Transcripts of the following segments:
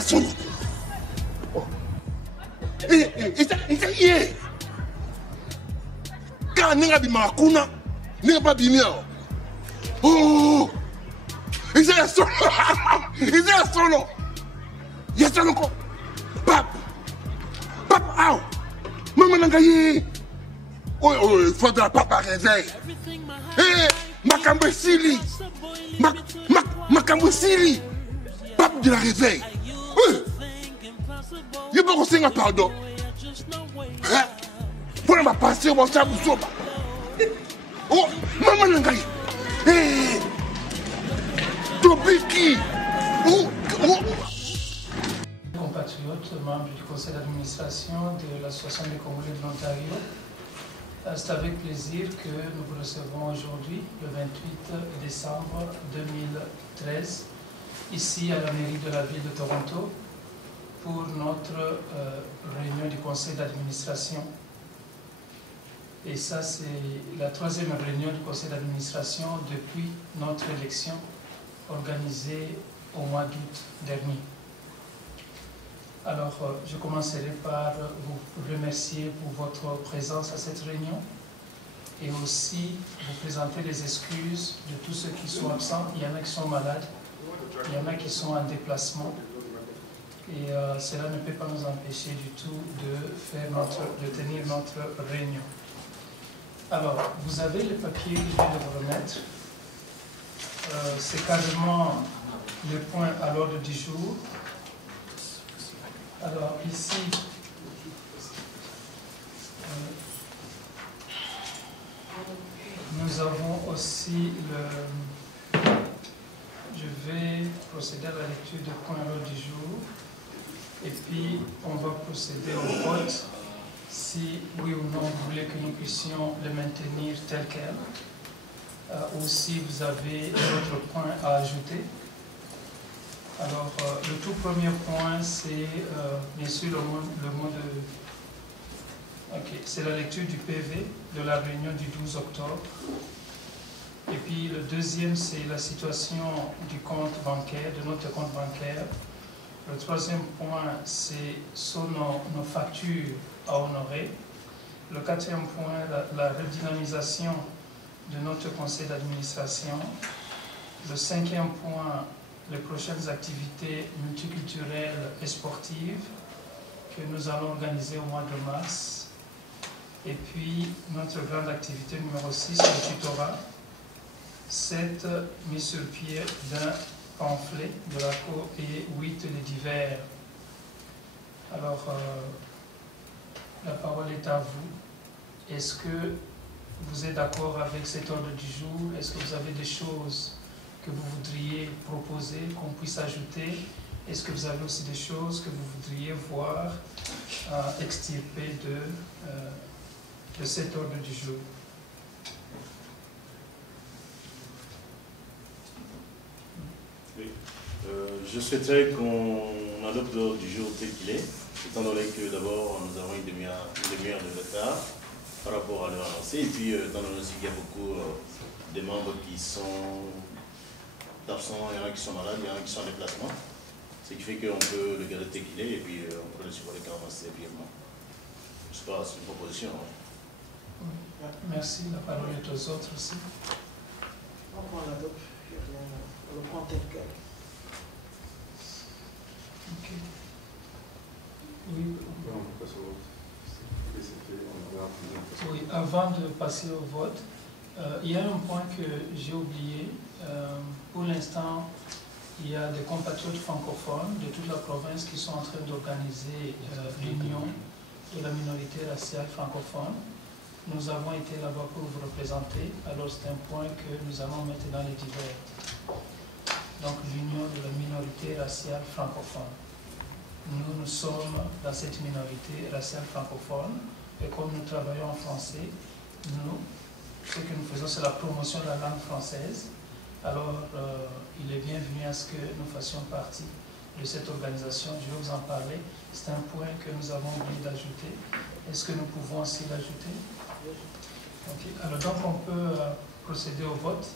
son. Et quand on a dit Makuna, on n'a pas dit oh, il est son. Il est son. Il est son encore. Pape, ah, maman n'a pas dit. Oh, il faudra papa réveil. Makambo Sili. Makambo Sili. Pape de la réveil. Il faut qu'on s'en pardon. Pour ne pas passer au sabre soba. Oh, maman Nangaï. Tobiki. Compatriotes, membres du conseil d'administration de l'Association des Congolais de l'Ontario, c'est avec plaisir que nous vous recevons aujourd'hui, le 28 décembre 2013, ici à la mairie de la ville de Toronto, pour notre réunion du conseil d'administration. Et ça, c'est la troisième réunion du conseil d'administration depuis notre élection organisée au mois d'août dernier. Alors, je commencerai par vous remercier pour votre présence à cette réunion et aussi vous présenter les excuses de tous ceux qui sont absents. Il y en a qui sont malades, il y en a qui sont en déplacement. Et cela ne peut pas nous empêcher du tout de tenir notre réunion. Alors, vous avez le papier que je viens de vous remettre. C'est carrément le point à l'ordre du jour. Alors, ici, nous avons aussi je vais procéder à la lecture du point à l'ordre du jour. Et puis, on va procéder au vote si, oui ou non, vous voulez que nous puissions le maintenir tel quel, ou si vous avez d'autres points à ajouter. Alors, le tout premier point, c'est bien sûr le mot de... Ok, c'est la lecture du PV de la réunion du 12 octobre. Et puis, le deuxième, c'est la situation du compte bancaire, de notre compte bancaire. Le troisième point, c'est sur nos factures à honorer. Le quatrième point, la redynamisation de notre conseil d'administration. Le cinquième point, les prochaines activités multiculturelles et sportives que nous allons organiser au mois de mars. Et puis, notre grande activité numéro 6, le tutorat. 7, mise sur pied d'un pamphlet de la Cour et 8, les divers. Alors, la parole est à vous. Est-ce que vous êtes d'accord avec cet ordre du jour? Est-ce que vous avez des choses que vous voudriez proposer, qu'on puisse ajouter? Est-ce que vous avez aussi des choses que vous voudriez voir extirpées de cet ordre du jour? Oui. Je souhaiterais qu'on adopte l'ordre du jour tel qu'il est, étant donné que d'abord nous avons une demi-heure de retard par rapport à l'heure annoncée, et puis étant donné aussi qu'il y a beaucoup de membres qui sont absents, il y en a qui sont malades, il y en a qui sont en déplacement, ce qui fait qu'on peut le garder tel qu'il est, et puis on peut le supporter carrément assez brièvement. Je sais pas, c'est une proposition. Hein. Merci, la parole est aux autres aussi. On adopte le point tel quel. Ok. Oui. Oui, avant de passer au vote, il y a un point que j'ai oublié. Pour l'instant, il y a des compatriotes francophones de toute la province qui sont en train d'organiser l'union de la minorité raciale francophone. Nous avons été là-bas pour vous représenter, alors c'est un point que nous allons mettre dans les divers. Donc l'union de la minorité raciale francophone. Nous sommes dans cette minorité raciale francophone, et comme nous travaillons en français, ce que nous faisons, c'est la promotion de la langue française. Alors, il est bienvenu à ce que nous fassions partie de cette organisation. Je vais vous en parler. C'est un point que nous avons oublié d'ajouter. Est-ce que nous pouvons aussi l'ajouter? Okay. Alors, donc, on peut procéder au vote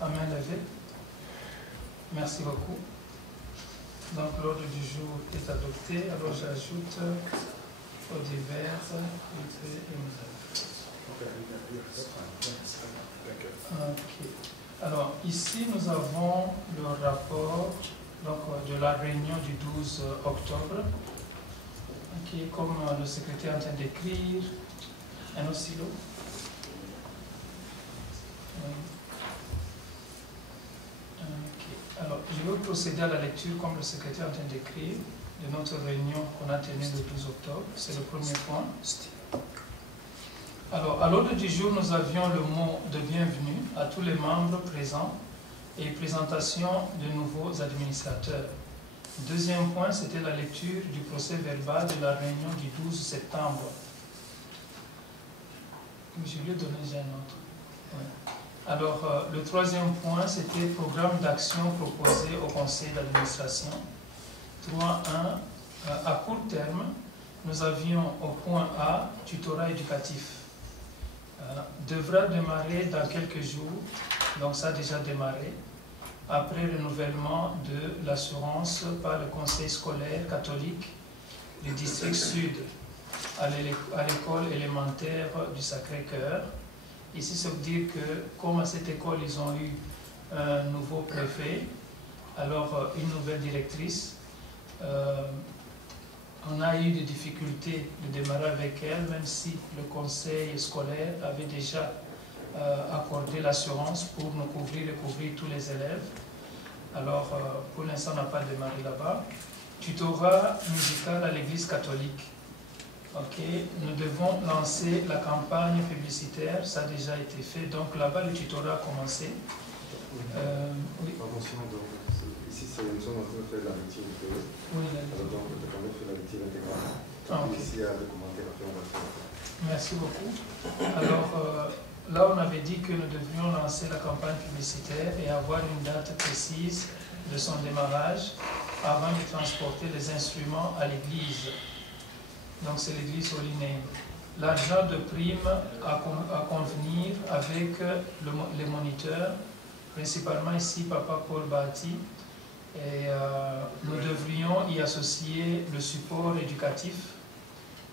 à main levée. Merci beaucoup. Donc l'ordre du jour est adopté. Alors j'ajoute aux divers Ok. Alors ici nous avons le rapport donc, de la réunion du 12 octobre. Ok, comme le secrétaire est en train d'écrire, un oscillo. Okay. Alors, je vais procéder à la lecture comme le secrétaire est en train d'écrire de notre réunion qu'on a tenue le 12 octobre. C'est le premier point. Alors, à l'ordre du jour, nous avions le mot de bienvenue à tous les membres présents et présentation de nouveaux administrateurs. Deuxième point, c'était la lecture du procès verbal de la réunion du 12 septembre. Je lui ai donné déjà un autre. Ouais. Alors, le troisième point, c'était le programme d'action proposé au conseil d'administration. 3.1. À court terme, nous avions au point A, tutorat éducatif. Devra démarrer dans quelques jours, donc ça a déjà démarré, après renouvellement de l'assurance par le conseil scolaire catholique du district sud à l'école élémentaire du Sacré-Cœur. Ici, ça veut dire que, comme à cette école, ils ont eu un nouveau préfet, alors une nouvelle directrice, on a eu des difficultés de démarrer avec elle, même si le conseil scolaire avait déjà accordé l'assurance pour nous couvrir et couvrir tous les élèves. Alors, pour l'instant, on n'a pas démarré là-bas. Tutorat musical à l'église catholique. Ok, nous devons lancer la campagne publicitaire, ça a déjà été fait, donc là-bas le tutorat a commencé. Oui. Ici, nous sommes en train de faire la lecture intégrale. Oui, alors donc, on va faire la lecture intégrale. Okay. Ici, il y a des commentaires, après on va faire. Merci beaucoup. Alors, là, on avait dit que nous devions lancer la campagne publicitaire et avoir une date précise de son démarrage avant de transporter les instruments à l'église. Donc c'est l'église Holy Name. L'argent de prime à convenir avec les moniteurs, principalement ici Papa Paul Bahati, et nous devrions y associer le support éducatif.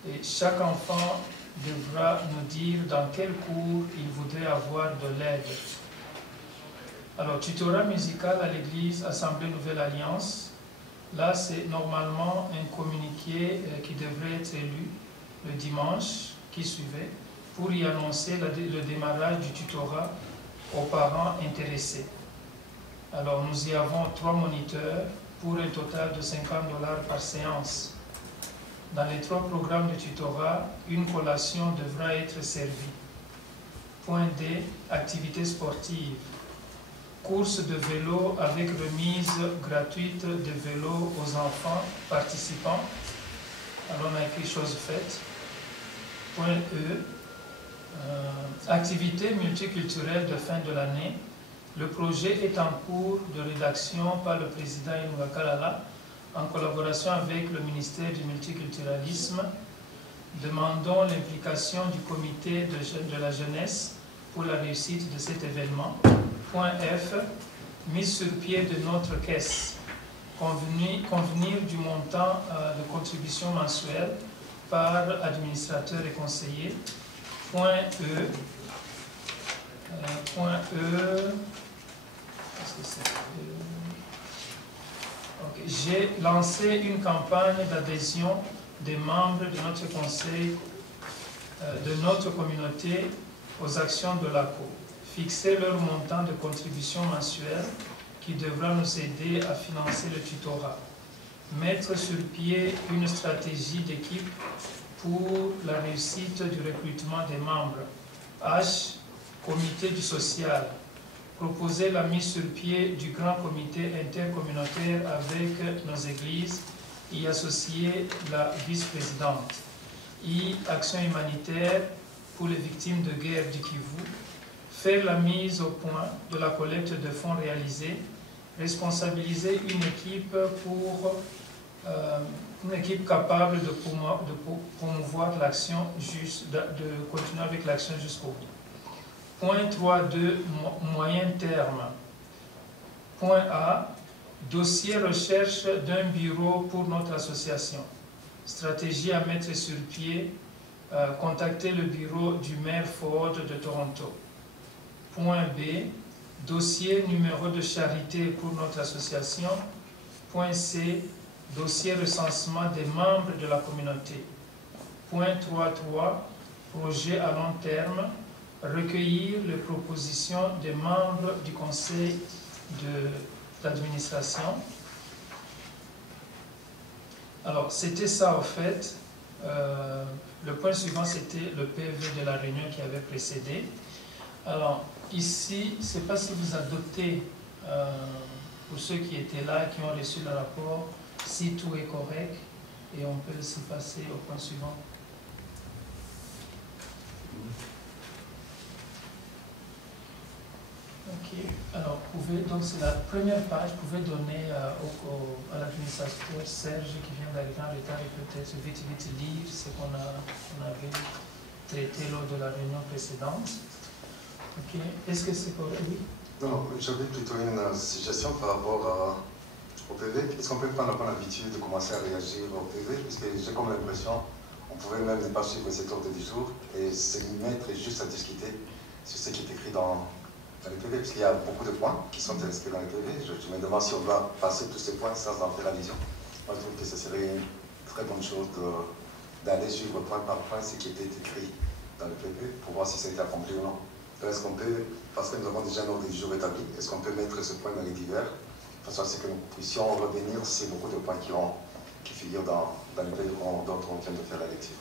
Et chaque enfant devra nous dire dans quel cours il voudrait avoir de l'aide. Alors, tutorat musical à l'église Assemblée Nouvelle Alliance. Là, c'est normalement un communiqué qui devrait être élu le dimanche qui suivait pour y annoncer le démarrage du tutorat aux parents intéressés. Alors, nous y avons 3 moniteurs pour un total de $50 par séance. Dans les 3 programmes de tutorat, une collation devra être servie. Point D, activités sportives. Course de vélo avec remise gratuite de vélo aux enfants participants. Alors on a écrit chose faite. Point E, activité multiculturelle de fin de l'année. Le projet est en cours de rédaction par le président Inouga Kalala en collaboration avec le ministère du multiculturalisme. Demandons l'implication du comité de la jeunesse pour la réussite de cet événement. Point F, mise sur pied de notre caisse. Convenir du montant de contribution mensuelle par administrateur et conseiller. Point E. J'ai lancé une campagne d'adhésion des membres de notre conseil, de notre communauté aux actions de l'ACO. Fixer leur montant de contribution mensuelle qui devra nous aider à financer le tutorat. Mettre sur pied une stratégie d'équipe pour la réussite du recrutement des membres. H, comité du social. Proposer la mise sur pied du grand comité intercommunautaire avec nos églises, y associer la vice-présidente. I, action humanitaire pour les victimes de guerre du Kivu. Faire la mise au point de la collecte de fonds réalisée, responsabiliser une équipe capable de promouvoir l'action, de continuer avec l'action jusqu'au bout. Point 3.2, moyen terme. Point A, Dossier recherche d'un bureau pour notre association. Stratégie à mettre sur pied. Contacter le bureau du maire Ford de Toronto. Point B. Dossier numéro de charité pour notre association. Point C. Dossier recensement des membres de la communauté. Point 3.3. Projet à long terme. Recueillir les propositions des membres du conseil d'administration. Alors, c'était ça, en fait. Le point suivant, c'était le PV de la réunion qui avait précédé. Alors, ici, je ne sais pas si vous adoptez, pour ceux qui étaient là, qui ont reçu le rapport, si tout est correct, et on peut aussi passer au point suivant. Ok, alors donc c'est la première page, vous pouvez donner à l'administrateur Serge qui vient d'arriver en retard et peut-être vite lire ce qu'on avait traité lors de la réunion précédente. Ok, est-ce que c'est correct? Oui. Non, j'avais plutôt une suggestion par rapport au PV. Est-ce qu'on peut prendre l'habitude de commencer à réagir au PV? Parce que j'ai comme l'impression, on pouvait même ne pas suivre cet ordre du jour et se mettre juste à discuter sur ce qui est écrit dans les PV, parce qu'il y a beaucoup de points qui sont inscrits dans les PV. Je me demande si on doit passer tous ces points sans en faire la vision. Moi, je trouve que ce serait une très bonne chose d'aller suivre point par point ce qui était écrit dans le PV pour voir si ça a été accompli ou non. Est-ce qu'on peut, parce que nous avons déjà un ordre du jour établi, est-ce qu'on peut mettre ce point dans les divers, de façon à ce que nous puissions revenir sur beaucoup de points qui figurent dans le PV dont on vient de faire la lecture?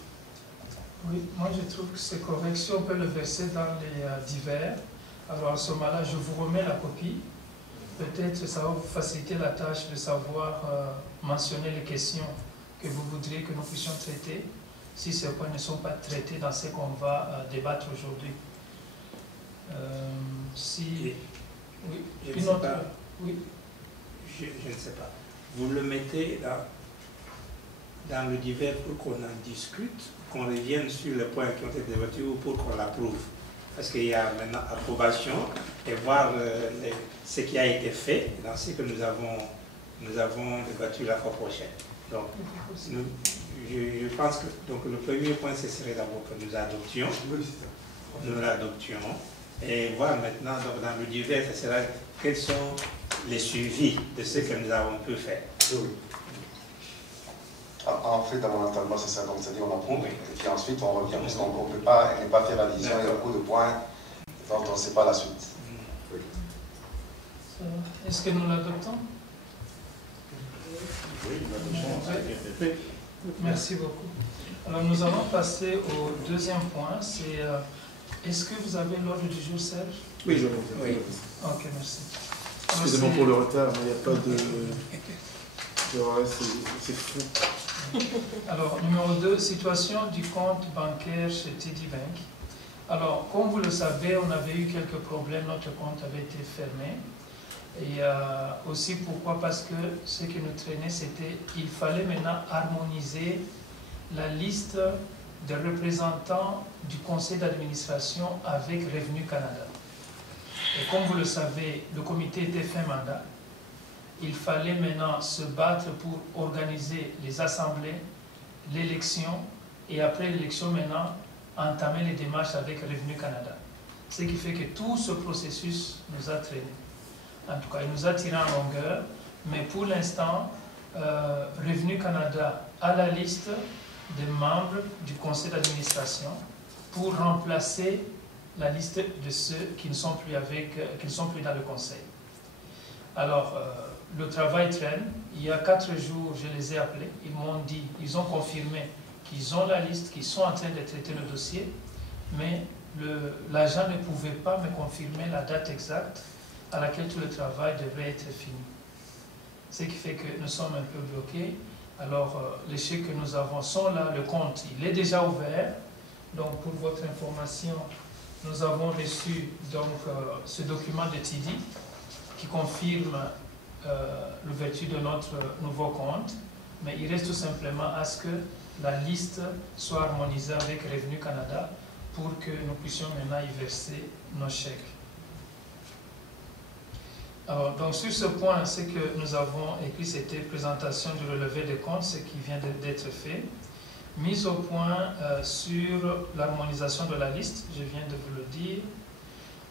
Oui, moi je trouve que c'est correct. Si on peut le verser dans les divers, alors à ce moment-là, je vous remets la copie. Peut-être ça va vous faciliter la tâche de savoir mentionner les questions que vous voudriez que nous puissions traiter, si ces points ne sont pas traités dans ce qu'on va débattre aujourd'hui. Oui. Je ne sais pas. Oui. Je ne sais pas. Vous le mettez dans le divers pour qu'on en discute, qu'on revienne sur les points qui ont été débattus ou pour qu'on l'approuve. Parce qu'il y a maintenant approbation et voir ce qui a été fait dans ce que nous avons débattu la fois prochaine. Donc, je pense que donc, le premier point, ce serait d'abord que nous adoptions. Nous l'adoptions. Et voir maintenant, donc, dans le divers, ce sera quels sont les suivis de ce que nous avons pu faire. Oui. En fait, dans mon entendement, c'est ça, comme ça dit, on approuve. Oui. Et puis ensuite, on revient, parce qu'on ne peut pas faire la vision, il y a beaucoup de points dont on ne sait pas la suite. Oui. Est-ce que nous l'adoptons? Oui, l'adoption. Merci beaucoup. Alors, nous allons passer au deuxième point, c'est est-ce que vous avez l'ordre du jour, Serge? Oui, je oui. Ok, merci. Excusez-moi pour le retard, mais il n'y a pas de... C'est fou. Alors, numéro 2, situation du compte bancaire chez TD Bank. Alors, comme vous le savez, on avait eu quelques problèmes, notre compte avait été fermé. Et aussi pourquoi? Parce que ce qui nous traînait, c'était qu'il fallait maintenant harmoniser la liste des représentants du conseil d'administration avec Revenu Canada. Et comme vous le savez, le comité était fin mandat. Il fallait maintenant se battre pour organiser les assemblées, l'élection, et après l'élection maintenant, entamer les démarches avec Revenu Canada. Ce qui fait que tout ce processus nous a traîné. En tout cas, il nous a tiré en longueur, mais pour l'instant, Revenu Canada a la liste des membres du conseil d'administration pour remplacer la liste de ceux qui ne sont plus dans le conseil. Alors, le travail traîne. Il y a 4 jours, je les ai appelés. Ils m'ont dit, ils ont confirmé qu'ils ont la liste, qu'ils sont en train de traiter le dossier, mais l'agent ne pouvait pas me confirmer la date exacte à laquelle tout le travail devrait être fini. Ce qui fait que nous sommes un peu bloqués. Alors, les chèques que nous avons sont là, le compte, il est déjà ouvert. Donc, pour votre information, nous avons reçu donc, ce document de TD qui confirme l'ouverture de notre nouveau compte, mais il reste tout simplement à ce que la liste soit harmonisée avec Revenu Canada pour que nous puissions maintenant y verser nos chèques. Alors, donc sur ce point, ce que nous avons écrit, c'était présentation du relevé des comptes, ce qui vient d'être fait. Mise au point sur l'harmonisation de la liste, je viens de vous le dire.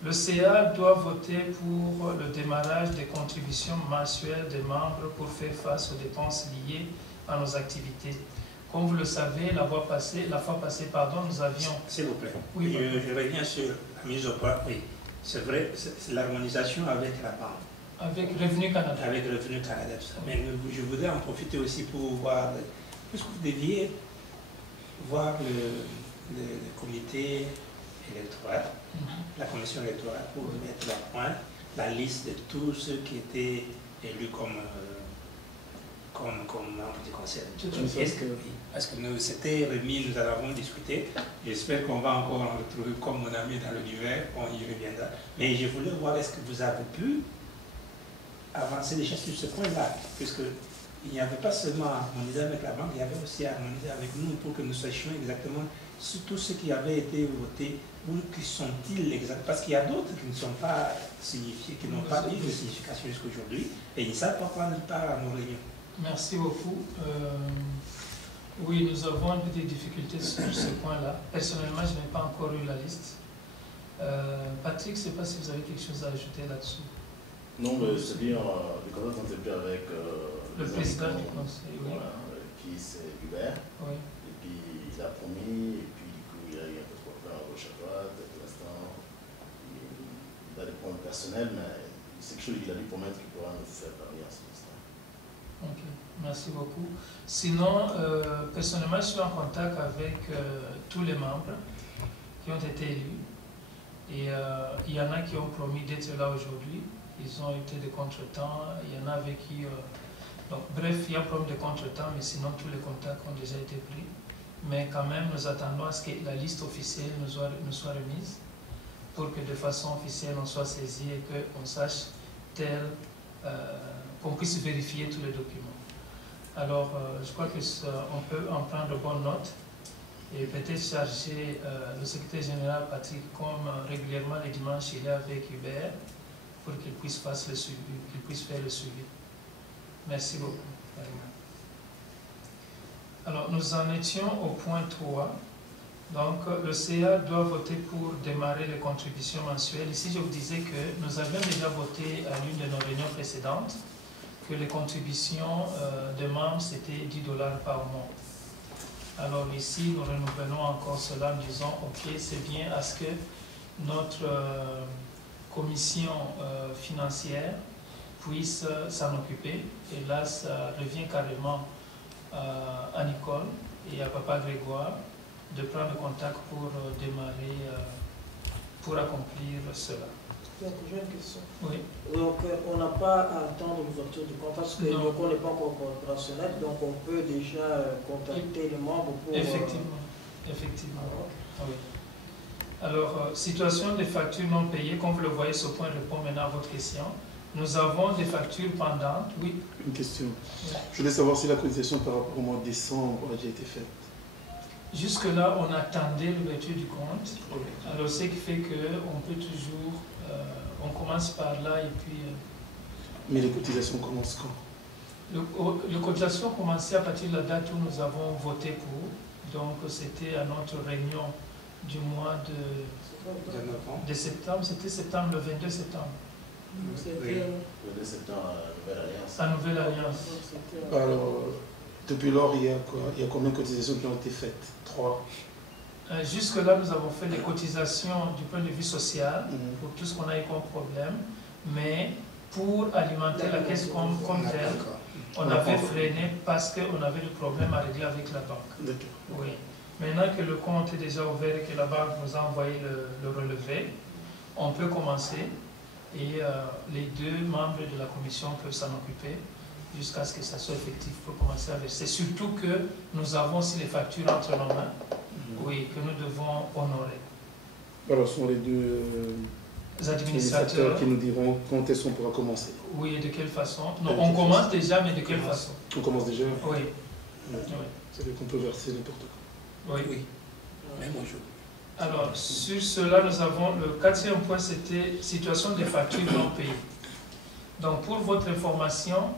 Le CA doit voter pour le démarrage des contributions mensuelles des membres pour faire face aux dépenses liées à nos activités. Comme vous le savez, la fois passée, nous avions... S'il vous plaît, oui, je reviens sur la mise au point. Oui, c'est vrai, c'est l'harmonisation avec la banque. Avec Revenu Canada. Avec Revenu Canada, tout ça. Mais je voudrais en profiter aussi pour voir, puisque vous deviez voir le comité électoral, la commission électorale, pour mettre à point la liste de tous ceux qui étaient élus comme membres du conseil. Parce que nous s'était remis, nous en avons discuté. J'espère qu'on va encore en retrouver comme mon ami dans l'univers, on y reviendra. Mais je voulais voir, est-ce que vous avez pu avancer déjà sur ce point-là, puisqu'il n'y avait pas seulement à harmoniser avec la banque, il y avait aussi à harmoniser avec nous pour que nous sachions exactement sur tout ce qui avait été voté, où qui sont-ils exactement, parce qu'il y a d'autres qui ne sont pas signifiés, qui n'ont pas eu de signification jusqu'à aujourd'hui, et ils ne savent pas prendre part à nos réunions. Merci beaucoup. Oui, nous avons eu des difficultés sur ce point-là. Personnellement, je n'ai pas encore eu la liste. Patrick, je ne sais pas si vous avez quelque chose à ajouter là-dessus. Non, mais c'est-à-dire, le contact on s'est fait avec le président du conseil, oui. Voilà, qui c'est Hubert. Oui. Et puis il a promis, et puis du coup il a eu un peu de problème à gauche à droite. Pour l'instant, il a des problèmes personnels, mais c'est quelque chose qu'il a dû promettre qu'il pourra nous faire parler en ce instant. Ok, merci beaucoup. Sinon, personnellement, je suis en contact avec tous les membres qui ont été élus. Et il y en a qui ont promis d'être là aujourd'hui. Ils ont été de contretemps. Il y en a avec qui... donc, bref, il y a un problème de contretemps, mais sinon, tous les contacts ont déjà été pris. Mais quand même, nous attendons à ce que la liste officielle nous soit remise pour que de façon officielle, on soit saisi et qu'on sache qu'on puisse vérifier tous les documents. Alors, je crois qu'on peut en prendre bonne note et peut-être charger le secrétaire général Patrick, comme régulièrement les dimanches, il est avec Hubert, pour qu'il puisse faire le suivi. Merci beaucoup. Alors, nous en étions au point 3. Donc, le CA doit voter pour démarrer les contributions mensuelles. Ici, je vous disais que nous avions déjà voté à l'une de nos réunions précédentes que les contributions de membres, c'était 10 $ par mois. Alors ici, nous renouvelons encore cela en disant, ok, c'est bien à ce que notre commission financière puisse s'en occuper. Et là, ça revient carrément à Nicole et à Papa Grégoire de prendre contact pour démarrer, pour accomplir cela. Donc, j'ai une question. Oui. Donc, on n'a pas à attendre l'ouverture du compte parce que le compte n'est pas encore opérationnel, donc on peut déjà contacter les membres pour... Effectivement. Effectivement. Oui. Alors, situation des factures non payées, comme vous le voyez, ce point répond maintenant à votre question. Nous avons des factures pendantes, oui. Une question. Oui. Je voulais savoir si la cotisation par rapport au mois de décembre a déjà été faite. Jusque-là, on attendait l'ouverture du compte. Oui. Alors, ce qui fait qu'on peut toujours... on commence par là et puis... Mais les cotisations commencent quand? Les cotisations ont commencé à partir de la date où nous avons voté pour. Donc, c'était à notre réunion du mois de septembre. C'était septembre, le 22 septembre. C'était... Le 2 septembre à Nouvelle Alliance. À Nouvelle Alliance. Alors, depuis lors, il y a combien de cotisations qui ont été faites? 3. Jusque-là, nous avons fait des cotisations du point de vue social pour tout ce qu'on a eu comme problème, mais pour alimenter la caisse comme telle, on avait freiné parce qu'on avait des problèmes à régler avec la banque. D'accord. Oui. Maintenant que le compte est déjà ouvert et que la banque nous a envoyé le relevé, on peut commencer et les deux membres de la commission peuvent s'en occuper jusqu'à ce que ça soit effectif pour commencer à verser. Surtout que nous avons aussi les factures entre nos mains, oui, que nous devons honorer. Alors, ce sont les deux administrateurs qui nous diront quand est-ce qu'on pourra commencer. Oui, et de quelle façon? Non, on commence déjà, mais de quelle façon? On commence déjà? Oui. C'est-à-dire qu'on peut verser n'importe quoi. Oui. Oui. Même aujourd'hui. Alors, sur cela, nous avons le 4e point, c'était situation des factures non payées. Donc pour votre information,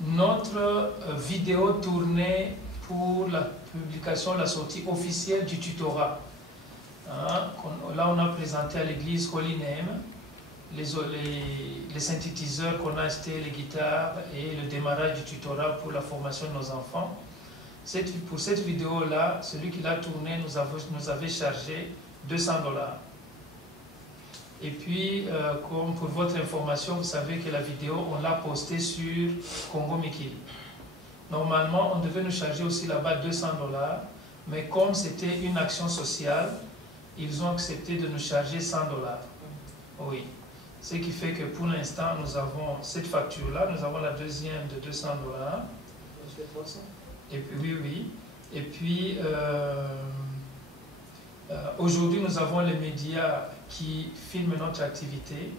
notre vidéo tournée pour la publication, la sortie officielle du tutorat. Hein, là, on a présenté à l'église Holy Name les synthétiseurs qu'on a achetés, les guitares et le démarrage du tutorat pour la formation de nos enfants. Pour cette vidéo-là, celui qui l'a tournée nous avait chargé $200. Et puis, comme pour votre information, vous savez que la vidéo, on l'a postée sur Congo Mikili. Normalement, on devait nous charger aussi là-bas $200, mais comme c'était une action sociale, ils ont accepté de nous charger $100. Oui. Ce qui fait que pour l'instant, nous avons cette facture-là, nous avons la deuxième de $200. Et puis, oui. Et puis, aujourd'hui, nous avons les médias qui filment notre activité.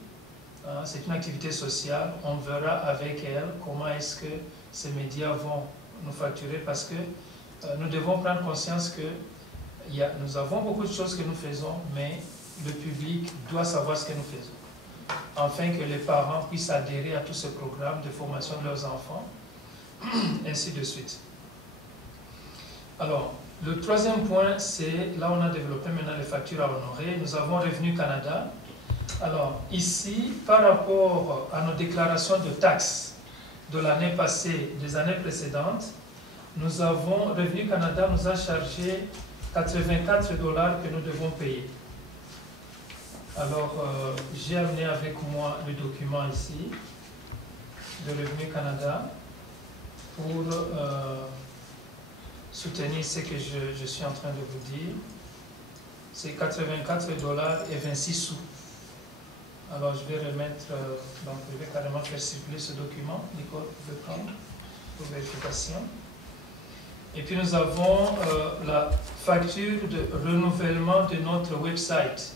C'est une activité sociale. On verra avec elle comment est-ce que ces médias vont nous facturer parce que nous devons prendre conscience que nous avons beaucoup de choses que nous faisons, mais le public doit savoir ce que nous faisons, afin que les parents puissent adhérer à tout ce programme de formation de leurs enfants, ainsi de suite. Alors, le troisième point, c'est, là on a développé maintenant les factures à honorer. Nous avons Revenu Canada. Alors, ici, par rapport à nos déclarations de taxes de l'année passée, des années précédentes, nous avons, Revenu Canada nous a chargé $84 que nous devons payer. Alors, j'ai amené avec moi le document ici, de Revenu Canada, pour soutenir ce que je suis en train de vous dire. C'est $84,26. Alors, je vais remettre, donc je vais carrément faire circuler ce document. Nicole, vous pouvez prendre pour vérification. Et puis nous avons la facture de renouvellement de notre website.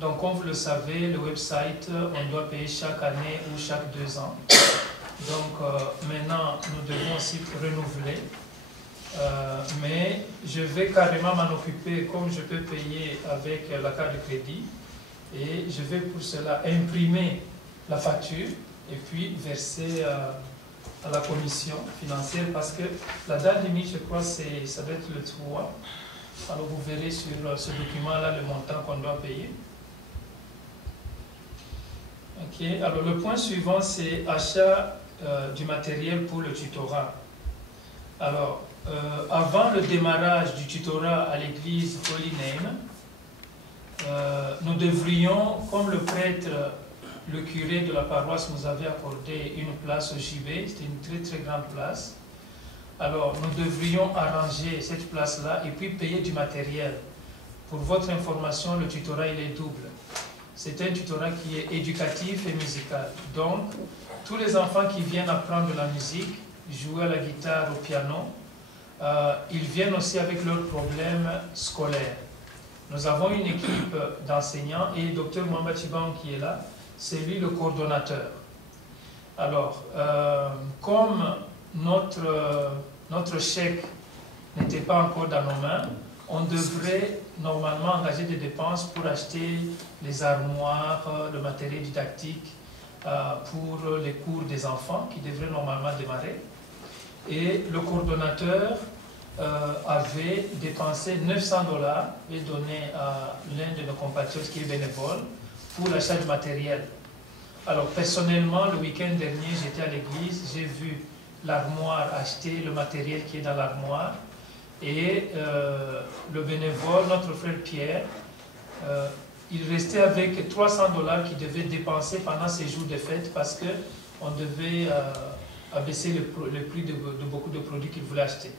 Donc, comme vous le savez, le website, on doit payer chaque année ou chaque 2 ans. Donc, maintenant, nous devons aussi renouveler. Mais je vais carrément m'en occuper comme je peux payer avec la carte de crédit. Et je vais pour cela imprimer la facture et puis verser à la commission financière parce que la date limite, je crois, ça doit être le 3. Alors, vous verrez sur ce document-là le montant qu'on doit payer. Ok, alors le point suivant, c'est achat du matériel pour le tutorat. Alors, avant le démarrage du tutorat à l'église Holy Name, nous devrions, comme le prêtre, le curé de la paroisse nous avait accordé une place au JB, c'était une très très grande place. Alors, nous devrions arranger cette place-là et puis payer du matériel. Pour votre information, le tutorat, il est double. C'est un tutorat qui est éducatif et musical. Donc, tous les enfants qui viennent apprendre la musique, jouer à la guitare, au piano, ils viennent aussi avec leurs problèmes scolaires. Nous avons une équipe d'enseignants et le docteur Mwamba Chiban qui est là, c'est lui le coordonnateur. Alors, comme notre chèque n'était pas encore dans nos mains, on devrait normalement engager des dépenses pour acheter les armoires, le matériel didactique pour les cours des enfants qui devraient normalement démarrer. Et le coordonnateur avait dépensé $900 et donné à l'un de nos compatriotes qui est bénévole pour l'achat du matériel. Alors personnellement, le week-end dernier, j'étais à l'église, j'ai vu l'armoire acheter, le matériel qui est dans l'armoire. Et le bénévole, notre frère Pierre, il restait avec $300 qu'il devait dépenser pendant ces jours de fête parce qu'on devait abaisser le prix de beaucoup de produits qu'il voulait acheter.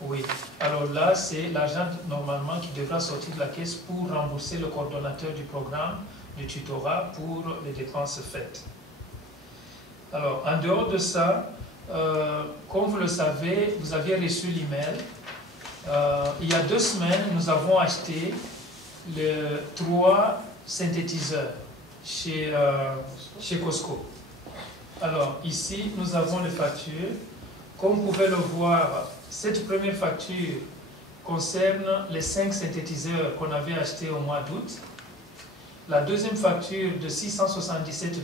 Oui, alors là, c'est l'argent normalement qui devra sortir de la caisse pour rembourser le coordonnateur du programme de tutorat pour les dépenses faites. Alors, en dehors de ça, comme vous le savez, vous aviez reçu l'email. Il y a 2 semaines, nous avons acheté 3 synthétiseurs chez Costco. Alors, ici, nous avons les factures. Comme vous pouvez le voir, cette première facture concerne les 5 synthétiseurs qu'on avait achetés au mois d'août. La deuxième facture de $677,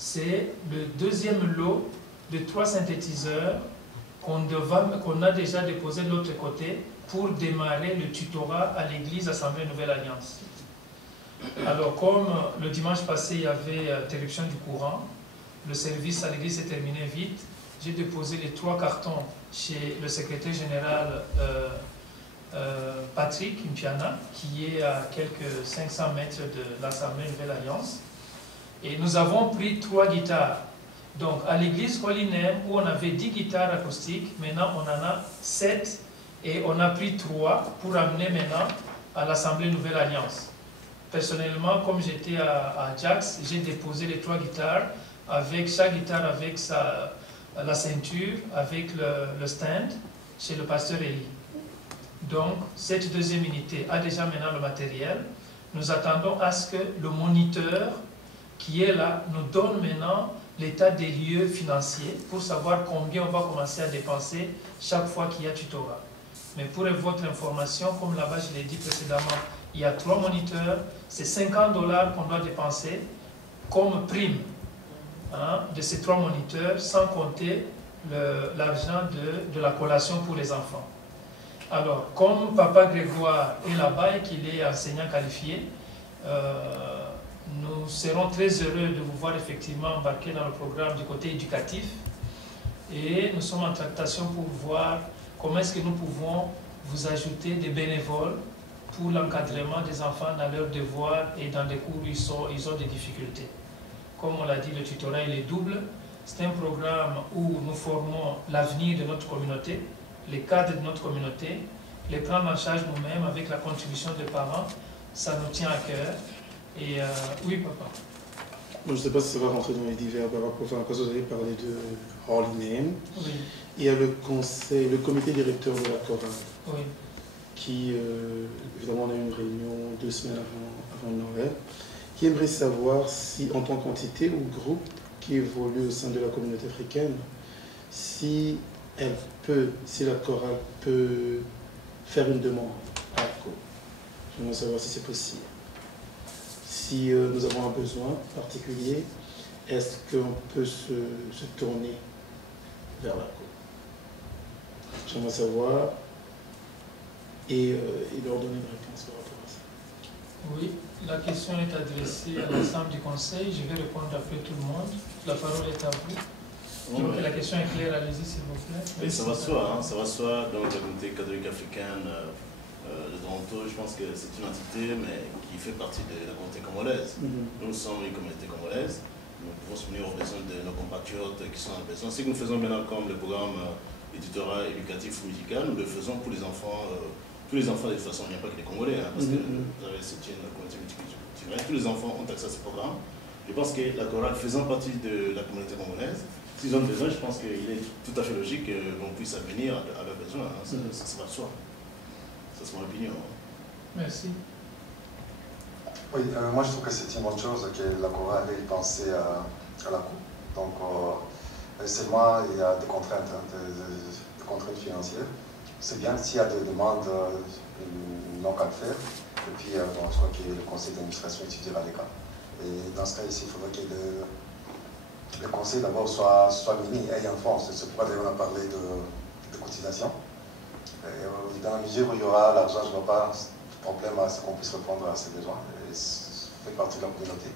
c'est le deuxième lot de 3 synthétiseurs qu'on a déjà déposé de l'autre côté pour démarrer le tutorat à l'église Assemblée Nouvelle Alliance. Alors, comme le dimanche passé, il y avait interruption du courant, le service à l'église s'est terminé vite, j'ai déposé les 3 cartons chez le secrétaire général Patrick Mpiana, qui est à quelques 500 mètres de l'Assemblée Nouvelle Alliance. Et nous avons pris 3 guitares. Donc, à l'église Holinem, où on avait 10 guitares acoustiques, maintenant on en a 7 et on a pris 3 pour amener maintenant à l'Assemblée Nouvelle Alliance. Personnellement, comme j'étais à Jax, j'ai déposé les 3 guitares, avec chaque guitare avec la ceinture, avec le stand, chez le pasteur Eli. Donc, cette deuxième unité a déjà maintenant le matériel. Nous attendons à ce que le moniteur qui est là nous donne maintenant l'état des lieux financiers pour savoir combien on va commencer à dépenser chaque fois qu'il y a tutorat. Mais pour votre information, comme là-bas je l'ai dit précédemment, il y a 3 moniteurs, c'est 50 $ qu'on doit dépenser comme prime de ces 3 moniteurs, sans compter l'argent de la collation pour les enfants. Alors, comme Papa Grégoire est là-bas et qu'il est enseignant qualifié, nous serons très heureux de vous voir effectivement embarquer dans le programme du côté éducatif et nous sommes en tractation pour voir comment est-ce que nous pouvons vous ajouter des bénévoles pour l'encadrement des enfants dans leurs devoirs et dans des cours où ils ont des difficultés. Comme on l'a dit, le tutorat il est double. C'est un programme où nous formons l'avenir de notre communauté, les cadres de notre communauté, les prendre en charge nous-mêmes avec la contribution des parents. Ça nous tient à cœur. Et oui, papa. Moi, je ne sais pas si ça va rentrer dans les divers par rapport à quand vous avez parlé de Holinem. Oui. Il y a le conseil, le comité directeur de la chorale. Oui. Qui, évidemment, on a eu une réunion 2 semaines avant Noël, qui aimerait savoir si, en tant qu'entité ou groupe qui évolue au sein de la communauté africaine, si la chorale peut faire une demande à ACO. J'aimerais savoir si c'est possible. Si nous avons un besoin particulier, est-ce qu'on peut se tourner vers l'ACO? J'aimerais savoir et leur donner une réponse par rapport à ça. Oui, la question est adressée à l'ensemble du conseil. Je vais répondre après tout le monde. La parole est à vous. Je vois que la question est claire, allez-y s'il vous plaît. Oui, ça va de soi, dans la communauté catholique africaine de Toronto. Je pense que c'est une entité mais qui fait partie de la communauté congolaise. Nous sommes une communauté congolaise. Nous pouvons soutenir aux besoins de nos compatriotes qui sont en besoin. Ce que nous faisons maintenant comme le programme de tutorat éducatif musical, nous le faisons pour les enfants. Tous les enfants, de toute façon, il n'y a pas que les Congolais, parce que c'est une communauté multiculturelle. Tous les enfants ont accès à ce programme. Je pense que la chorale faisant partie de la communauté congolaise, s'ils ont besoin, je pense qu'il est tout à fait logique qu'on puisse venir à leurs besoins. Ça va de soi. Ça, c'est mon opinion. Merci. Oui, moi je trouve que c'est une bonne chose que la chorale ait pensé à la coupe. Donc, seulement, il y a des contraintes, des contraintes financières. C'est bien s'il y a des demandes, non qu'à le faire. Et puis, je crois que le conseil d'administration étudiera les cas. Et dans ce cas ici, il faudrait que le conseil d'abord soit mini, ait un fonds. C'est pourquoi d'ailleurs on a parlé de cotisation. Et dans la mesure où il y aura l'argent, je ne vois pas de problème à ce qu'on puisse répondre à ces besoins. Et ça fait partie de la communauté.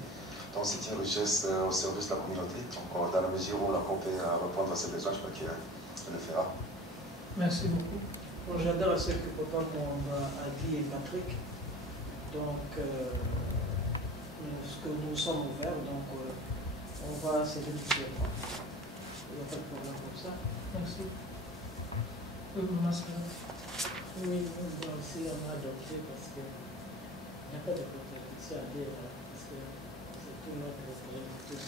Donc c'est une richesse au service de la communauté. Donc dans la mesure où la COP peut répondre à ces besoins, je crois qu'elle le fera. Merci beaucoup. Bon, j'adhère à ce que papa a dit et Patrick. Donc, nous sommes ouverts, donc on va céder mutuellement. Il n'y a pas de problème comme ça. Merci. Oui, vous m'assez. Oui, nous devons aussi adopter parce qu'il n'y a pas de contradiction à dire, parce que c'est tout notre problème tous.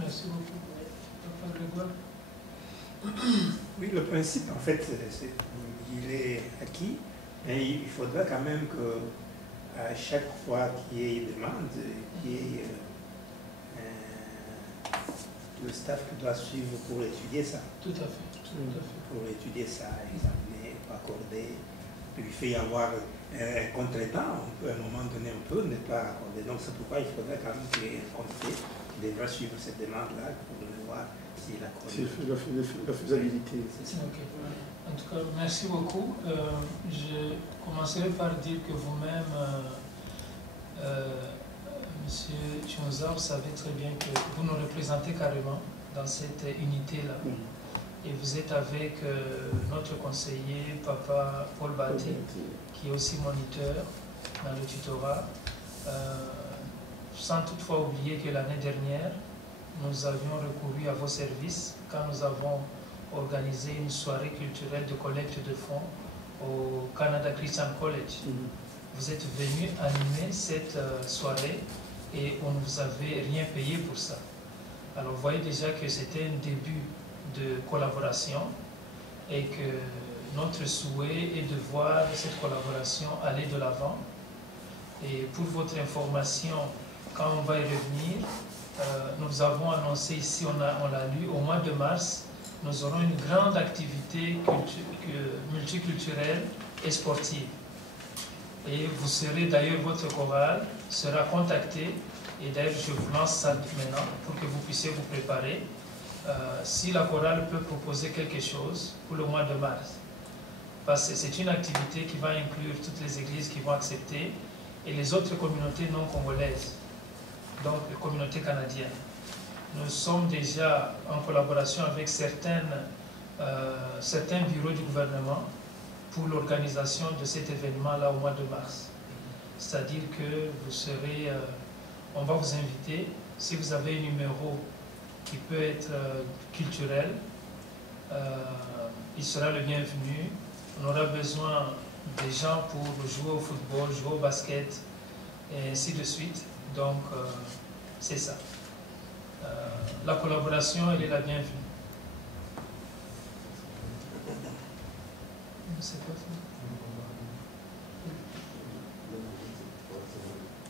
Merci beaucoup. Papa Grégoire. Oui, le principe, en fait, il est acquis, mais il faudra quand même que à chaque fois qu'il y ait une demande, qu'il y ait le staff qui doit suivre pour étudier ça. Tout à fait. Pour étudier ça, examiner, accorder il fait y avoir un contretemps, à un moment donné, on peut ne pas accorder. Donc c'est pourquoi il faudrait quand même qu'il y ait un comité qui devra suivre cette demande-là pour voir s'il accorde. C'est la faisabilité. Ok. En tout cas, merci beaucoup. Je commencerai par dire que vous-même, Monsieur Chionza, vous savez très bien que vous nous représentez carrément dans cette unité-là. Et vous êtes avec notre conseiller, Papa Paul Baté, qui est aussi moniteur dans le tutorat. Sans toutefois oublier que l'année dernière, nous avions recouru à vos services quand nous avons organisé une soirée culturelle de collecte de fonds au Canada Christian College. Vous êtes venu animer cette soirée et on ne vous avait rien payé pour ça. Alors vous voyez déjà que c'était un début de collaboration et que notre souhait est de voir cette collaboration aller de l'avant. Et pour votre information, quand on va y revenir, nous avons annoncé ici, on l'a lu, au mois de mars, nous aurons une grande activité multiculturelle et sportive. Et vous serez d'ailleurs, votre chorale sera contactée, et d'ailleurs je vous lance ça maintenant pour que vous puissiez vous préparer. Si la chorale peut proposer quelque chose pour le mois de mars, parce que c'est une activité qui va inclure toutes les églises qui vont accepter et les autres communautés non congolaises, donc les communautés canadiennes. Nous sommes déjà en collaboration avec certains bureaux du gouvernement pour l'organisation de cet événement-là au mois de mars. C'est-à-dire que vous serez, on va vous inviter, si vous avez un numéro qui peut être culturel, il sera le bienvenu. On aura besoin des gens pour jouer au football, jouer au basket, et ainsi de suite. Donc, c'est ça. La collaboration, elle est la bienvenue. C'est quoi ça?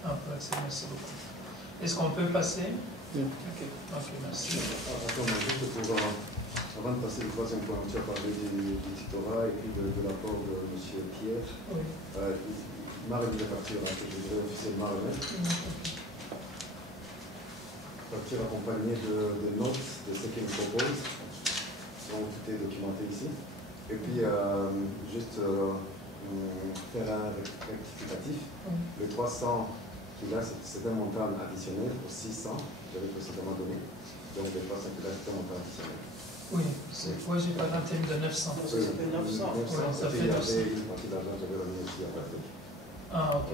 Ah, merci beaucoup. Est-ce qu'on peut passer? Oui. Ok, merci. Avant de passer au troisième point, tu as parlé du tutorat et puis de l'apport de M. Pierre. Oui. Il m'a remis la facture, que je dirais officiellement remettre. Facture accompagnée de notes de ce qu'il me propose. Donc tout est documenté ici. Et puis, juste faire un rectificatif. Le 300 qu'il a, c'est un montant additionnel pour 600, j'avais précédemment donné. Donc le 300 qu'il a, c'est un montant additionnel. Oui, j'ai parlé en termes de 900. Ça fait 900. Ça fait 900. Une partie d'argent, j'avais remis aussi à Patrick. Ah, ok.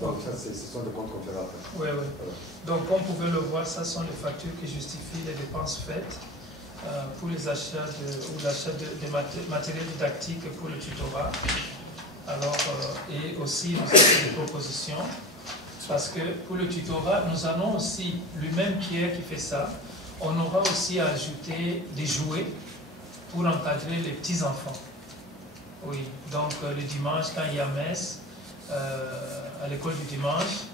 Donc ça, ce sont des comptes qu'on fera après. Oui. Voilà. Donc, comme vous pouvez le voir, ça sont les factures qui justifient les dépenses faites pour les achats ou l'achat de matériel didactique pour le tutorat. Alors, et aussi, nous avons des propositions, parce que pour le tutorat, nous allons aussi, lui-même Pierre qui fait ça, on aura aussi à ajouter des jouets pour encadrer les petits-enfants. Oui, donc le dimanche, quand il y a messe, à l'école du dimanche,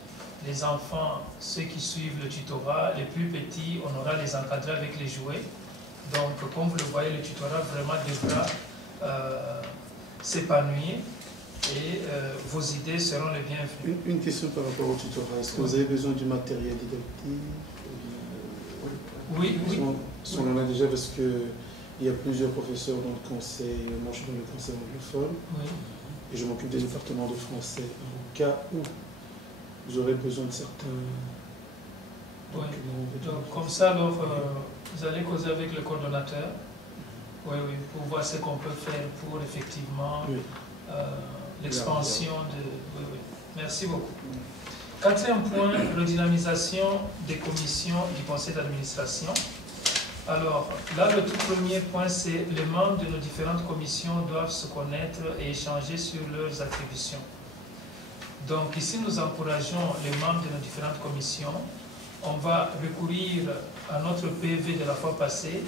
les enfants, ceux qui suivent le tutorat, les plus petits, on aura les encadrer avec les jouets. Donc, comme vous le voyez, le tutorat vraiment devra s'épanouir et vos idées seront les bienvenues. Une question par rapport au tutorat. Est-ce que vous avez besoin du matériel didactique? Oui. On en a déjà parce qu'il y a plusieurs professeurs dans le conseil. Moi, je suis dans le conseil anglophone. Oui. Et je m'occupe des départements de français. Au cas où j'aurais besoin de certains documents. Donc, comme ça, alors, vous allez causer avec le coordonnateur. Oui, pour voir ce qu'on peut faire pour effectivement l'expansion de... Oui. Merci beaucoup. Quatrième point, redynamisation des commissions du conseil d'administration. Alors, là, le tout premier point, c'est les membres de nos différentes commissions doivent se connaître et échanger sur leurs attributions. Donc, ici, nous encourageons les membres de nos différentes commissions. On va recourir à notre PV de la fois passée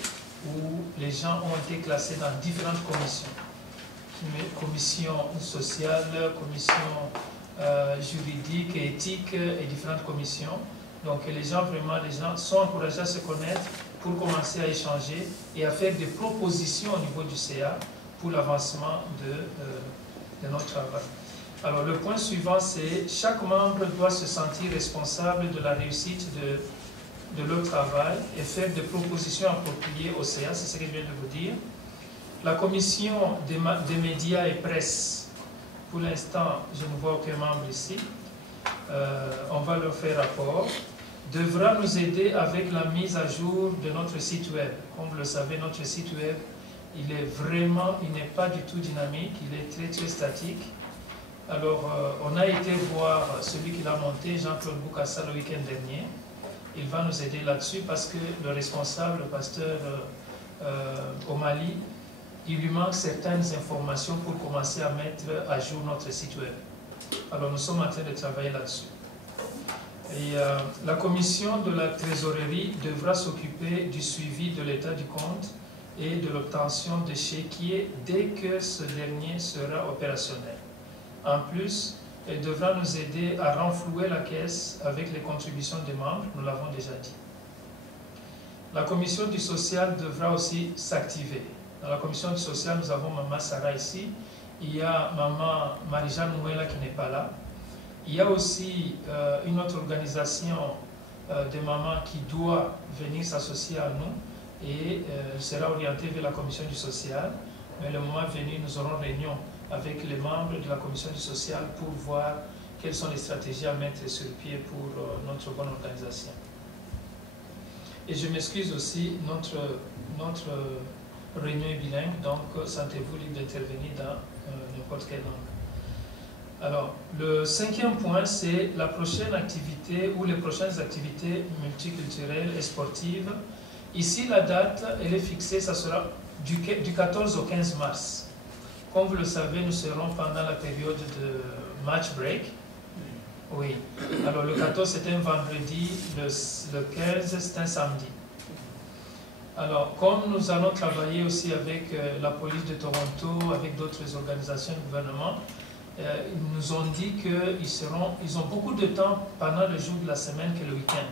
où les gens ont été classés dans différentes commissions. Commission sociale, commission juridique et éthique et différentes commissions. Donc, les gens sont encouragés à se connaître pour commencer à échanger et à faire des propositions au niveau du CA pour l'avancement de notre travail. Alors le point suivant, c'est chaque membre doit se sentir responsable de la réussite de leur travail et faire des propositions appropriées au CA, c'est ce que je viens de vous dire. La commission des médias et presse, pour l'instant, je ne vois aucun membre ici, on va leur faire rapport, devra nous aider avec la mise à jour de notre site web. Comme vous le savez, notre site web, il n'est pas du tout dynamique, il est très très statique. Alors, on a été voir celui qui l'a monté, Jean-Claude Boukassa, le week-end dernier. Il va nous aider là-dessus parce que le responsable, le pasteur au Mali, il lui manque certaines informations pour commencer à mettre à jour notre site web. Alors, nous sommes en train de travailler là-dessus. Et la commission de la trésorerie devra s'occuper du suivi de l'état du compte et de l'obtention de chéquiers dès que ce dernier sera opérationnel. En plus, elle devra nous aider à renflouer la caisse avec les contributions des membres, nous l'avons déjà dit. La commission du social devra aussi s'activer. Dans la commission du social, nous avons Maman Sarah ici, il y a Maman Marie-Jeanne Mouela qui n'est pas là. Il y a aussi une autre organisation de mamans qui doit venir s'associer à nous et sera orientée vers la commission du social. Mais le moment venu, nous aurons réunion avec les membres de la commission du social pour voir quelles sont les stratégies à mettre sur pied pour notre bonne organisation. Et je m'excuse aussi, notre réunion est bilingue, donc sentez-vous libre d'intervenir dans n'importe quelle langue. Alors, le 5e point, c'est la prochaine activité ou les prochaines activités multiculturelles et sportives. Ici, la date, elle est fixée, ça sera du 14 au 15 mars. Comme vous le savez, nous serons pendant la période de match break. Oui. Alors, le 14, c'est un vendredi, le 15, c'est un samedi. Alors, comme nous allons travailler aussi avec la police de Toronto, avec d'autres organisations du gouvernement, ils nous ont dit qu'ils ont beaucoup de temps pendant le jour de la semaine que le week-end.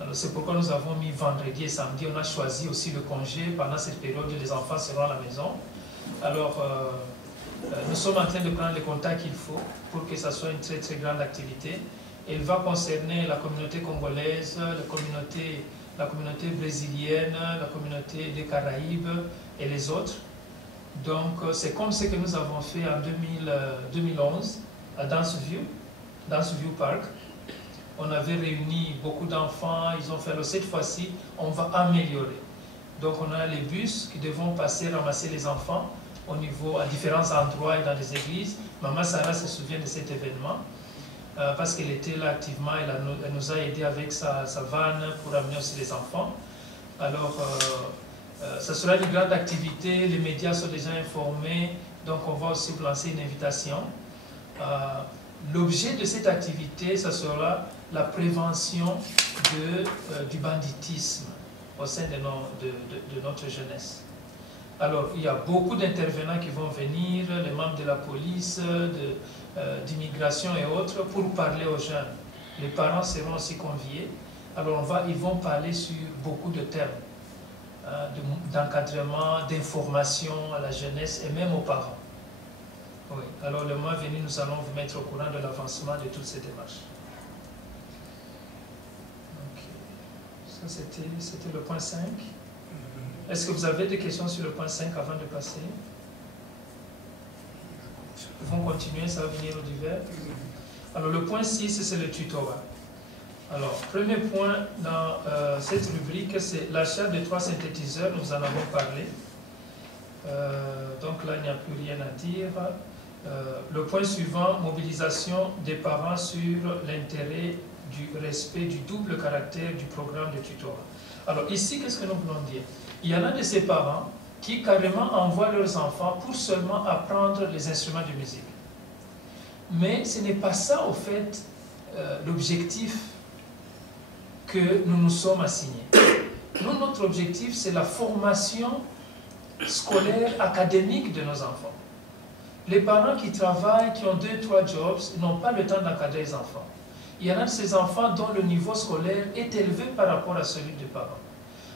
Alors, c'est pourquoi nous avons mis vendredi et samedi. On a choisi aussi le congé pendant cette période où les enfants seront à la maison. Alors, nous sommes en train de prendre les contacts qu'il faut pour que ça soit une très très grande activité. Elle va concerner la communauté congolaise, la communauté brésilienne, la communauté des Caraïbes et les autres. Donc, c'est comme ce que nous avons fait en 2011 à Danceview Park. On avait réuni beaucoup d'enfants, ils ont fait, alors cette fois-ci, on va améliorer. Donc, on a les bus qui devront passer, ramasser les enfants à différents endroits et dans les églises. Maman Sarah se souvient de cet événement parce qu'elle était là activement, elle nous a aidés avec sa vanne pour amener aussi les enfants. Alors, ça sera une grande activité, les médias sont déjà informés, donc on va aussi vous lancer une invitation. L'objet de cette activité, ça sera la prévention du banditisme au sein de notre jeunesse. Alors, il y a beaucoup d'intervenants qui vont venir, les membres de la police, d'immigration et autres, pour parler aux jeunes. Les parents seront aussi conviés. Alors, ils vont parler sur beaucoup de thèmes. D'encadrement, d'information à la jeunesse et même aux parents. Oui. Alors le mois venu, nous allons vous mettre au courant de l'avancement de toutes ces démarches. Okay. Ça, c'était le point 5. Est-ce que vous avez des questions sur le point 5 avant de passer? Nous vont continuer, ça va venir au divers. Alors le point 6, c'est le tutorat. Alors, premier point dans cette rubrique, c'est l'achat de 3 synthétiseurs, nous en avons parlé. Donc là, il n'y a plus rien à dire. Le point suivant, mobilisation des parents sur l'intérêt du respect du double caractère du programme de tutorat. Alors ici, qu'est-ce que nous voulons dire? Il y en a de ces parents qui carrément envoient leurs enfants pour seulement apprendre les instruments de musique. Mais ce n'est pas ça, au fait, l'objectif que nous nous sommes assignés. Nous, notre objectif, c'est la formation scolaire, académique de nos enfants. Les parents qui travaillent, qui ont 2-3 jobs, n'ont pas le temps d'encadrer les enfants. Il y en a de ces enfants dont le niveau scolaire est élevé par rapport à celui des parents.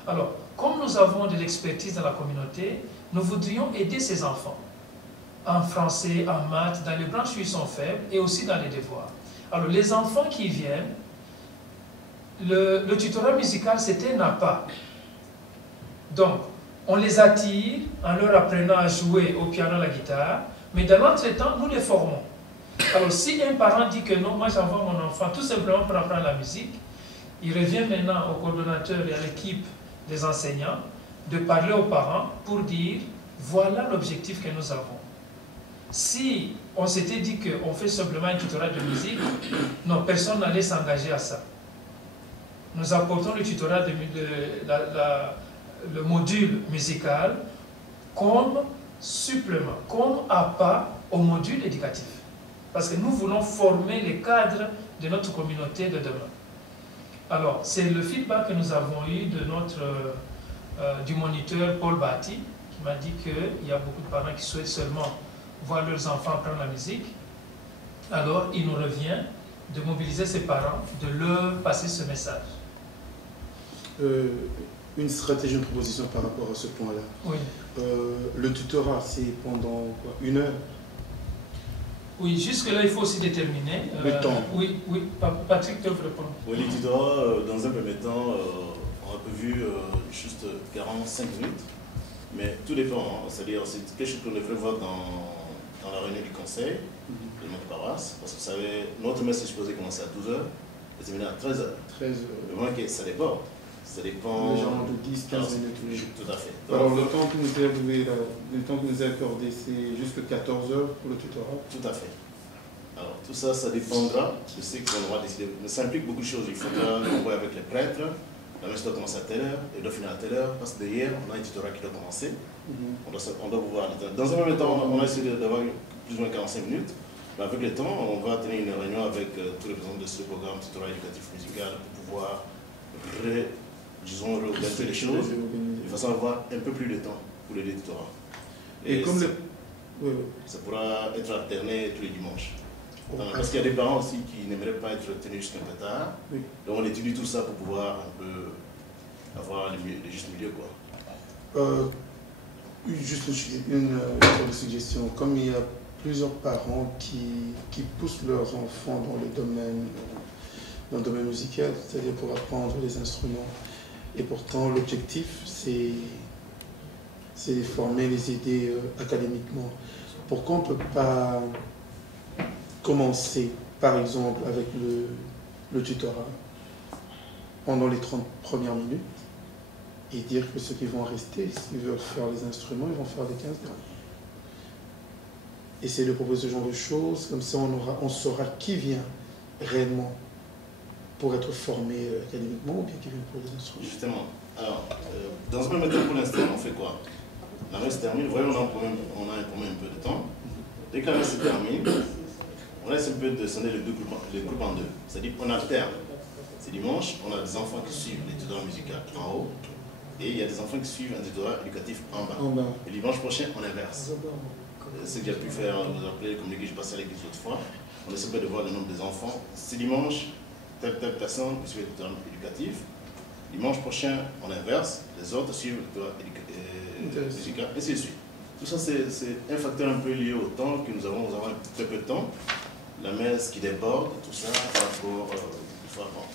Alors, comme nous avons de l'expertise dans la communauté, nous voudrions aider ces enfants en français, en maths, dans les branches où ils sont faibles et aussi dans les devoirs. Alors les enfants qui viennent, le tutorat musical c'était un appât. Donc on les attire en leur apprenant à jouer au piano, à la guitare, mais dans l'entretemps nous les formons. Alors si un parent dit que non, moi j'envoie mon enfant tout simplement pour apprendre la musique, il revient maintenant au coordonnateur et à l'équipe des enseignants de parler aux parents pour dire voilà l'objectif que nous avons. Si on s'était dit qu'on fait simplement un tutorat de musique, non, personne n'allait s'engager à ça. Nous apportons le tutorat le module musical comme supplément, comme appât au module éducatif. Parce que nous voulons former les cadres de notre communauté de demain. Alors, c'est le feedback que nous avons eu de du moniteur Paul Bati, qui m'a dit qu'il y a beaucoup de parents qui souhaitent seulement voir leurs enfants apprendre la musique. Alors, il nous revient de mobiliser ces parents, de leur passer ce message. Une stratégie, une proposition par rapport à ce point-là. Oui. Le tutorat, c'est pendant quoi, 1 heure? Oui, jusque-là, il faut aussi déterminer. Le temps. Oui, oui. Patrick, tu veux répondre? Oui, les tutorats, dans un premier temps, on a prévu juste 45 minutes, mais tout dépend. Hein. C'est-à-dire, c'est quelque chose qu'on devrait voir dans la réunion du conseil de notre paroisse, parce que vous savez, notre messe est supposé commencer à 12h et terminer à 13h. 13h. Le moins que ça dépend. Ça dépend. Légèrement de 10-15 minutes. Oui. Tout à fait. Donc, alors, le temps que nous est accordé, c'est jusqu'à 14h pour le tutorat? Tout à fait. Alors, tout ça, ça dépendra de ce qu'on va décider. Mais ça implique beaucoup de choses. Il faudra qu'on voie avec les prêtres. La messe doit commencer à telle heure et doit finir à telle heure. Parce que derrière, on a un tutorat qui doit commencer. On doit pouvoir. Dans un premier temps, on a essayé d'avoir plus ou moins 45 minutes. Mais avec le temps, on va tenir une réunion avec tous les présidents de ce programme tutorat éducatif musical pour pouvoir réorganiser les choses de façon à avoir un peu plus de temps pour les tutorats. Et comme ça pourra être alterné tous les dimanches. Parce qu'il y a des parents aussi qui n'aimeraient pas être tenus jusqu'à un peu tard. Oui. Donc on étudie tout ça pour pouvoir un peu avoir le juste milieu, quoi. Juste une suggestion. Comme il y a plusieurs parents qui poussent leurs enfants dans le domaine musical, c'est-à-dire pour apprendre les instruments. Et pourtant, l'objectif, c'est de former, les aider académiquement. Pourquoi on ne peut pas commencer, par exemple, avec le tutorat pendant les 30 premières minutes et dire que ceux qui vont rester, s'ils veulent faire les instruments, ils vont faire les 15 derniers. Essayer de proposer ce genre de choses, comme ça on saura qui vient réellement pour être formé académiquement ou bien qui vient pour les instruments. Justement. Alors, dans ce même temps, pour l'instant, on fait quoi? La messe termine, vous voyez, on a un problème un peu de temps. Dès que la messe se termine, on laisse un peu descendre les groupes en deux. C'est-à-dire qu'on alterne. C'est dimanche, on a des enfants qui suivent les tutorats musicaux en haut, et il y a des enfants qui suivent un tutorat éducatif en bas. Et dimanche prochain, on inverse. Ce que j'ai pu faire, vous appelez, comme j'ai passé à l'église l'autre fois, on essaie de voir le nombre des enfants. C'est dimanche, telle personne suit le tutorat éducatif. Dimanche prochain, on inverse, les autres suivent le tutorat musical, et ainsi de suite. Tout ça, c'est un facteur un peu lié au temps que nous avons très peu de temps. La messe qui déborde, tout ça, par rapport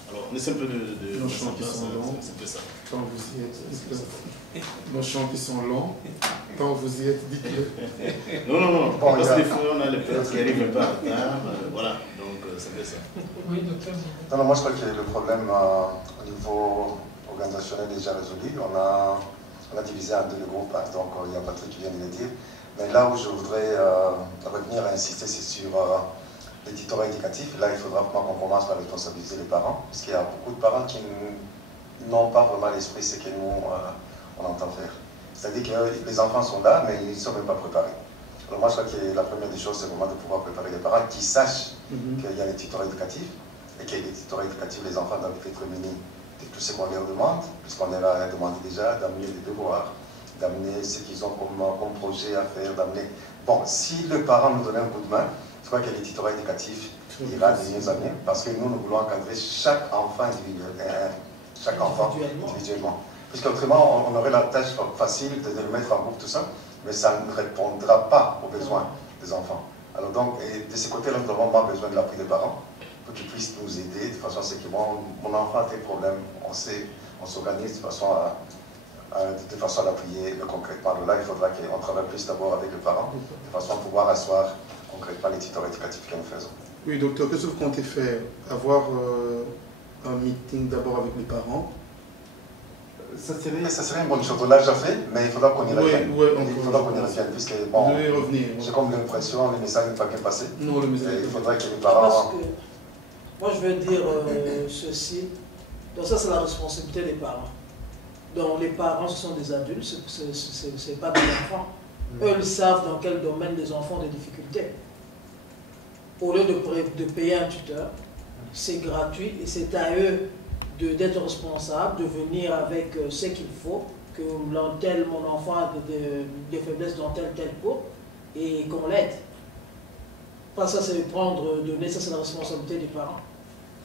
alors, on essaie un peu de nos chants qui sont longs, c'est un peu ça. Quand vous y êtes, nos chants qui sont longs, quand vous y êtes, dites-le. Non, parce que des fois, on a les prêtres qui arrivent un peu à retard, voilà, donc c'est un peu ça. Oui, docteur. Non, moi je crois que le problème au niveau organisationnel est déjà résolu. On a divisé en deux le groupe, hein, donc il y a Patrick qui vient de le dire. Mais là où je voudrais revenir à insister, c'est sur les tutorats éducatifs. Là, il faudra vraiment qu'on commence par responsabiliser les parents, parce qu'il y a beaucoup de parents qui n'ont pas vraiment l'esprit ce que nous, on entend faire. C'est-à-dire que les enfants sont là, mais ils ne sont même pas préparés. Alors moi, je crois que la première des choses, c'est vraiment de pouvoir préparer les parents qui sachent qu'il y a les tutorats éducatifs, et que les tutorats éducatifs, les enfants doivent être munis de tout ce qu'on leur demande, puisqu'on leur a demandé déjà d'amener des devoirs, d'amener ce qu'ils ont comme projet à faire, d'amener... Bon, si le parent nous donnait un coup de main, je crois que les tutorats éducatifs ira de mieux en mieux, parce que nous voulons encadrer chaque enfant individuellement. Puisqu'autrement, on aurait la tâche facile de le mettre en groupe, tout ça. mais ça ne répondra pas aux besoins des enfants. Alors donc, et de ce côté-là, nous avons besoin de l'appui des parents pour qu'ils puissent nous aider de façon à ce que mon enfant a des problèmes, on s'organise de façon à l'appuyer concrètement. Alors là, il faudra qu'on travaille plus d'abord avec les parents, de façon à pouvoir asseoir concrètement les tutorat éducatifs que nous faisons. Oui, docteur, qu'est-ce que vous comptez faire? Avoir un meeting d'abord avec les parents? Ça serait une bonne chose. On l'a déjà fait, mais il faudra qu'on y revienne. Il faudra qu'on y revienne, puisque bon, j'ai comme l'impression, le message n'est pas bien passé. Non, le message. Il faudra que les parents... Moi, je veux dire ceci. Donc ça, c'est la responsabilité des parents. Donc les parents, ce sont des adultes, ce n'est pas des enfants. Eux, ils savent dans quel domaine les enfants ont des difficultés. Au lieu de payer un tuteur, c'est gratuit et c'est à eux d'être responsables, de venir avec ce qu'il faut, que mon enfant a des faiblesses dans tel cours, et qu'on l'aide. Pas ça, c'est donner, ça c'est la responsabilité des parents.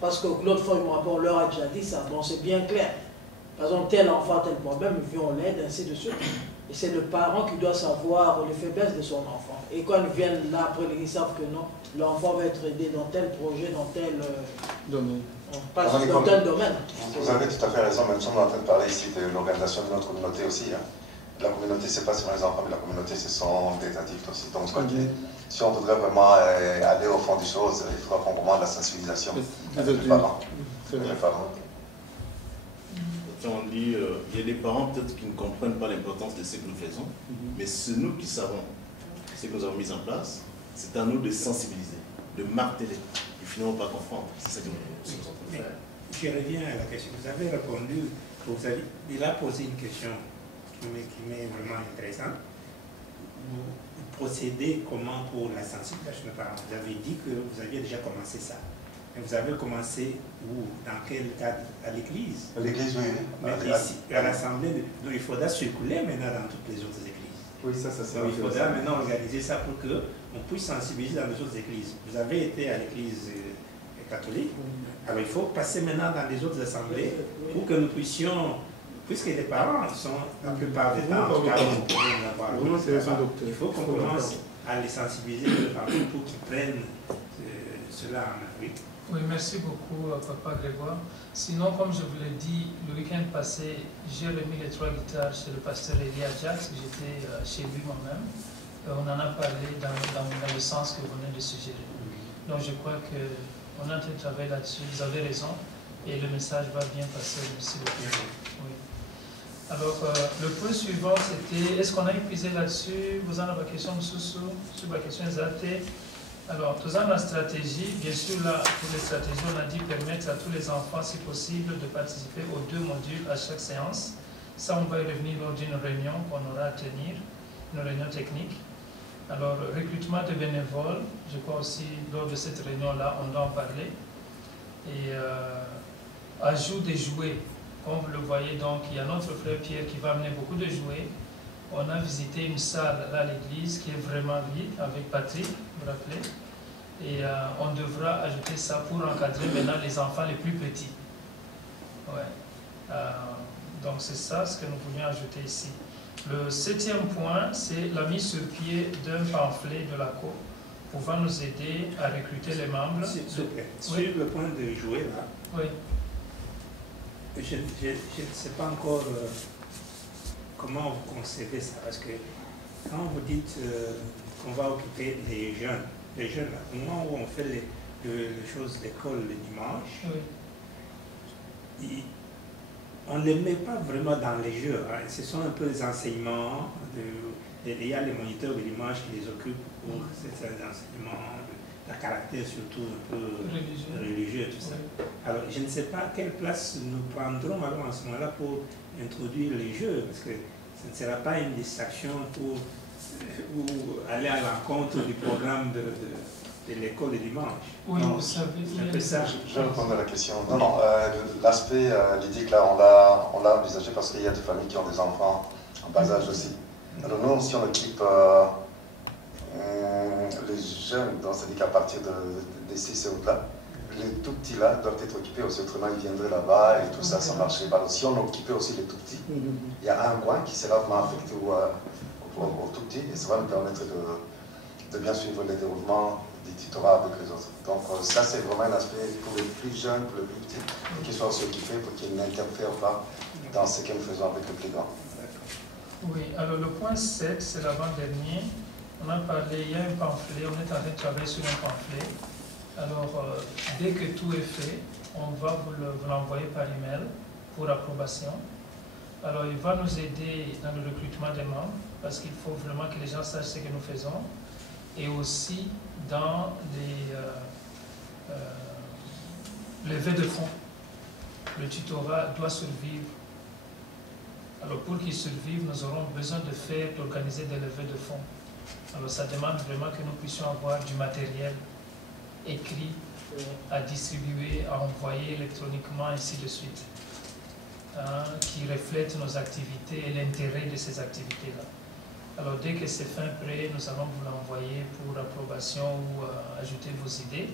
Parce que l'autre fois, on leur a déjà dit ça, bon c'est bien clair. Par exemple, tel enfant a tel problème, on l'aide, ainsi de suite. Et c'est le parent qui doit savoir les faiblesses de son enfant. Et quand ils viennent là, après, ils savent que non, l'enfant va être aidé dans tel projet, dans tel domaine. Pas dans tel domaine. Vous avez tout à fait raison, même si on est en train de parler ici de l'organisation de notre communauté aussi. Hein. La communauté, ce n'est pas seulement les enfants, mais la communauté, ce sont des adultes aussi. Donc, si on voudrait vraiment aller au fond des choses, il faudra qu'on commence la sensibilisation des parents. On dit, il y a des parents peut-être qui ne comprennent pas l'importance de ce que nous faisons, mais c'est nous qui savons ce que nous avons mis en place. C'est à nous de sensibiliser, de marteler, et finalement pas comprendre. C'est ça que nous sommes en train de faire. Je reviens à la question. Vous avez répondu, il a posé une question qui m'est vraiment intéressante. Vous procédez comment pour la sensibilisation des parents? Vous avez dit que vous aviez déjà commencé ça. Mais vous avez commencé où? Dans quel cadre? À l'église? À l'église, oui. Mais ici, à l'Assemblée, donc il faudra circuler maintenant dans toutes les autres églises. Oui, ça sera. Donc il faudra maintenant organiser ça pour qu'on puisse sensibiliser dans les autres églises. Vous avez été à l'église catholique, alors il faut passer maintenant dans les autres assemblées pour que nous puissions, puisque les parents sont la plupart des temps, il faut qu'on commence à les sensibiliser pour qu'ils prennent cela en Afrique. Oui, merci beaucoup, Papa Grégoire. Sinon, comme je vous l'ai dit, le week-end passé, j'ai remis les 3 guitares chez le pasteur Elia Jax. J'étais chez lui moi-même. On en a parlé dans le sens que vous venez de suggérer. Donc, je crois qu'on a un travail là-dessus. Vous avez raison. Et le message va bien passer aussi. Oui. Alors, le point suivant, c'était, est-ce qu'on a épuisé là-dessus? Vous en avez une question, sur la question exaltée? Alors, faisant la stratégie, bien sûr, là, pour les stratégies, on a dit permettre à tous les enfants, si possible, de participer aux 2 modules à chaque séance. Ça, on va y revenir lors d'une réunion qu'on aura à tenir, une réunion technique. Alors, recrutement de bénévoles, je crois aussi, lors de cette réunion-là, on doit en parler. Et ajout des jouets. Comme vous le voyez, donc, il y a notre frère Pierre qui va amener beaucoup de jouets. On a visité une salle là, à l'église qui est vraiment vide avec Patrick, vous vous rappelez. Et on devra ajouter ça pour encadrer maintenant les enfants les plus petits. Ouais. Donc c'est ça ce que nous voulions ajouter ici. Le 7e point, c'est la mise sur pied d'un pamphlet de la COP pouvant nous aider à recruter les membres. S'il vous plaît, sur le point de jouer là, oui. Je ne sais pas encore comment vous concevez ça, parce que quand vous dites qu'on va occuper les jeunes là, au moment où on fait les choses d'école le dimanche, oui. On ne les met pas vraiment dans les jeux. Hein. Ce sont un peu les enseignements. Il y a les moniteurs de dimanche qui les occupent pour ces enseignements, de caractère surtout un peu religieux, tout ça. Alors, je ne sais pas quelle place nous prendrons alors en ce moment-là pour introduire les jeux, parce que ce ne sera pas une distraction pour aller à l'encontre du programme de l'école du dimanche. Oui, donc, vous savez, je vais répondre à la question. Non, l'aspect ludique, là, on l'a envisagé parce qu'il y a des familles qui ont des enfants en bas âge aussi. Alors nous, si on occupe les jeunes, donc c'est-à-dire qu'à partir de 6 et au-delà, les tout petits là doivent être occupés aussi, autrement ils viendraient là-bas et tout ça, ça marcherait pas. Alors, si on occupait aussi les tout petits, il y a un coin qui sera vraiment affecté au aux tout petits et ça va nous permettre de bien suivre le déroulement du tutorat avec les autres. Donc ça c'est vraiment un aspect pour les plus jeunes, pour les plus petits, qu'ils soient aussi occupés pour qu'ils n'interfèrent pas dans ce que nous faisons avec les plus grands. Oui, alors le point 7, c'est l'avant-dernier. On a parlé, il y a un pamphlet, on est en train de travailler sur un pamphlet. Alors, dès que tout est fait, on va vous l'envoyer par email pour approbation. Alors, il va nous aider dans le recrutement des membres, parce qu'il faut vraiment que les gens sachent ce que nous faisons, et aussi dans les levées de fonds. Le tutorat doit survivre. Alors, pour qu'il survive, nous aurons besoin d'organiser des levées de fonds. Alors, ça demande vraiment que nous puissions avoir du matériel écrit à distribuer, à envoyer électroniquement, ainsi de suite, qui reflète nos activités et l'intérêt de ces activités-là. Alors, dès que c'est fin prêt, nous allons vous l'envoyer pour approbation ou ajouter vos idées.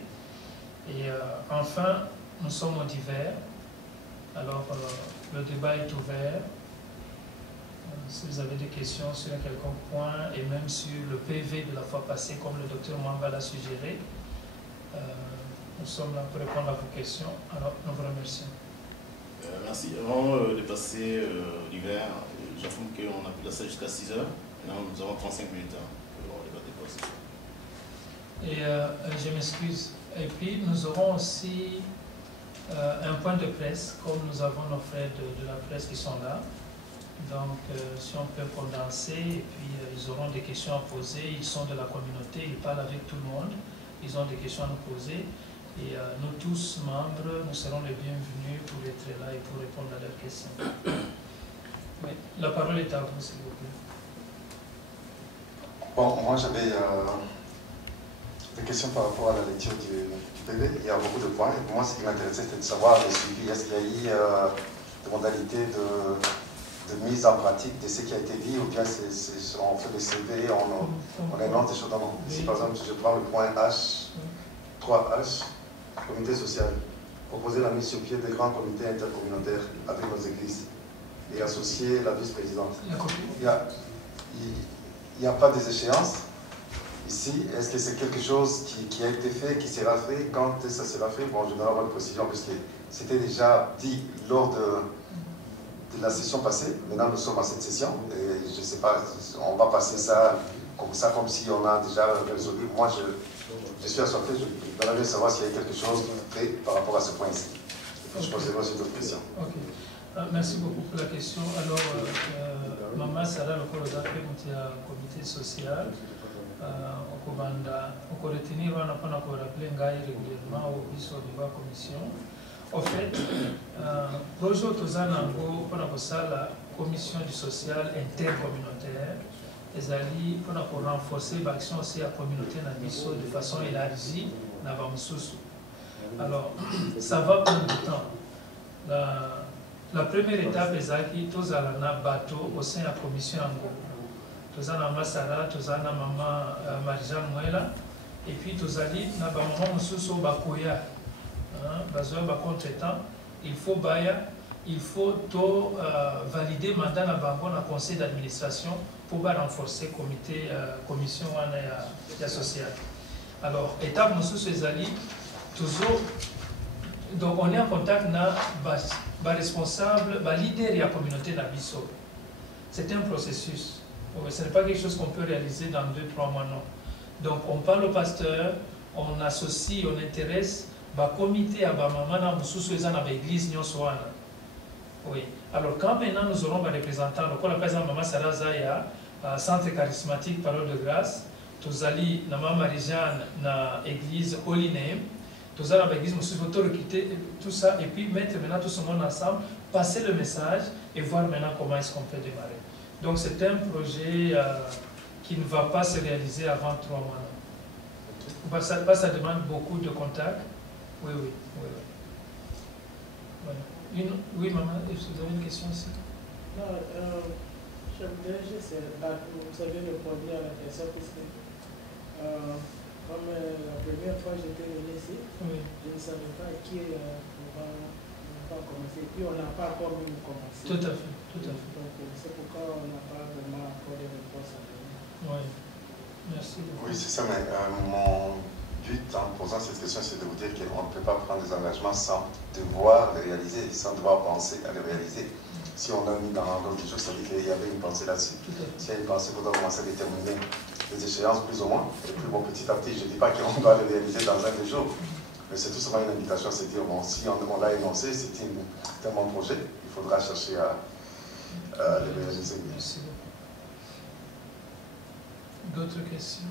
Et enfin, nous sommes au divers. Alors, le débat est ouvert. Si vous avez des questions sur un quelconque point et même sur le PV de la fois passée, comme le docteur Mwamba l'a suggéré, nous sommes là pour répondre à vos questions. Alors, nous vous remercions. Merci. Avant de passer l'hiver, j'affirme qu'on a pu passer jusqu'à 6 heures. Maintenant, nous avons 35 minutes pour le débat de poste. Et je m'excuse. Et puis, nous aurons aussi un point de presse, comme nous avons nos frères de la presse qui sont là. Donc, si on peut condenser, et puis ils auront des questions à poser. Ils sont de la communauté, ils parlent avec tout le monde. Ils ont des questions à nous poser. Et nous tous, membres, nous serons les bienvenus pour être là et pour répondre à leurs questions. Oui, la parole est à vous, s'il vous plaît. Bon, moi j'avais des questions par rapport à la lecture du PV. Il y a beaucoup de points. Et pour moi, ce qui m'intéressait, c'était de savoir le suivi. Est-ce qu'il y a eu des modalités de mise en pratique de ce qui a été dit, ou bien on fait des CV, on énonce des choses dans Si par exemple, je prends le point H, 3H, comité social, proposer la mise sur pied des grands comités intercommunautaires avec nos églises et associer la vice-présidente. Il n'y a pas des échéances ici. Est-ce que c'est quelque chose qui a été fait, qui sera fait? Quand ça sera fait? Bon, je dois avoir une précision, parce que c'était déjà dit lors de la session passée. Maintenant, nous sommes à cette session. Et je ne sais pas, on va passer ça comme si on a déjà résolu. Moi, je suis assoiffé. Je voudrais savoir s'il y a quelque chose fait par rapport à ce point-ci. Je poserai aussi d'autres questions. Ok. Merci beaucoup pour la question. Alors, Maman Sarah, le coordinateur du comité social, on peut retenir, on n'a pas rappelé régulièrement au biso de la commission. En fait, projet Tozanango, pour la commission du social intercommunautaire, et pour renforcer l'action aussi à la communauté de façon élargie dans la. Alors, ça va prendre du temps. La première étape est que un bateau au sein de la commission Ango. Nous avons Massara, nous avons Maman Marie-Jeanne Mouela, et puis nous avons Maman Moussousso Bakoya. Besoin de contre-temps, il faut valider le mandat dans le conseil d'administration pour renforcer la commission sociale. Alors, étape Moussousso Ezali, toujours. Donc, on est en contact avec les responsables, les leaders de la communauté de la Bissau. C'est un processus. Ce n'est pas quelque chose qu'on peut réaliser dans 2-3 mois, non. Donc, on parle au pasteur, on associe, on intéresse le comité à maman dans l'église. Oui. Alors, quand maintenant nous aurons des représentants, le président Maman Sarah Zaya, centre charismatique Parole de Grâce, nous allons Maman Marie-Jeanne dans l'église Holy Name. Tous à l'église, nous devons recruter tout ça et puis mettre maintenant tout ce monde ensemble, passer le message et voir maintenant comment est-ce qu'on peut démarrer. Donc c'est un projet qui ne va pas se réaliser avant 3 mois. Ça demande beaucoup de contacts. Oui. Voilà. Oui, maman, vous avez une question ici? Non, je voudrais juste, vous savez, répondre à la question puisque comme la première fois j'étais venu ici, je ne savais pas qui va commencer. Et puis on n'a pas encore même commencé. Tout à fait, tout à fait. Donc c'est pourquoi on n'a pas vraiment encore des réponses à donner. Oui, merci. Oui, c'est ça, mais mon but en posant cette question, c'est de vous dire qu'on ne peut pas prendre des engagements sans devoir les réaliser, sans devoir penser à les réaliser. Si on l'a mis dans l'ordre du jour, ça veut dire qu'il y avait une pensée là-dessus. S'il y a une pensée, il faudra commencer à déterminer les échéances plus ou moins. Et puis bon, petit à petit, je ne dis pas qu'on doit les réaliser dans un des jours, mais c'est tout simplement une invitation, c'est dire, bon, si on l'a énoncé, c'est un bon projet, il faudra chercher à le réaliser. Merci beaucoup. D'autres questions?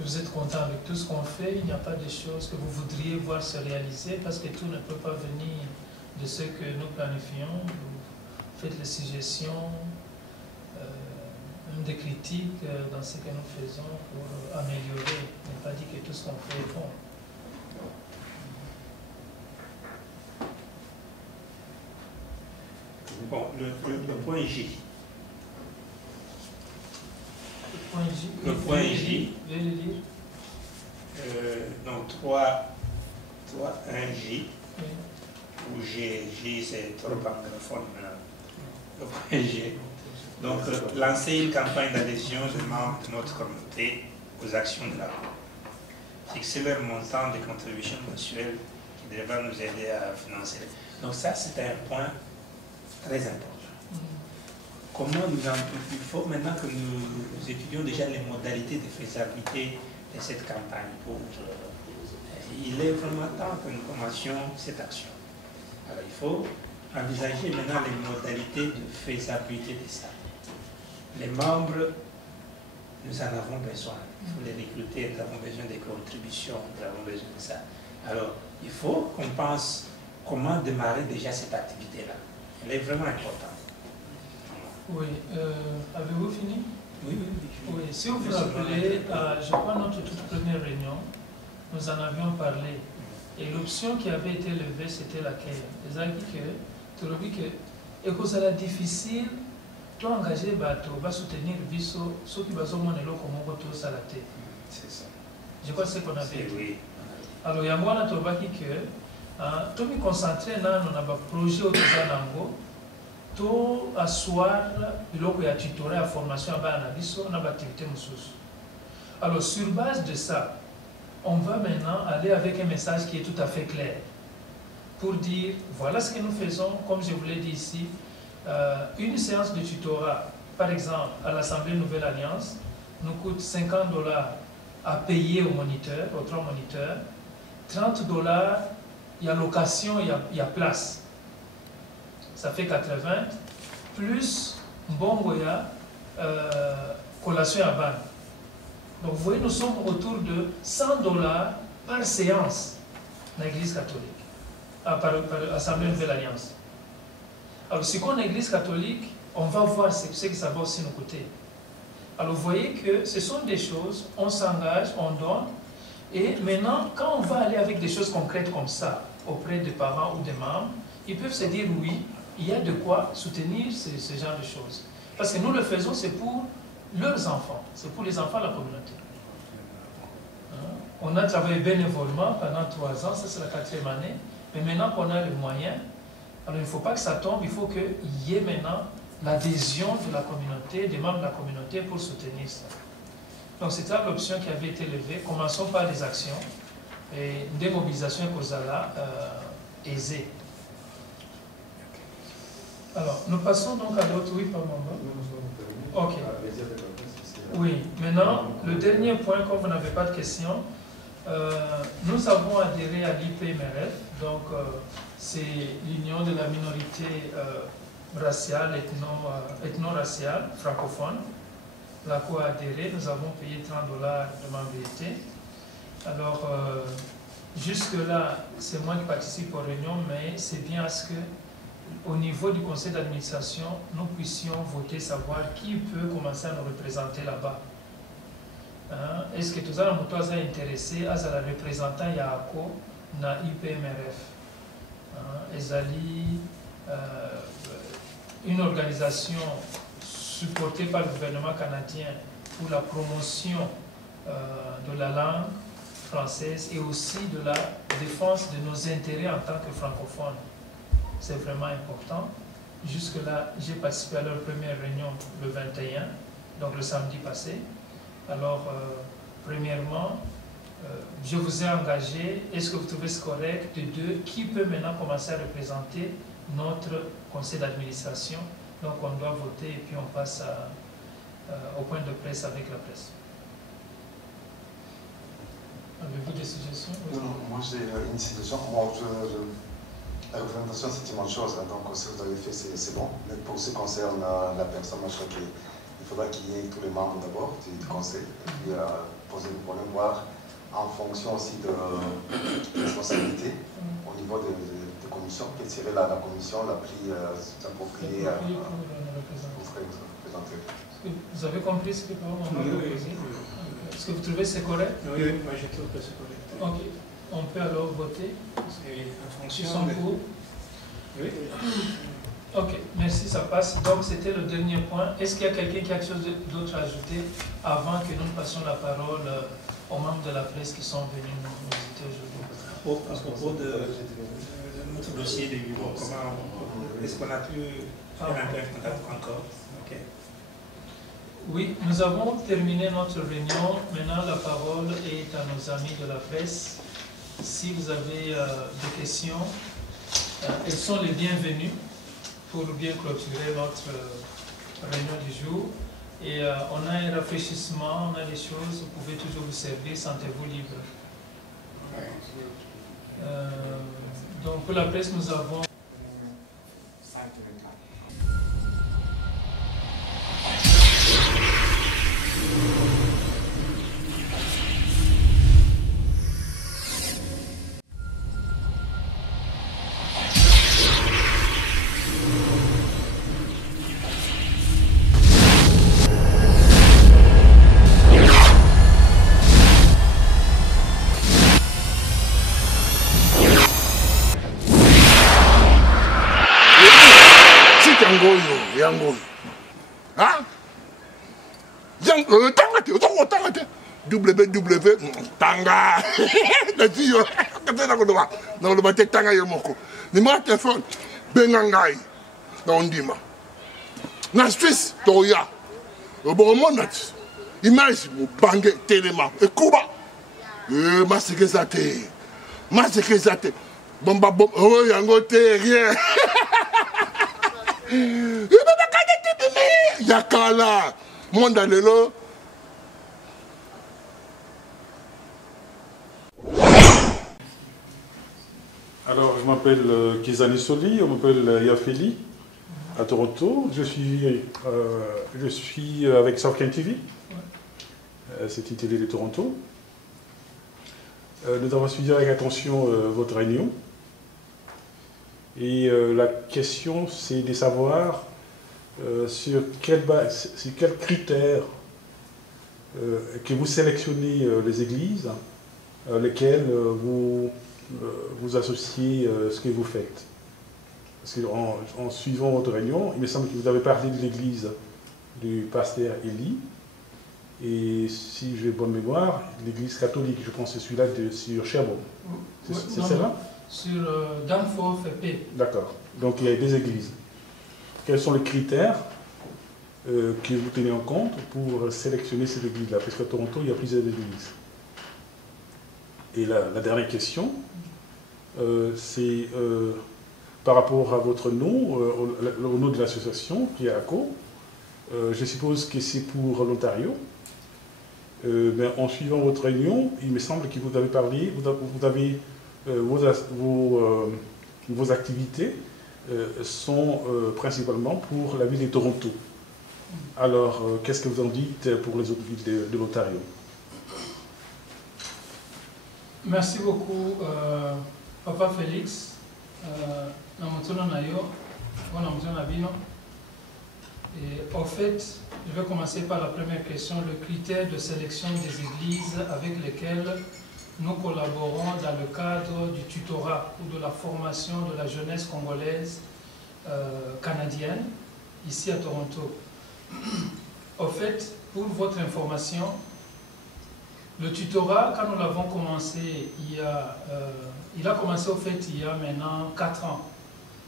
Vous êtes content avec tout ce qu'on fait, il n'y a pas de choses que vous voudriez voir se réaliser parce que tout ne peut pas venir de ce que nous planifions. Vous faites les suggestions, même des critiques dans ce que nous faisons pour améliorer. Il n'est pas dit que tout ce qu'on fait est bon. Bon, le point J. Le point J. Veuillez le lire. Donc 3.1J, ou G c'est trop anglophone. Le point G. Donc, lancer une campagne d'adhésion des membres de notre communauté aux actions de la Cour. Fixer leur montant de contribution mensuelle qui devra nous aider à financer. Donc ça, c'est un point très important. Comment il faut maintenant que nous étudions déjà les modalités de faisabilité de cette campagne. Il est vraiment temps que nous commencions cette action. Alors il faut envisager maintenant les modalités de faisabilité de ça. Les membres, nous en avons besoin. Il faut les recruter, nous avons besoin des contributions, nous avons besoin de ça. Alors il faut qu'on pense comment démarrer déjà cette activité-là. Elle est vraiment importante. Oui, avez-vous fini? Oui. Si vous vous rappelez, je crois notre toute première réunion, nous en avions parlé. Et l'option qui avait été levée, c'était laquelle? Les amis que tu as dit que c'est difficile de engager bateau, va soutenir Bisso, ceux qui vont mener l'eau comme on retrouve ça la tête. C'est ça. Je crois que c'est ce qu'on avait dit. Oui. Alors, il y a moi, tu as dit que tout me concentrer dans un projet au Tizanango. Tout asseoir le ya tutorat à formation à Banabiso, on a activité moussous. Alors sur base de ça, on va maintenant aller avec un message qui est tout à fait clair pour dire voilà ce que nous faisons, comme je vous l'ai dit ici, une séance de tutorat, par exemple à l'Assemblée Nouvelle Alliance, nous coûte $50 à payer aux moniteurs, aux 3 moniteurs, $30, il y a location, il y a place. Ça fait 80, plus Mbongoya, collation à ban. Donc vous voyez, nous sommes autour de $100 par séance dans l'Église catholique, par l'Assemblée Nouvelle Alliance. Alors si on est l'Église catholique, on va voir ce que ça va aussi nous coûter. Alors vous voyez que ce sont des choses, on s'engage, on donne, et maintenant, quand on va aller avec des choses concrètes comme ça, auprès des parents ou des membres, ils peuvent se dire oui, il y a de quoi soutenir ce genre de choses. Parce que nous le faisons, c'est pour leurs enfants, c'est pour les enfants de la communauté. On a travaillé bénévolement pendant 3 ans, ça c'est la 4e année, mais maintenant qu'on a les moyens, alors il ne faut pas que ça tombe, il faut qu'il y ait maintenant l'adhésion de la communauté, des membres de la communauté pour soutenir ça. Donc c'était l'option qui avait été levée. Commençons par les actions et des mobilisations causales aisées. Alors, nous passons donc à l'autre, oui, par moment. Ok. Oui, maintenant, le dernier point, comme vous n'avez pas de questions, nous avons adhéré à l'IPMRF, donc c'est l'Union de la minorité raciale, ethno-raciale, francophone. La co a adhéré, nous avons payé $30 de membrité. Alors, jusque-là, c'est moi qui participe aux réunions, mais c'est bien à ce que au niveau du conseil d'administration, nous puissions voter, savoir qui peut commencer à nous représenter là-bas. Est-ce que tout ça nous a intéressé à la représentant Yako na IPMRF? Ezali, une organisation supportée par le gouvernement canadien pour la promotion de la langue française et aussi de la défense de nos intérêts en tant que francophones. C'est vraiment important. Jusque-là, j'ai participé à leur première réunion le 21, donc le samedi passé. Alors, premièrement, je vous ai engagé, est-ce que vous trouvez ce correct? De deux, qui peut maintenant commencer à représenter notre conseil d'administration? Donc on doit voter et puis on passe au point de presse avec la presse. Avez-vous des suggestions? Non, moi j'ai une suggestion. Moi, la représentation c'est une bonne chose, hein, donc ce que vous avez fait c'est bon. Mais pour ce qui concerne la personne, moi, je crois qu'il faudra qu'il y ait tous les membres d'abord du conseil, et puis poser le problème, voir en fonction aussi de responsabilité au niveau de commissions, quelle serait la commission la plus appropriée pour représenter. Vous avez compris ce que Paul m'a proposé? Est-ce que vous trouvez que c'est correct? Oui, moi je trouve que c'est correct. Ok, on peut alors voter. En fonction Ils sont pour? Oui. Ok, merci, ça passe. Donc c'était le dernier point. Est-ce qu'il y a quelqu'un qui a quelque chose d'autre à ajouter avant que nous passions la parole aux membres de la presse qui sont venus nous visiter aujourd'hui? À propos de notre dossier de bureau, est-ce qu'on a pu faire un peu de contact encore? Okay. Oui, nous avons terminé notre réunion. Maintenant, la parole est à nos amis de la presse. Si vous avez des questions, elles sont les bienvenues pour bien clôturer notre réunion du jour. Et on a un rafraîchissement, on a des choses, vous pouvez toujours vous servir, sentez-vous libre. Donc pour la presse, nous avons... Yango. Hein? Tanga. WW Tanga. Tanga yomoko. Numéro de téléphone. Bengangai. Dans Ndima. Na Suisse, Toya. Au bon moment, image, bangé, téléma. Et Kuba. Masekezate. Bomba, oh, yango, rien. Yakala, Mondalelo. Alors, je m'appelle Kizani Soli, on m'appelle Yafeli, à Toronto. Je suis avec Southcan TV, c'est une télé de Toronto. Nous avons suivi avec attention votre réunion. Et la question, c'est de savoir sur quels critères que vous sélectionnez les églises, lesquelles vous associez ce que vous faites. Parce qu'en suivant votre réunion, il me semble que vous avez parlé de l'église du pasteur Eli. Et si j'ai bonne mémoire, l'église catholique, je pense que c'est celui-là sur Sherbrooke. C'est celle-là? Sur Danforth et P. D'accord. Donc il y a des églises. Quels sont les critères que vous tenez en compte pour sélectionner cette église-là? Parce qu'à Toronto, il y a plusieurs églises. Et la dernière question, c'est par rapport à votre nom, au nom de l'association qui est ACO. Je suppose que c'est pour l'Ontario. Mais en suivant votre réunion, il me semble que vous avez parlé, vous avez vos activités sont principalement pour la ville de Toronto. Alors, qu'est-ce que vous en dites pour les autres villes de l'Ontario? Merci beaucoup, Papa Félix. Et en fait, je vais commencer par la première question, le critère de sélection des églises avec lesquelles nous collaborons dans le cadre du tutorat ou de la formation de la jeunesse congolaise canadienne, ici à Toronto. En fait, pour votre information, Le tutorat, quand nous l'avons commencé, il a commencé au fait il y a maintenant 4 ans,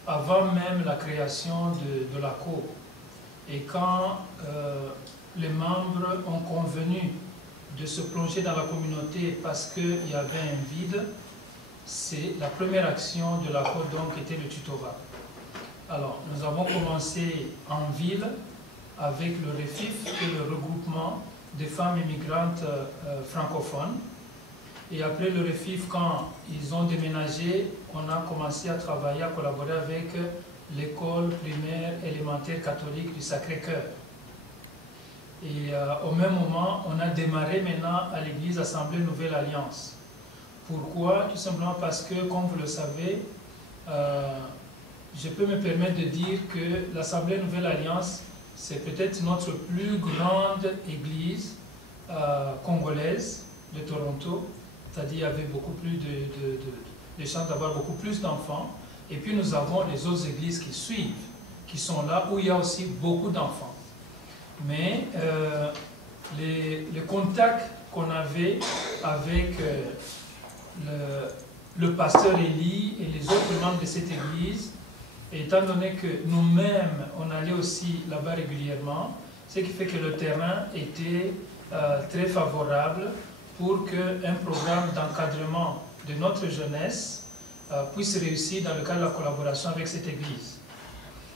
avant même la création de la COR. Et quand les membres ont convenu de se plonger dans la communauté parce qu'il y avait un vide, c'est la première action de la COR donc était le tutorat. Alors, nous avons commencé en ville avec le REFIF, qui est le regroupement des femmes immigrantes francophones. Et après le REFIF, quand ils ont déménagé, on a commencé à travailler, à collaborer avec l'école primaire élémentaire catholique du Sacré-Cœur. Et au même moment, on a démarré maintenant à l'église Assemblée Nouvelle Alliance. Pourquoi? Tout simplement parce que, comme vous le savez, je peux me permettre de dire que l'Assemblée Nouvelle Alliance, c'est peut-être notre plus grande église congolaise de Toronto, c'est-à-dire il y avait beaucoup plus de chances d'avoir beaucoup plus d'enfants. Et puis nous avons les autres églises qui suivent, qui sont là, où il y a aussi beaucoup d'enfants. Mais les contacts qu'on avait avec le pasteur Élie et les autres membres de cette église, étant donné que nous-mêmes, on allait aussi là-bas régulièrement, ce qui fait que le terrain était très favorable pour qu'un programme d'encadrement de notre jeunesse puisse réussir dans le cadre de la collaboration avec cette église.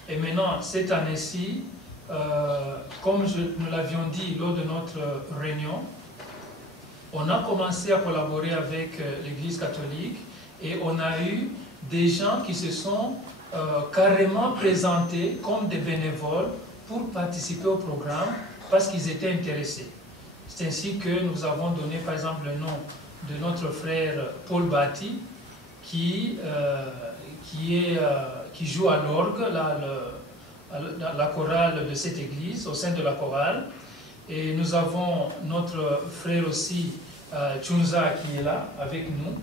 Et maintenant, cette année-ci, comme nous l'avions dit lors de notre réunion, on a commencé à collaborer avec l'église catholique et on a eu des gens qui se sont carrément présentés comme des bénévoles pour participer au programme parce qu'ils étaient intéressés. C'est ainsi que nous avons donné par exemple le nom de notre frère Paul Bati qui joue à l'orgue, la chorale de cette église, au sein de la chorale. Et nous avons notre frère aussi, Chunza, qui est là avec nous,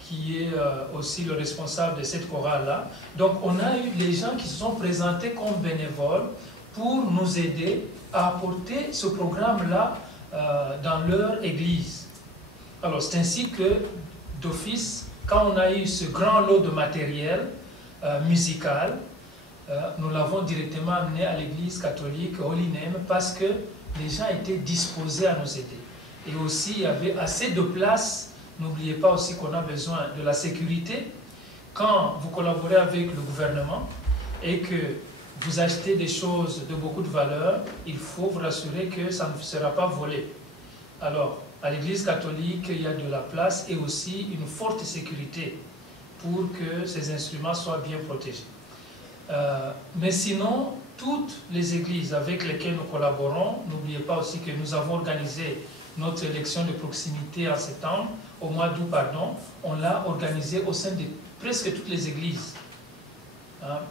qui est aussi le responsable de cette chorale-là. Donc on a eu les gens qui se sont présentés comme bénévoles pour nous aider à apporter ce programme-là dans leur église. Alors c'est ainsi que, d'office, quand on a eu ce grand lot de matériel musical, nous l'avons directement amené à l'église catholique Holy Name parce que les gens étaient disposés à nous aider. Et aussi, il y avait assez de place. N'oubliez pas aussi qu'on a besoin de la sécurité. Quand vous collaborez avec le gouvernement et que vous achetez des choses de beaucoup de valeur, il faut vous rassurer que ça ne sera pas volé. Alors, à l'église catholique, il y a de la place et aussi une forte sécurité pour que ces instruments soient bien protégés. Mais sinon, toutes les églises avec lesquelles nous collaborons, n'oubliez pas aussi que nous avons organisé notre élection de proximité en septembre, au mois d'août, pardon, on l'a organisée au sein de presque toutes les églises.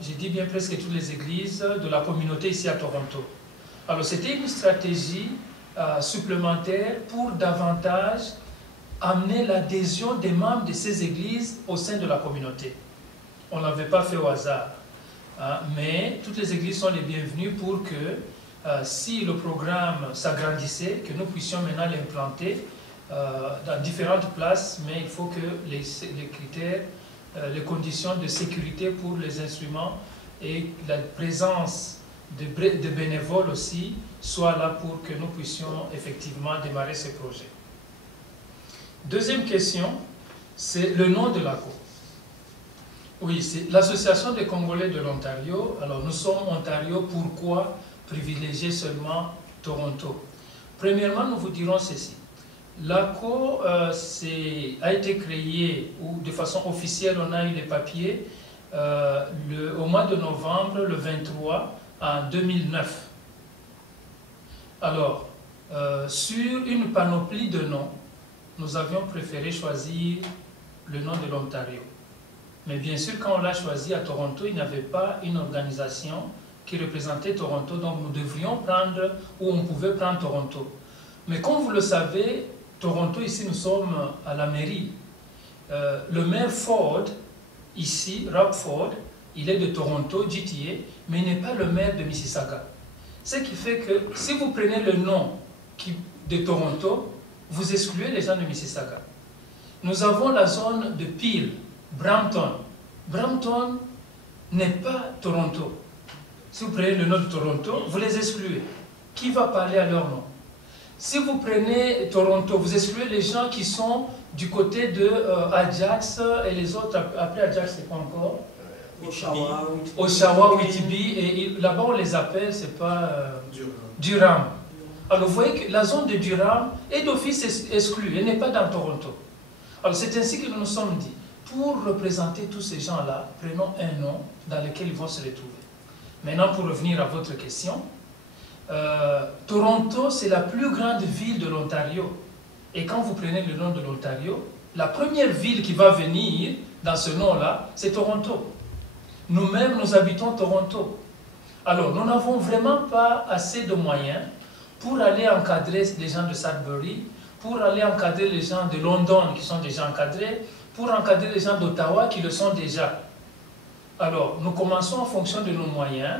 J'ai dit bien presque toutes les églises de la communauté ici à Toronto. Alors c'était une stratégie supplémentaire pour davantage amener l'adhésion des membres de ces églises au sein de la communauté. On ne l'avait pas fait au hasard. Mais toutes les églises sont les bienvenues pour que si le programme s'agrandissait, que nous puissions maintenant l'implanter dans différentes places, mais il faut que les critères, les conditions de sécurité pour les instruments et la présence de bénévoles aussi soient là pour que nous puissions effectivement démarrer ces projets. Deuxième question, c'est le nom de la COR. Oui, c'est l'Association des Congolais de l'Ontario. Alors nous sommes Ontario, pourquoi privilégier seulement Toronto? Premièrement, nous vous dirons ceci. La COR a été créée, ou de façon officielle, on a eu les papiers au mois de novembre, le 23, en 2009. Alors, sur une panoplie de noms, nous avions préféré choisir le nom de l'Ontario. Mais bien sûr, quand on l'a choisi à Toronto, il n'y avait pas une organisation qui représentait Toronto, donc nous devrions prendre, ou on pouvait prendre Toronto. Mais comme vous le savez, Toronto, ici, nous sommes à la mairie. Le maire Ford, ici, Rob Ford, il est de Toronto, GTA, mais il n'est pas le maire de Mississauga. Ce qui fait que si vous prenez le nom de Toronto, vous excluez les gens de Mississauga. Nous avons la zone de Peel, Brampton. Brampton n'est pas Toronto. Si vous prenez le nom de Toronto, vous les excluez. Qui va parler à leur nom? Si vous prenez Toronto, vous excluez les gens qui sont du côté de Ajax et les autres. Après Ajax, c'est quoi encore? Oshawa, Whitby. Et là-bas, on les appelle, c'est pas Durham. Alors, vous voyez que la zone de Durham est d'office exclue. Elle n'est pas dans Toronto. Alors, c'est ainsi que nous nous sommes dit. Pour représenter tous ces gens-là, prenons un nom dans lequel ils vont se retrouver. Maintenant, pour revenir à votre question, Toronto, c'est la plus grande ville de l'Ontario. Et quand vous prenez le nom de l'Ontario, la première ville qui va venir dans ce nom-là, c'est Toronto. Nous-mêmes, nous habitons Toronto. Alors, nous n'avons vraiment pas assez de moyens pour aller encadrer les gens de Sudbury, pour aller encadrer les gens de London qui sont déjà encadrés, pour encadrer les gens d'Ottawa qui le sont déjà. Alors, nous commençons en fonction de nos moyens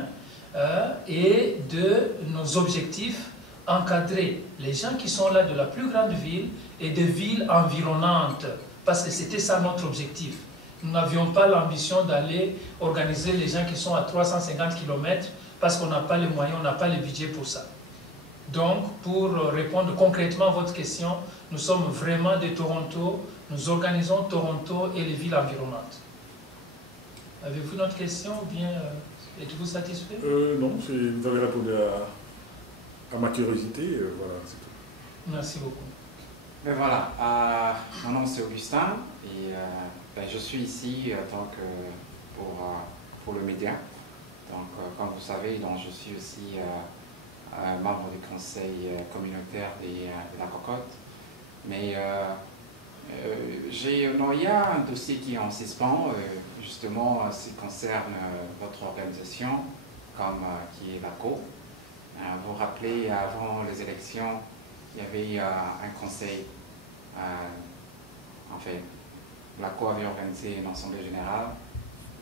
et de nos objectifs, encadrer les gens qui sont là de la plus grande ville et des villes environnantes, parce que c'était ça notre objectif. Nous n'avions pas l'ambition d'aller organiser les gens qui sont à 350 km parce qu'on n'a pas les moyens, on n'a pas le budget pour ça. Donc, pour répondre concrètement à votre question, nous sommes vraiment de Toronto, nous organisons Toronto et les villes environnantes. Avez-vous une autre question ou bien êtes-vous satisfait? Non, vous avez répondu à ma curiosité, voilà, c'est tout. Merci beaucoup. Ben voilà, mon nom c'est Augustin et je suis ici pour le média. Donc, comme vous savez, donc, je suis aussi membre du conseil communautaire de la Cocotte. Mais il y a un dossier qui est en suspens, justement, ce qui concerne votre organisation, qui est l'ACO. Vous vous rappelez, avant les élections, il y avait un conseil, en fait, l'ACO avait organisé une assemblée générale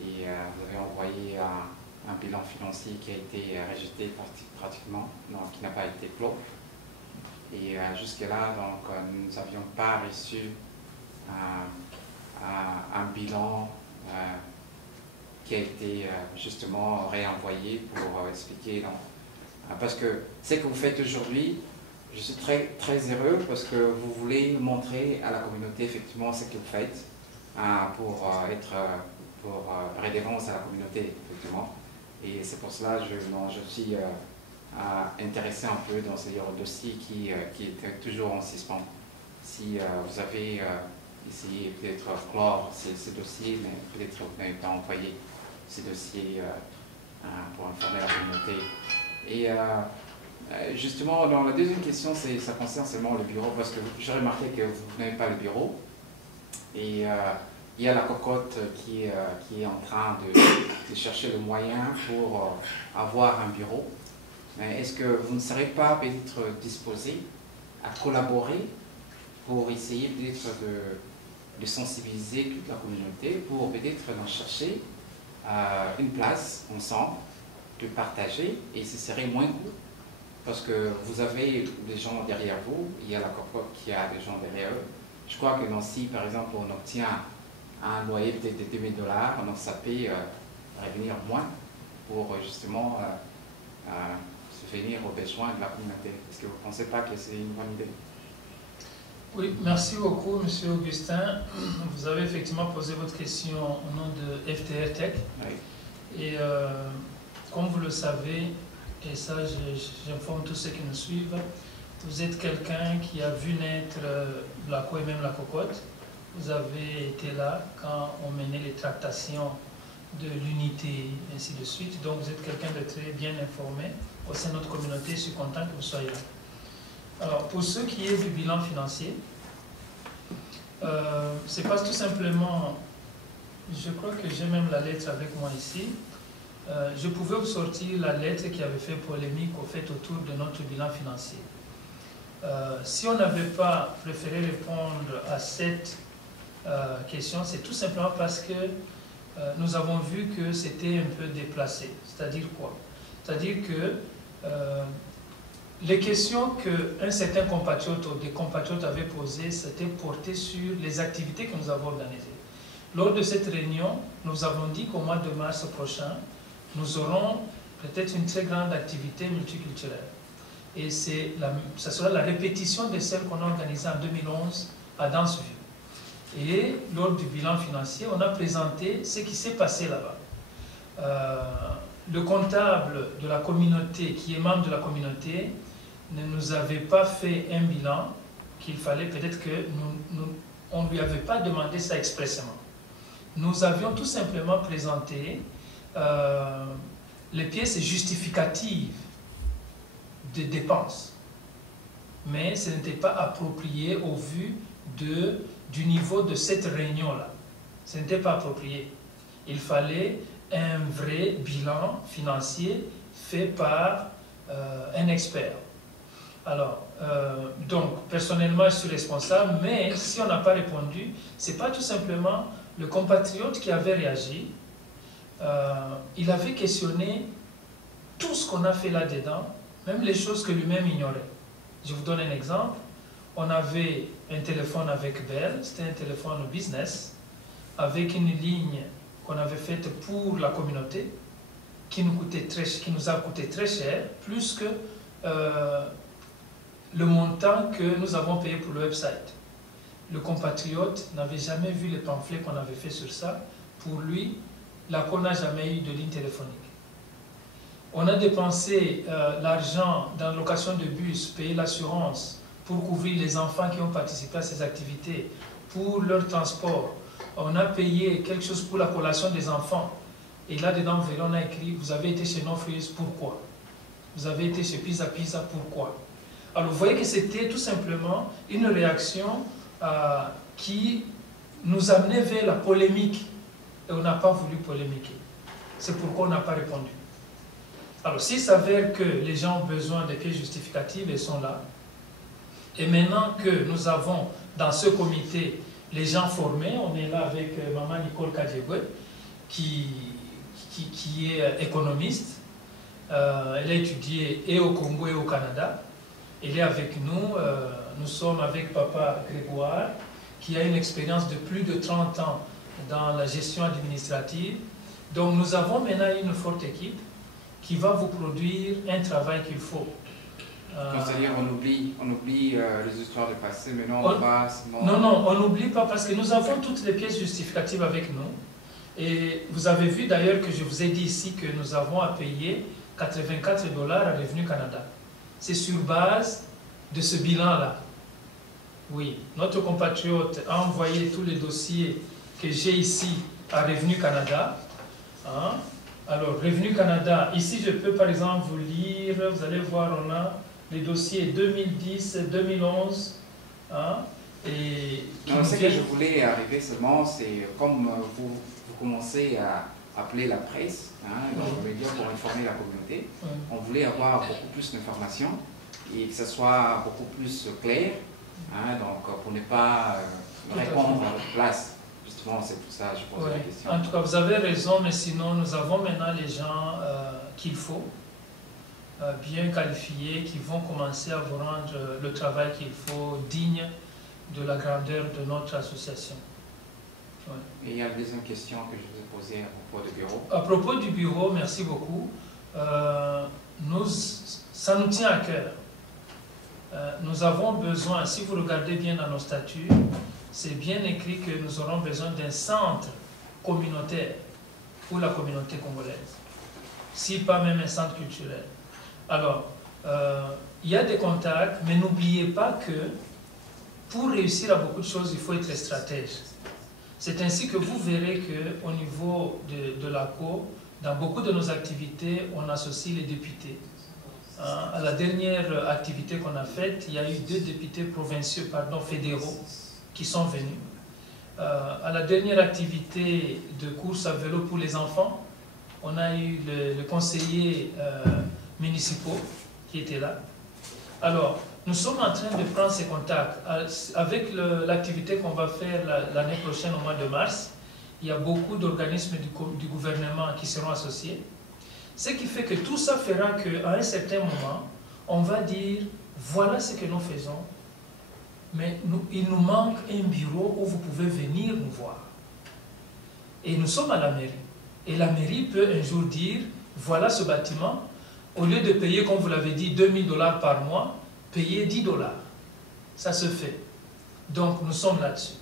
et vous avez envoyé un bilan financier qui a été rejeté pratiquement, donc qui n'a pas été clos. Et jusque-là, donc, nous n'avions pas reçu un bilan qui a été justement réenvoyé pour expliquer. Donc, parce que ce que vous faites aujourd'hui, je suis très, très heureux parce que vous voulez montrer à la communauté effectivement ce que vous faites pour référence à la communauté, effectivement. Et c'est pour cela que je suis intéressé un peu dans ce dossier qui est toujours en suspens. Si vous avez essayé peut-être clore ce dossier, mais peut-être vous n'avez pas envoyé ce dossier pour informer la communauté. Et justement, dans la deuxième question, ça concerne seulement le bureau, parce que j'ai remarqué que vous n'avez pas le bureau. Et il y a la Cocotte qui est en train de chercher le moyen pour avoir un bureau. Est-ce que vous ne serez pas peut-être disposé à collaborer pour essayer peut-être de sensibiliser toute la communauté, pour peut-être en chercher une place ensemble, de partager, et ce serait moins coûteux, parce que vous avez des gens derrière vous, il y a la Cocotte qui a des gens derrière eux. Je crois que Nancy, par exemple, on obtient un loyer peut-être de $2000, donc ça peut revenir moins pour justement subvenir aux besoins de la communauté. Est-ce que vous ne pensez pas que c'est une bonne idée? Oui, merci beaucoup, M. Augustin. Vous avez effectivement posé votre question au nom de FTR Tech. Oui. Et comme vous le savez, et ça j'informe tous ceux qui nous suivent, vous êtes quelqu'un qui a vu naître l'ACO et même la Cocotte. Vous avez été là quand on menait les tractations de l'unité, et ainsi de suite. Donc vous êtes quelqu'un de très bien informé au sein de notre communauté. Je suis content que vous soyez là. Alors, pour ce qui est du bilan financier, c'est pas tout simplement, je crois que j'ai même la lettre avec moi ici. Je pouvais vous sortir la lettre qui avait fait polémique au fait autour de notre bilan financier. Si on n'avait pas préféré répondre à cette question, c'est tout simplement parce que nous avons vu que c'était un peu déplacé. C'est-à-dire quoi? C'est-à-dire que Les questions qu'un certain compatriote ou des compatriotes avaient posées, c'était porté sur les activités que nous avons organisées. Lors de cette réunion, nous avons dit qu'au mois de mars prochain, nous aurons peut-être une très grande activité multiculturelle. Et ça sera la répétition de celle qu'on a organisée en 2011 à Danseville. Et lors du bilan financier, on a présenté ce qui s'est passé là-bas. Le comptable de la communauté, qui est membre de la communauté, ne nous avait pas fait un bilan qu'il fallait, peut-être qu'on ne lui avait pas demandé ça expressément. Nous avions tout simplement présenté les pièces justificatives des dépenses. Mais ce n'était pas approprié au vu du niveau de cette réunion-là. Ce n'était pas approprié. Il fallait un vrai bilan financier fait par un expert. Alors, donc, personnellement, je suis responsable, mais si on n'a pas répondu, ce n'est pas tout simplement le compatriote qui avait réagi. Il avait questionné tout ce qu'on a fait là-dedans, même les choses que lui-même ignorait. Je vous donne un exemple. On avait un téléphone avec Bell, c'était un téléphone business, avec une ligne qu'on avait faite pour la communauté, qui nous a coûté très cher, plus que le montant que nous avons payé pour le website. Le compatriote n'avait jamais vu les pamphlets qu'on avait fait sur ça. Pour lui, l'ACO n'a jamais eu de ligne téléphonique. On a dépensé l'argent dans la location de bus, payer l'assurance pour couvrir les enfants qui ont participé à ces activités, pour leur transport. On a payé quelque chose pour la collation des enfants. Et là-dedans, on a écrit, vous avez été chez No Frills, pourquoi? Vous avez été chez Pizza Pizza, pourquoi? Alors vous voyez que c'était tout simplement une réaction qui nous amenait vers la polémique. Et on n'a pas voulu polémiquer. C'est pourquoi on n'a pas répondu. Alors s'il s'avère que les gens ont besoin de pièces justificatives, elles sont là. Et maintenant que nous avons dans ce comité les gens formés, on est là avec Maman Nicole Kadjebwe, qui est économiste. Elle a étudié et au Congo et au Canada. Elle est avec nous. Nous sommes avec Papa Grégoire, qui a une expérience de plus de 30 ans dans la gestion administrative. Donc nous avons maintenant une forte équipe qui va vous produire un travail qu'il faut. C'est-à-dire on oublie les histoires du passé, mais non, on passe... Non, on n'oublie pas parce que nous avons toutes les pièces justificatives avec nous. Et vous avez vu d'ailleurs que je vous ai dit ici que nous avons à payer 84 $ à Revenu Canada. C'est sur base de ce bilan-là. Oui, notre compatriote a envoyé tous les dossiers que j'ai ici à Revenu Canada. Hein? Alors, Revenu Canada, ici je peux par exemple vous lire, vous allez voir, on a les dossiers 2010, 2011. Hein? Et ce que je voulais arriver seulement, c'est comme vous commencez à appeler la presse, dans les médias pour informer la communauté, on voulait avoir beaucoup plus d'informations et que ce soit beaucoup plus clair, donc pour ne pas répondre à votre place. Justement, c'est pour ça que je pose la question. En tout cas, vous avez raison, mais sinon, nous avons maintenant les gens qu'il faut, bien qualifiés, qui vont commencer à vous rendre le travail qu'il faut, digne de la grandeur de notre association. Et il y a une deuxième question que je vous ai posée à propos du bureau. À propos du bureau, merci beaucoup. Ça nous tient à cœur. Nous avons besoin, si vous regardez bien dans nos statuts, c'est bien écrit que nous aurons besoin d'un centre communautaire pour la communauté congolaise, si pas même un centre culturel. Alors, il y a des contacts, mais n'oubliez pas que pour réussir à beaucoup de choses, il faut être stratège. C'est ainsi que vous verrez qu'au niveau de l'ACO, dans beaucoup de nos activités, on associe les députés. À la dernière activité qu'on a faite, il y a eu 2 députés provinciaux, fédéraux, qui sont venus. À la dernière activité de course à vélo pour les enfants, on a eu le conseiller municipal qui était là. Alors, nous sommes en train de prendre ces contacts. Avec l'activité qu'on va faire l'année prochaine, au mois de mars, il y a beaucoup d'organismes du gouvernement qui seront associés. Ce qui fait que tout ça fera qu'à un certain moment, on va dire, voilà ce que nous faisons, mais il nous manque un bureau où vous pouvez venir nous voir. Et nous sommes à la mairie. Et la mairie peut un jour dire, voilà ce bâtiment, au lieu de payer, comme vous l'avez dit, 2000 $ par mois, payez 10 $. Ça se fait. Donc nous sommes là-dessus.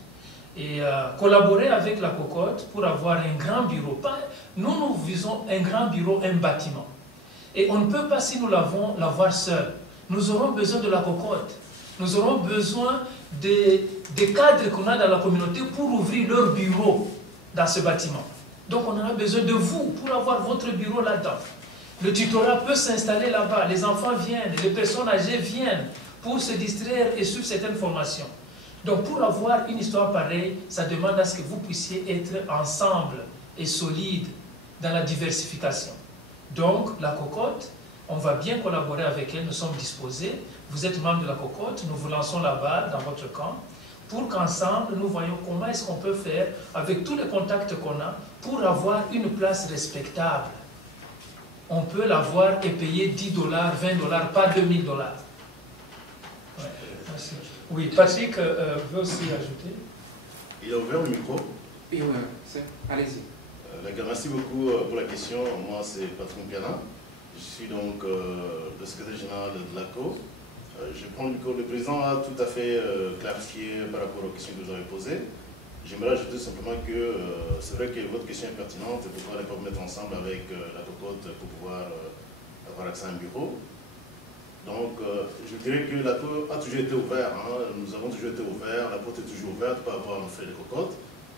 Et collaborer avec la cocotte pour avoir un grand bureau. Nous visons un grand bureau, un bâtiment. Et on ne peut pas, si nous l'avons, l'avoir seul. Nous aurons besoin de la cocotte. Nous aurons besoin des cadres qu'on a dans la communauté pour ouvrir leur bureau dans ce bâtiment. Donc on aura besoin de vous pour avoir votre bureau là-dedans. Le tutorat peut s'installer là-bas. Les enfants viennent, les personnes âgées viennent pour se distraire et suivre certaines formations. Donc pour avoir une histoire pareille, ça demande à ce que vous puissiez être ensemble et solide dans la diversification. Donc la cocotte, on va bien collaborer avec elle, nous sommes disposés. Vous êtes membre de la cocotte, nous vous lançons la balle dans votre camp pour qu'ensemble nous voyons comment est-ce qu'on peut faire avec tous les contacts qu'on a pour avoir une place respectable. On peut l'avoir et payer 10 $, 20 $, pas 2000 $. Ouais. Merci. Oui, Patrick veut aussi ajouter. Il a ouvert le micro. Oui, allez-y. Merci beaucoup pour la question. Moi, c'est Patrick Piana. Je suis donc le secrétaire général de l'ACO. Je prends le micro. Le président a tout à fait clarifié par rapport aux questions que vous avez posées. J'aimerais ajouter simplement que c'est vrai que votre question est pertinente et pourquoi ne pas vous mettre ensemble avec la cocotte pour pouvoir avoir accès à un bureau. Donc, je dirais que la cour a toujours été ouverte. Hein. Nous avons toujours été ouverts, la porte est toujours ouverte par rapport à nos frères de cocotte.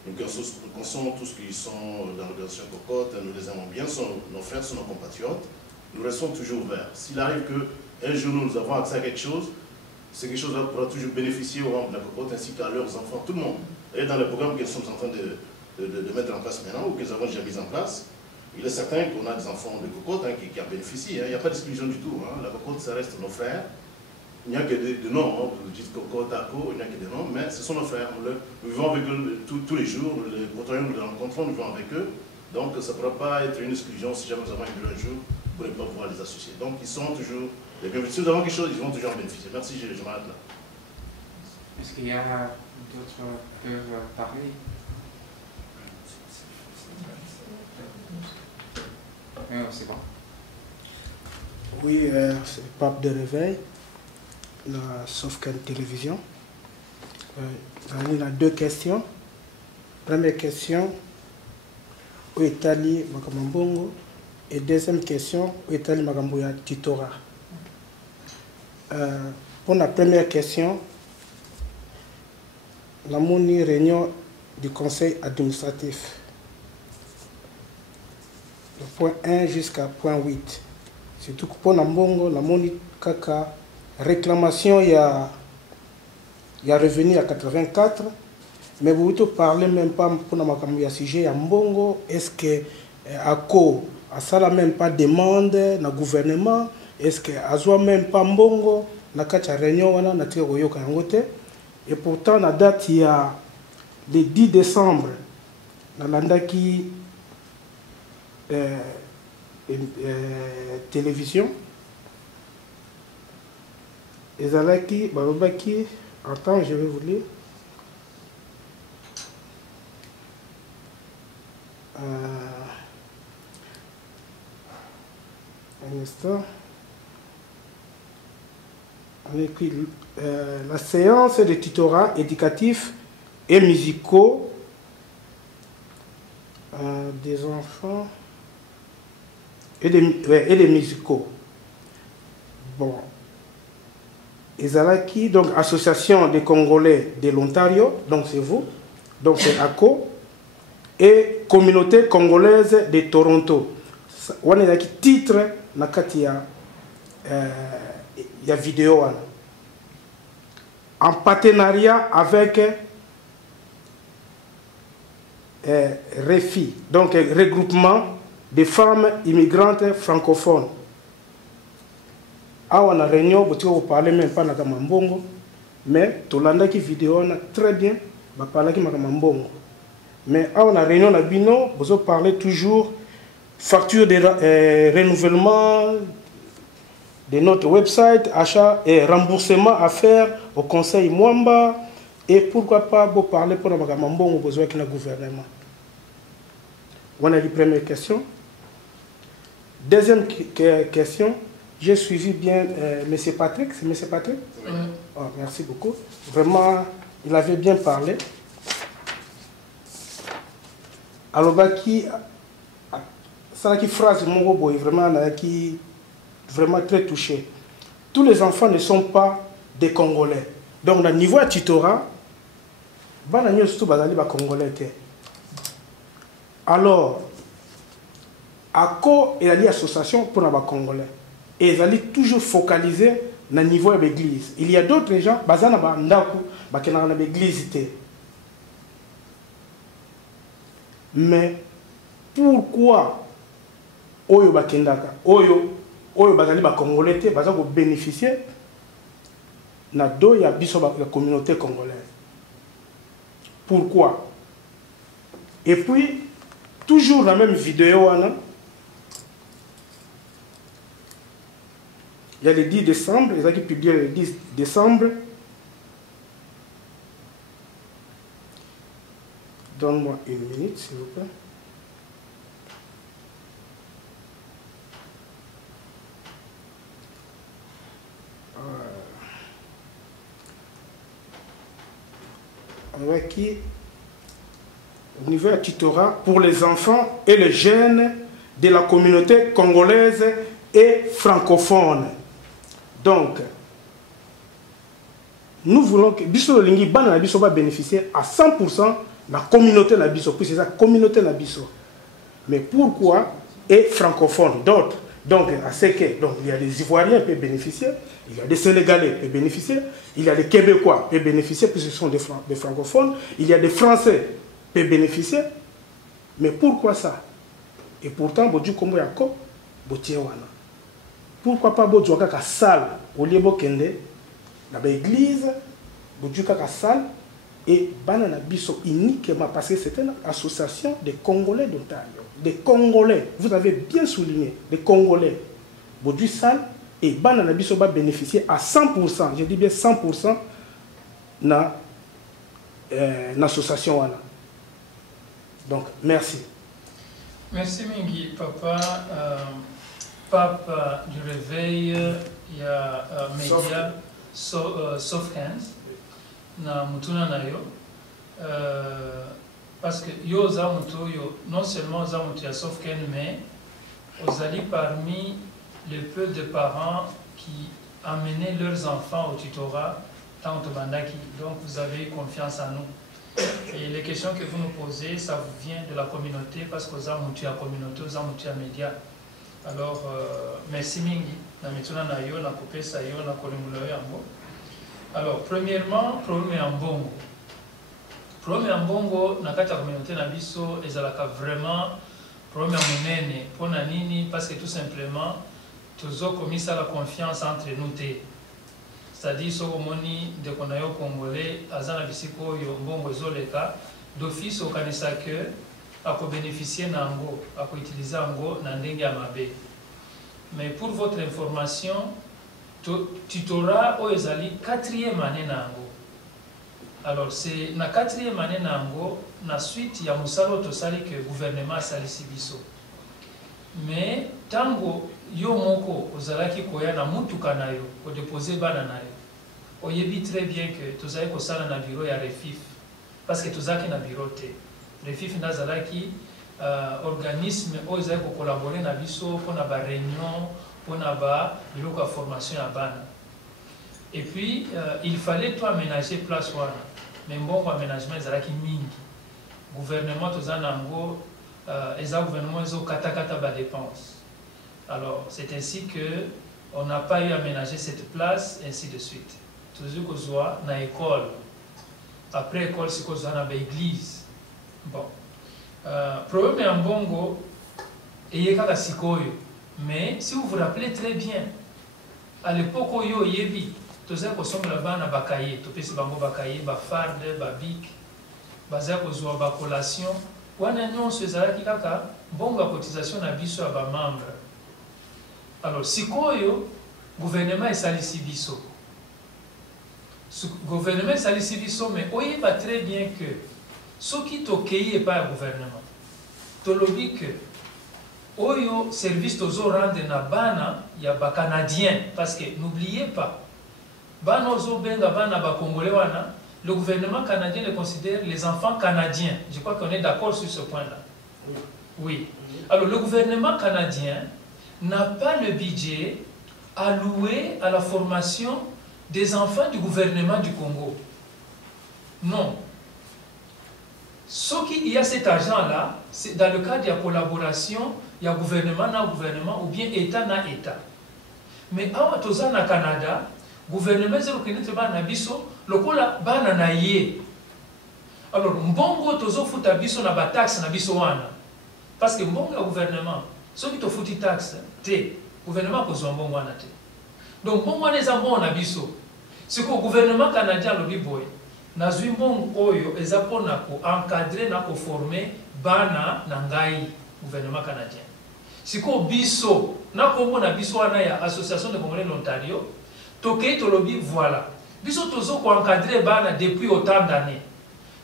Nous connaissons tous qui sont dans l'organisation cocotte, nous les aimons bien, nos frères sont nos compatriotes. Nous restons toujours ouverts. S'il arrive qu'un jour nous avons accès à quelque chose, c'est quelque chose qui pourra toujours bénéficier aux membres de la cocotte ainsi qu'à leurs enfants, tout le monde. Et dans les programmes que nous sommes en train de mettre en place maintenant ou que nous avons déjà mis en place, il est certain qu'on a des enfants de cocotte qui en bénéficient. Hein. Il n'y a pas d'exclusion du tout. Hein. La cocotte, ça reste nos frères. Il n'y a que des noms. Hein. Vous dites cocotte, ACO, il n'y a que des noms, mais ce sont nos frères. Nous vivons avec eux tous les jours. Nous les côtoyons, nous les rencontrons, nous vivons avec eux. Donc ça ne pourra pas être une exclusion si jamais nous avons un jour pour ne pas pouvoir les associer. Donc ils sont toujours les bienvenus. Si nous avons quelque chose, ils vont toujours en bénéficier. Merci, je m'arrête là. Est-ce qu'il y a d'autres qui peuvent parler? C'est bon. Oui, c'est Pape de Réveil, la Sauvegarde Télévision. On a deux questions. Première question, où est allé Makamambongo? Et deuxième question, où est allé Makamboya Titora? Pour la première question, la réunion du conseil administratif. Le point 1 jusqu'à point 8. Surtout que pour Nambongo, la kaka réclamation, il y a revenu à 84, mais vous ne parlez même pas pour le sujet à Mbongo. Est-ce que ACO a ça même pas demande na gouvernement? Est-ce que a même pas Mbongo na kacha réunion wana na tiko yoka yangote? Et pourtant la date il y a le 10 décembre na landaki télévision ezalaki balobaki, attends, je vais vous lire. Un instant. Avec la séance de tutorat éducatif et musicaux des enfants et des musicaux. Bon. Ezalaki, donc Association des Congolais de l'Ontario, donc c'est vous, donc c'est ACO, et Communauté Congolaise de Toronto. On a qui titre, il y a vidéo. En partenariat avec REFI, donc regroupement des femmes immigrantes francophones. Ah, on a réunion, vous parlez même pas de Mbongo, mais tout le monde qui vidéo très bien, va parler de Mbongo. Mais ah, on a réunion à Bino, vous parlez toujours facture de renouvellement de notre website, achat et remboursement à faire au conseil Mwamba, et pourquoi pas vous parler pour le besoin de gouvernement. Voilà la première question. Deuxième question, j'ai suivi bien M. Patrick. C'est M. Patrick? Oh, merci beaucoup. Vraiment, il avait bien parlé. Alors, ça qui phrase vraiment très touché. Tous les enfants ne sont pas des Congolais. Donc, au niveau de Titora, Congolais. Alors, à quoi il y a l'association pour les Congolais? Et ils allaient toujours focaliser au niveau de l'église. Il y a d'autres gens qui sont dans l'église. Mais pourquoi Oyo Bakendaka, Oyo Bazali Congolais, Bazali bénéficier na do ya biso la communauté congolaise? Pourquoi? Et puis, toujours la même vidéo, il y a le 10 décembre, ils ont publié le 10 décembre. Donne-moi une minute, s'il vous plaît. Avec qui, au niveau de Titora, pour les enfants et les jeunes de la communauté congolaise et francophone. Donc, nous voulons que Bisso Lingi Bana Bisso va bénéficier à 100% de la communauté de Bisso, puis c'est la communauté de Bisso. Mais pourquoi et francophone d'autres? Donc, à ce que donc, il y a des Ivoiriens qui peuvent bénéficier, il y a des Sénégalais qui peuvent bénéficier, il y a des Québécois qui peuvent bénéficier, puisque ce sont des francophones, il y a des Français qui peuvent bénéficier. Mais pourquoi ça? Et pourtant, Bodju Kombo Yako, Botiéwana. Pourquoi pas Bodju Kaka salle au lieu Bokende, dans l'église, Bodju Kaka salle, et Banana Bisso uniquement parce que c'est une association des Congolais d'Ontario. Des Congolais, vous avez bien souligné, des Congolais. Bodju salle et Banana Bisso va bénéficier à 100%, je dis bien 100% dans l'association. Donc, merci. Merci Mingi, papa. Pape du réveil, il y a média Soft Hands. Na mutuna na yo parce que yo za mutu yo non seulement za mutu ya Sofken, mais vous allez parmi les peu de parents qui amenaient leurs enfants au tutorat tant au Bandaki. Donc vous avez confiance en nous. Et les questions que vous nous posez, ça vous vient de la communauté parce que za mutu ya communauté, za mutu ya média. Alors merci mingi na mituna na yo na kopesa yo na kolimula yango. Alors, premièrement, problème en bongo. Problème en bongo, dans la communauté Nabiso, ils ont vraiment problème en monnaie. Pour Nanini, parce que tout simplement, tous ont commis ça la confiance entre nous. C'est-à-dire, si on de Konayo Congolais, Azana Bisiko, Yombongo Zoleka, d'office, on connaît ça que, à bénéficier d'Ango, à utiliser Ango, Nandenge Amabe. Mais pour votre information, tutora oezali 4e année nango. Alors c'est na 4e année nango na suite ya musalo tosali que gouvernement salisi biso. Mais tango yo moko ozalaki koya na mutuka na yo ko déposer bana na yo. Oyebi très bien que tozali ko sala na bureau ya Refif parce que tozaki na bureau te. Refif nazalaki organisme oezali ko collaborer na biso pour na ba réunion pour avoir une formation à Bana. Et puis, il fallait tout aménager place wana. Mais bon, aménagement, il y a mingi. Gouvernement, tout ça, nango, gouvernement, ils ont kata ba dépenses. Alors, c'est ainsi que on n'a pas eu à aménager cette place, ainsi de suite. Toujours qu'on soit dans l'école. Après l'école, c'est qu'on soit dans l'église. Bon. Problème en bongo, et il y a sikoyo. Mais si vous vous rappelez très bien, à l'époque où yo yebi, tous les sommes là-bas na bakaye, tous les bango bakaye, ba farde, ba bic, baza kozwa ba collation, wana nyonso ezalaki kaka bongo cotisation na biso ya ba membre. Alors sikoyo gouvernement est salisi biso. Le gouvernement est salisi biso, mais on va très bien que ce qui est pas le gouvernement. Tolobi que Oyo service tozo rendre na bana ya ba canadien parce que n'oubliez pas bana ozo benga bana ba congolais wana, le gouvernement canadien les considère les enfants canadiens. Je crois qu'on est d'accord sur ce point-là. Oui. Alors le gouvernement canadien n'a pas le budget alloué à la formation des enfants du gouvernement du Congo. Non. Ce qui y a cet argent-là, c'est dans le cadre de la collaboration, il y a gouvernement na gouvernement ou bien État na État. Mais awa toza na Canada, gouvernement zero kinete ba na biso, lokola ba na na ye. Alors mbongo tozo futa biso na ba taxe na biso wana. Parce que mbongo ya gouvernement, ceux qui to futi taxe, te gouvernement ko zo mbongo wana te. Donc mbongo wana eza mbongo na biso. C'est que le gouvernement canadien lobi boy. Nazwi mbongo oyo eza pona ko encadrer na ko former bana na ngai gouvernement canadien. Siko biso na kombo na biso wana ya association de Congolais de l'Ontario, tokei tolobi voilà. Biso tozo ko encadrer bana depuis autant d'années.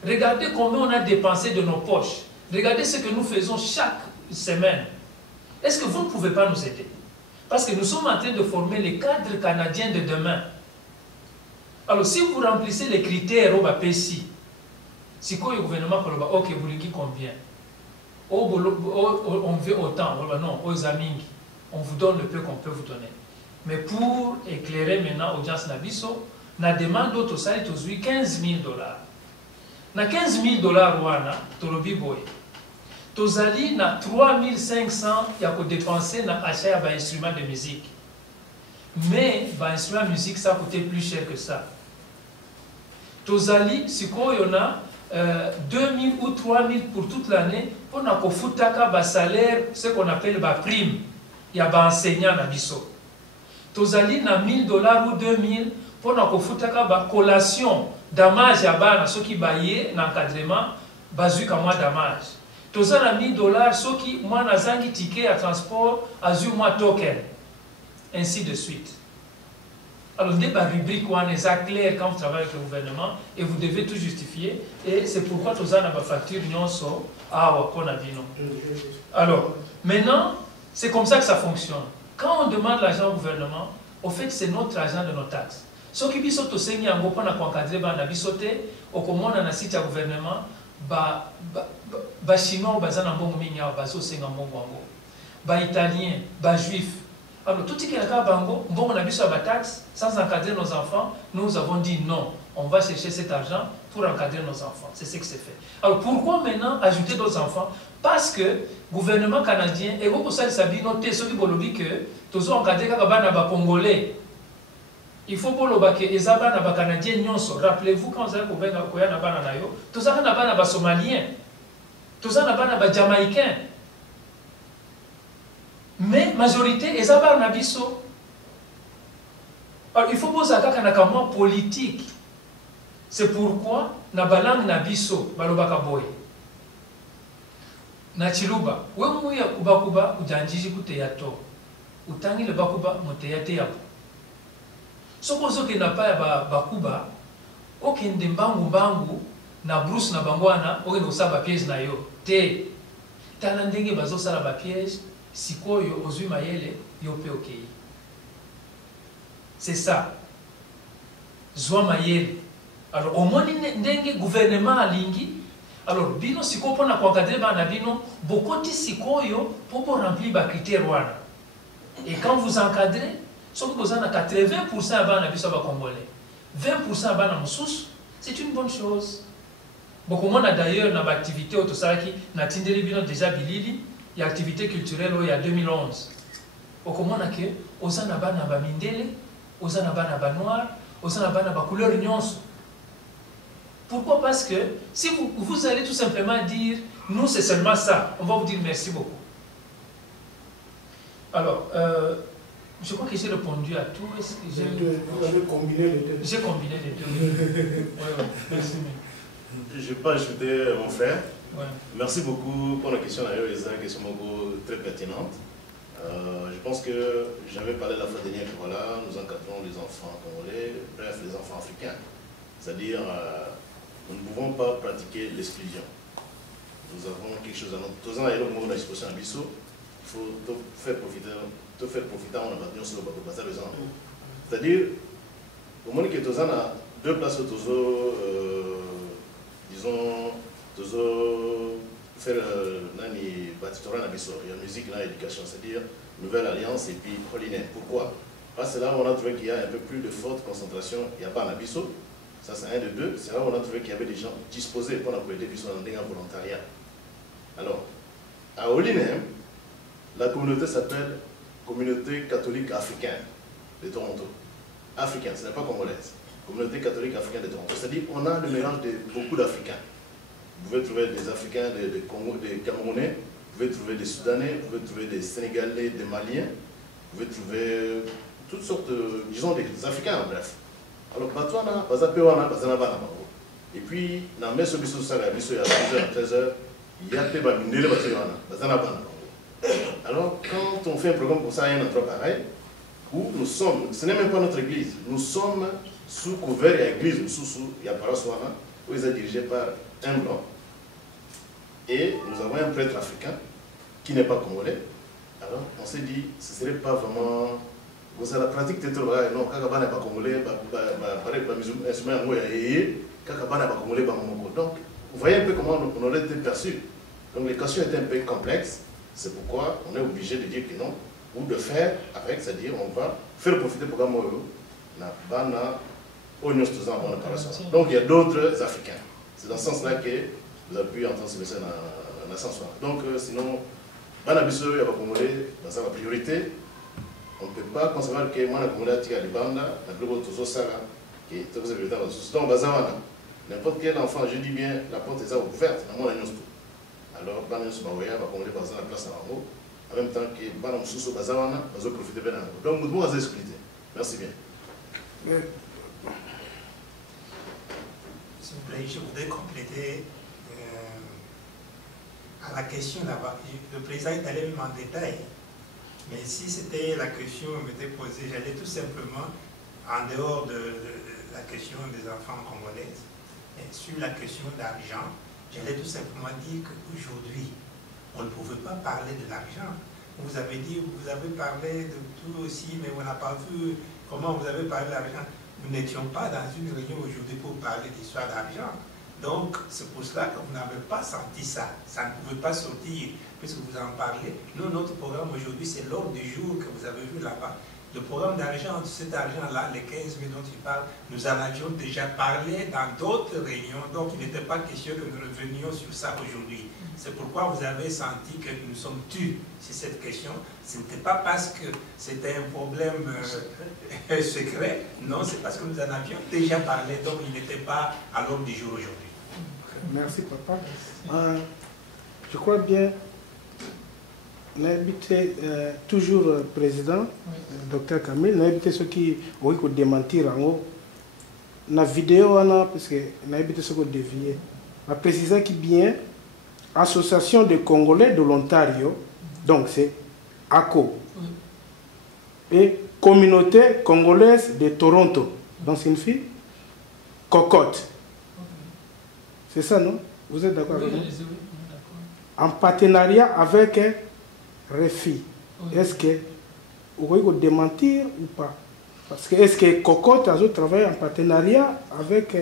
Regardez combien on a dépensé de nos poches. Regardez ce que nous faisons chaque semaine. Est-ce que vous ne pouvez pas nous aider? Parce que nous sommes en train de former les cadres canadiens de demain. Alors, si vous remplissez les critères au PSI, si le gouvernement dit ok, vous voulez combien? On veut autant, non, aux amis, on vous donne le peu qu'on peut vous donner. Mais pour éclairer maintenant l'audience Nabiso, on demande au salaire de 15 000 $. Na 15 000 $, wana, tolobi boy. Tozali na 3 500 ya ko dépenser na achat d'un instrument de musique. Mais un instrument de musique, ça coûtait plus cher que ça. Tozali, si on a 2 000 ou 3 000 pour toute l'année, on a ko futaka ba salaire, ce qu'on appelle ba prime. Il y a ba enseignant na biso. Tozali na 1 000 $ ou 2 000 pour na ko futaka ba collation damage ya bana ceux qui baillé na encadrement bazuka moi damage. Tozali na 1 000 $ ceux qui moi na zangi ticket à transport azu moi token. Ainsi de suite. Alors, il y a des rubriques où on est clair quand vous travaillez avec le gouvernement et vous devez tout justifier. Et c'est pourquoi tout ça n'a pas facture Alors, maintenant, c'est comme ça que ça fonctionne. Quand on demande l'argent au gouvernement, au fait, c'est notre argent de nos taxes. Ce qui est au Seigneur, on peut encadrer, on a bisoté, au comment on a site à gouvernement, ba chinois, ba zanambongo minya, ba so sengambongo, ba italien, ba juif. Alors, tout ce qui est à Bango, bon, on a vu sur la taxe, sans encadrer nos enfants, nous avons dit non, on va chercher cet argent pour encadrer nos enfants. C'est ce que c'est fait. Alors, pourquoi maintenant ajouter d'autres enfants? Parce que le gouvernement canadien, et vous savez, ça dit noter ceux qui vont dire que tous encadrés comme les Congolais. Il faut que les Abana Canadiens, rappelez-vous quand vous avez un Abana Nayo, tous les Abana Somaliens, tous les Abana Jamaïcains. Mais majorité, ils ont un abisso. Alors il faut poser un politique. C'est pourquoi na balang na biso balobaka boy. Na chiluba, wewe ya kubakuba ujanjiji kuteyato. Utangi le bakuba muteyate yapo. Sokozo ke na pa ya bakuba, okende mbangu na Bruce na bangwana, okende osaba piège na yo. Te tala ndenge bazo sala ba piège. Sikoyo ozui mayele yope okei. C'est ça. Zwa mayele. Alors au moins ndenge gouvernement alingi. Alors bino siko pona kwa encadrer bana bino bokoti sikoyo pour remplir ba critères wana. Et quand vous encadrez, sauf que vous en avez 80% bana biso ba congolais. 20% bana mususu, c'est une bonne chose. Beaucoup moins d'ailleurs na activité auto salaki na tindeli bino déjà bilili. Il y a activité culturelle il y a 2011. Au comment on a que aux anabana ba mindele, aux anabana ba noir, aux anabana ba couleur nyonso. Pourquoi? Parce que si vous allez tout simplement dire nous c'est seulement ça, on va vous dire merci beaucoup. Alors, je crois que j'ai répondu à tout. Vous avez combiné les deux. J'ai combiné les deux. Ouais, merci. Je ne vais pas ajouter mon frère. Ouais. Merci beaucoup pour la question d'ailleurs, c'est une question très pertinente. Je pense que j'avais parlé la fois dernière que voilà, nous encadrons les enfants congolais, bref, les enfants africains. C'est-à-dire, nous ne pouvons pas pratiquer l'exclusion. Nous avons quelque chose à notre... Tous ans, il y a le moment de l'exposition à Bissau, il faut te faire profiter en appartenant sur le passage des gens. C'est-à-dire, au moment que tous ans, deux places disons, faire nani bâtitorat na biso, il y a musique, il y a éducation, c'est-à-dire Nouvelle Alliance et puis Holinen. Pourquoi? Parce que là, on a trouvé qu'il y a un peu plus de forte concentration, il n'y a pas en Abisso, ça c'est un de deux, c'est là où on a trouvé qu'il y avait des gens disposés pour appeler des Bisso dans des volontariat. Alors, à Holinen, la communauté s'appelle Communauté catholique africaine de Toronto. Africaine, ce n'est pas congolaise. Communauté catholique africaine de Toronto. C'est-à-dire qu'on a le mélange de beaucoup d'Africains. Vous pouvez trouver des Africains, des Camerounais, vous pouvez trouver des Soudanais, vous pouvez trouver des Sénégalais, des Maliens, vous pouvez trouver toutes sortes de, disons, des Africains, bref. Alors, Batouana, Bazapewana, Bazanabana. Et puis, dans le Messo Bisso Saga, Bisso, il y a 12h, 13h, il y a Peba Mindele Batouana, Bazanabana. Alors, quand on fait un programme comme ça, il y a un endroit pareil, où nous sommes, ce n'est même pas notre église, nous sommes sous couvert de l'église, il y a Paraswana, où ils sont dirigés par un blanc. Et nous avons un prêtre africain qui n'est pas congolais. Alors, on s'est dit, ce ne serait pas vraiment. Vous avez la pratique de non, Kakaba n'est pas congolais, pareil, pas musulman, Kakaba n'est pas congolais, pas Mongo. Donc, vous voyez un peu comment on aurait été perçu. Donc, les questions étaient un peu complexes. C'est pourquoi on est obligé de dire que non, ou de faire avec, c'est-à-dire, on va faire profiter pour Gamoyo, na Bana, Onyos avant de parler. Donc, il y a d'autres Africains. C'est dans ce sens-là que vous avez pu entendre ce message dans la sens. Donc, sinon, Banabiso, il y a pas congolais, dans sa priorité. On ne peut pas concevoir que moi, je suis à Libanda, la plus grosse saga, qui est très importante. Donc, n'importe quel enfant, je dis bien, la porte est ouverte, dans mon annonce. Alors, Banus Baoya va congolais dans la place en haut, en même temps que Banam Sousso Bazawana va profiter bien. Donc, nous devons expliquer. Merci bien. S'il vous plaît, je voudrais compléter à la question là-bas. Le président est allé même en détail. Mais si c'était la question que m'était posée, j'allais tout simplement, en dehors de la question des enfants congolais, et sur la question d'argent, j'allais tout simplement dire qu'aujourd'hui, on ne pouvait pas parler de l'argent. Vous avez dit, vous avez parlé de tout aussi, mais on n'a pas vu comment vous avez parlé de l'argent. Nous n'étions pas dans une réunion aujourd'hui pour parler d'histoire d'argent. Donc, c'est pour cela que vous n'avez pas senti ça. Ça ne pouvait pas sortir, puisque vous en parlez. Nous, notre programme aujourd'hui, c'est l'ordre du jour que vous avez vu là-bas. Le programme d'argent, cet argent-là, les 15 000 dont tu parles, nous en avions déjà parlé dans d'autres réunions. Donc, il n'était pas question que nous revenions sur ça aujourd'hui. C'est pourquoi vous avez senti que nous sommes tus sur cette question. Ce n'était pas parce que c'était un problème secret. Non, c'est parce que nous en avions déjà parlé. Donc, il n'était pas à l'ordre du jour aujourd'hui. Merci, papa. Je crois bien, n'habitez toujours président, docteur Camille, n'habitez ceux qui ont démentir en haut. La vidéo, parce que n'habitez ceux qui ont dévié. La préciser qui bien, Association des Congolais de l'Ontario, donc c'est ACO, et Communauté Congolaise de Toronto, donc c'est une fille, Cocotte. C'est ça, non? Vous êtes d'accord avec moi? En partenariat avec Refi. Est-ce que vous pouvez démentir ou pas? Parce que est-ce que Cocotte a travaillé en partenariat avec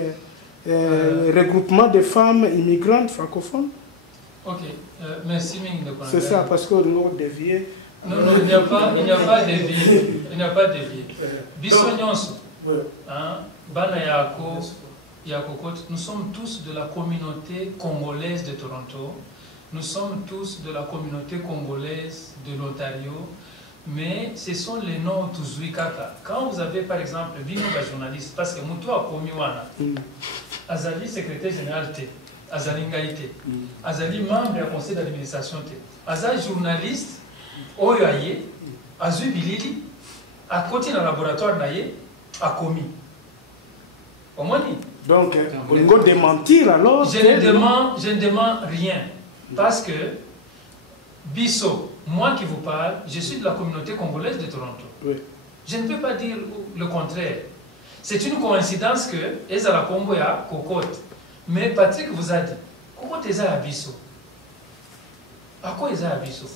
le regroupement des femmes immigrantes francophones? Ok, merci. C'est ça, parce que nous dévié. Non, non, il n'y a pas dévié. Il n'y a pas dévié. Bissonyonso, Banayako, Yakokot, nous sommes tous de la communauté congolaise de Toronto. Nous sommes tous de la communauté congolaise de l'Ontario. Mais ce sont les noms Tuzuikaka. Quand vous avez par exemple, Binoba journaliste, parce que Moutou a commis Wana, Azali secrétaire général T. Azali Ngaïté, Azali membre du conseil d'administration, Azali journaliste, Oyoye, Azu Bilili, à côté d'un laboratoire Naye, a commis. Au moins, donc, on doit démentir alors. Je ne demande rien, parce que Bisso, moi qui vous parle, je suis de la communauté congolaise de Toronto. Oui. Je ne peux pas dire le contraire. C'est une coïncidence que Ezala Combo est à Cocotte. Mais Patrick vous a dit, Cocotte est à Bisso. À quoi est à Bisso?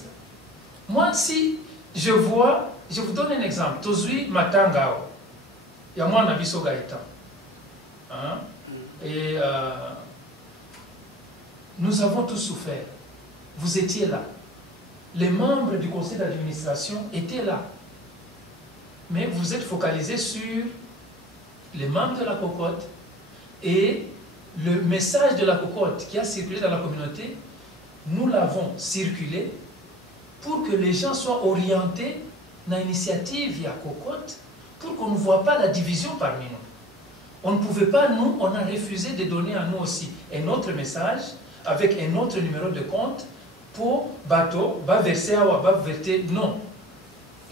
Moi, si je vois, je vous donne un exemple. Tozui Matangao. Il y a moi, Nabiso Gaëtan. Hein? Et nous avons tous souffert. Vous étiez là. Les membres du conseil d'administration étaient là. Mais vous êtes focalisés sur les membres de la cocotte et le message de la cocotte qui a circulé dans la communauté, nous l'avons circulé pour que les gens soient orientés dans l'initiative via cocotte, pour qu'on ne voit pas la division parmi nous. On ne pouvait pas, nous, on a refusé de donner à nous aussi un autre message avec un autre numéro de compte pour bateau, va verser à va verser. Non.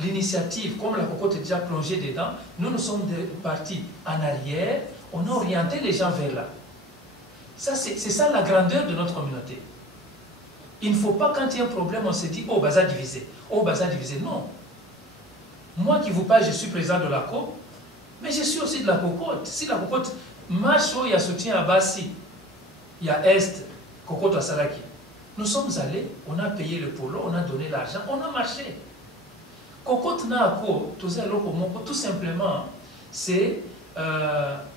L'initiative, comme la cocotte est déjà plongée dedans, nous sommes partis en arrière, on a orienté les gens vers là. C'est ça la grandeur de notre communauté. Il ne faut pas, quand il y a un problème, on se dit, oh, baza divisé, oh, baza divisé. Non. Moi qui vous parle, je suis président de la COP, mais je suis aussi de la cocotte. Si la cocotte marche, il y a soutien à Bassi, il y a Est, cocotte à Salaki. Nous sommes allés, on a payé le polo, on a donné l'argent, on a marché. Cocotte n'a tout simplement, c'est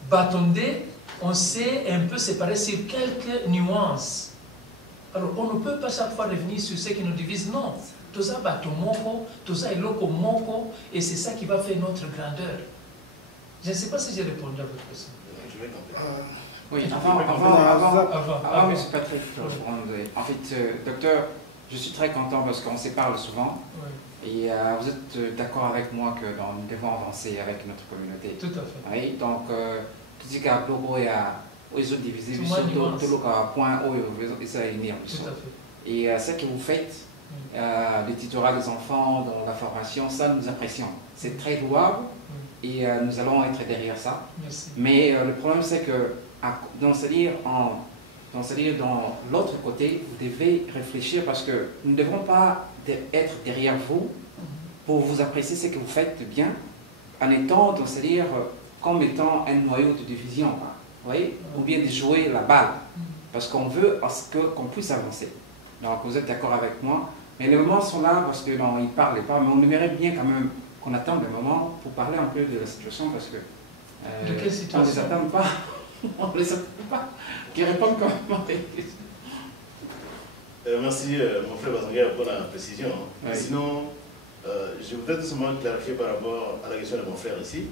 bâtondé, on s'est un peu séparé sur quelques nuances. Alors, on ne peut pas chaque fois revenir sur ce qui nous divise, non. Tout ça, batomoko, tout ça, eloko moko, et c'est ça qui va faire notre grandeur. Je ne sais pas si j'ai répondu à votre question. Je vais compléter. Oui, avant M. Patrick, en fait, docteur, je suis très content parce qu'on se parle souvent. Oui. Et vous êtes d'accord avec moi que nous devons avancer avec notre communauté. Tout à fait. Oui, donc, tout ce qui est global, il y a les autres divisés, surtout tout le point où ils sont réunis. Tout à fait. Et ce que vous faites, le tutorat des enfants, dans la formation, ça nous impressionne. C'est très louable et nous allons être derrière ça. Merci. Mais le problème, c'est que dans l'autre côté, vous devez réfléchir parce que nous ne devons pas être derrière vous pour vous apprécier ce que vous faites bien en étant, comme étant un noyau de division, vous voyez, ou bien de jouer la balle, parce qu'on veut qu'on puisse avancer. Donc vous êtes d'accord avec moi, mais les moments sont là parce qu'ils ne parlent pas, mais on aimerait bien quand même qu'on attende le moment pour parler un peu de la situation, parce que de quelle situation? On ne les attend pas. On ne les attend pas, qui répondent quand même. Merci, mon frère Bazanga, pour la précision. Oui. Sinon, je voudrais tout simplement clarifier par rapport à la question de mon frère ici,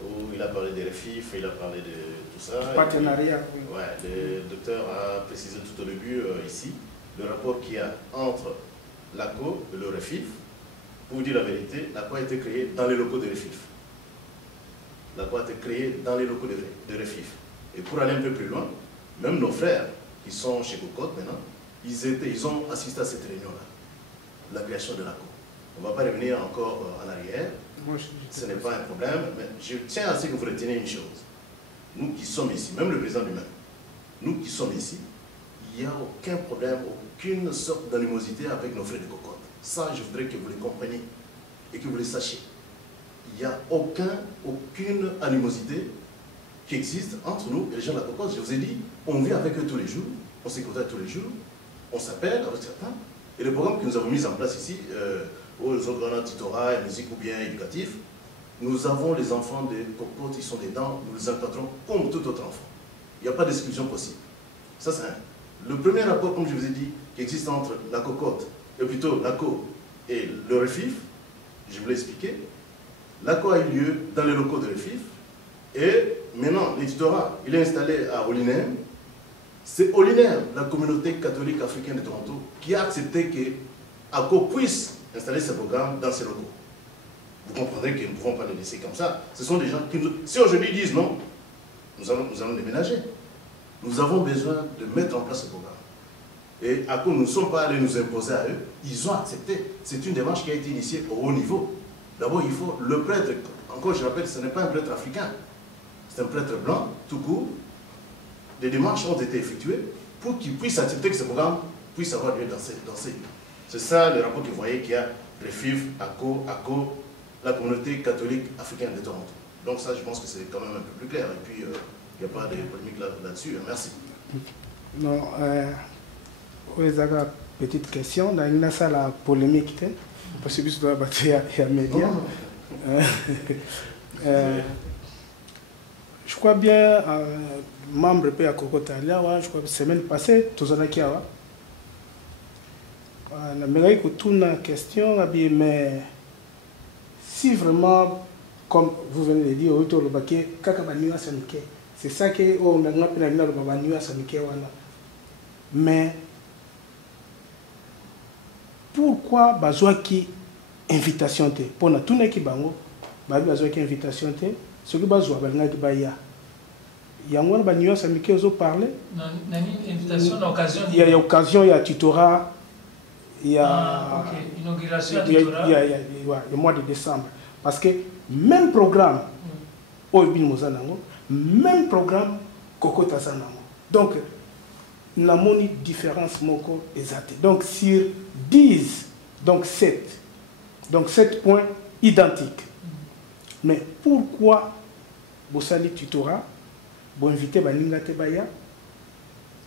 où il a parlé des RFIF, il a parlé de tout ça. Partenariat. Ouais, le docteur a précisé tout au début ici le rapport qu'il y a entre l'ACO et le RFIF. Pour vous dire la vérité, l'ACO a été créé dans les locaux de RFIF. L'ACO a été créé dans les locaux de RFIF. Et pour aller un peu plus loin, même nos frères qui sont chez Cocotte maintenant, ils ont assisté à cette réunion-là, la création de l'ACO. On ne va pas revenir encore en arrière, ce n'est pas un problème, mais je tiens à ce que vous reteniez une chose. Nous qui sommes ici, même le président lui-même, nous qui sommes ici, il n'y a aucun problème, aucune sorte d'animosité avec nos frères de Cocotte. Ça, je voudrais que vous le compreniez et que vous le sachiez. Il n'y a aucune animosité qui existe entre nous et les gens de la Cocotte. Je vous ai dit, on vit avec eux tous les jours, on s'écoute tous les jours, on s'appelle avec certains. Et le programme que nous avons mis en place ici, aux organes tutorat, musique ou bien éducatif, nous avons les enfants de Cocotte, ils sont dedans, nous les encadrons comme tout autre enfant. Il n'y a pas d'exclusion possible. Ça, c'est un. Le premier rapport, comme je vous ai dit, qui existe entre la Cocotte, et plutôt l'ACO et le RFIF, je vous l'ai expliqué. L'ACO a eu lieu dans les locaux de RFIF, et maintenant, le tutorat, il est installé à Olinem. C'est Olinem, la communauté catholique africaine de Toronto, qui a accepté que ACO puisse installer ce programme dans ses locaux. Vous comprendrez que nous ne pouvons pas les laisser comme ça. Ce sont des gens qui, si aujourd'hui ils disent non, nous allons déménager. Nous avons besoin de mettre en place ce programme. Et ACO, nous ne sommes pas allés nous imposer à eux, ils ont accepté. C'est une démarche qui a été initiée au haut niveau. D'abord, il faut le prêtre, encore je rappelle, ce n'est pas un prêtre africain, c'est un prêtre blanc, tout court. Des démarches ont été effectuées pour qu'il puisse accepter que ce programme puisse avoir lieu dans ces lieux. C'est ça le rapport que vous voyez qu'il y a REFIF, ACO, la communauté catholique africaine de Toronto. Donc ça, je pense que c'est quand même un peu plus clair. Et puis, il n'y a pas de polémique là-dessus. Merci. Non, petite question. Dans une salle la polémique, parce que je dois battre les médias. Je crois bien, membre de la Cocotalia, je crois que la semaine passée, tout ça qui a. Une question, mais si vraiment, comme vous venez de dire, autour de Baké, c'est ça que on a appelé le mais pourquoi besoin qui invitation te pour na tout qui bango besoin qui invitation te ce qui besoin balanga qui baya yango ba nuance amike ozo parler invitation d'occasion il y a occasion il y a tutorat il y a inauguration tutorat il y a le mois de décembre parce que même programme au bin mozanango même programme kokota sanango donc la moni différence moko exacte. Donc sur 10, donc 7. Donc 7 points identiques. Mais pourquoi vous sali tutorat, vous invitez Baninga Tebaya,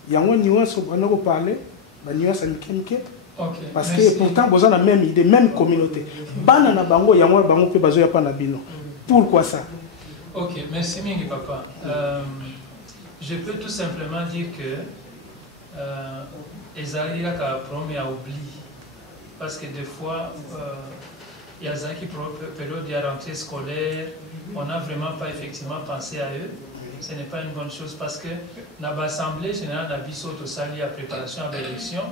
il y a une nuance on a parlé, une nuance amike. Parce que pourtant vous avez la même idée, même communauté. Banana bango il y a un bango pe bazo ya pa na bino. Pourquoi ça? Ok, merci Mingi papa. Je peux tout simplement dire que ezali la premier à oublier parce que des fois il y a qui période de rentrée scolaire on n'a vraiment pas effectivement pensé à eux. Ce n'est pas une bonne chose parce que dans l'assemblée générale de biso to sali à préparation à l'élection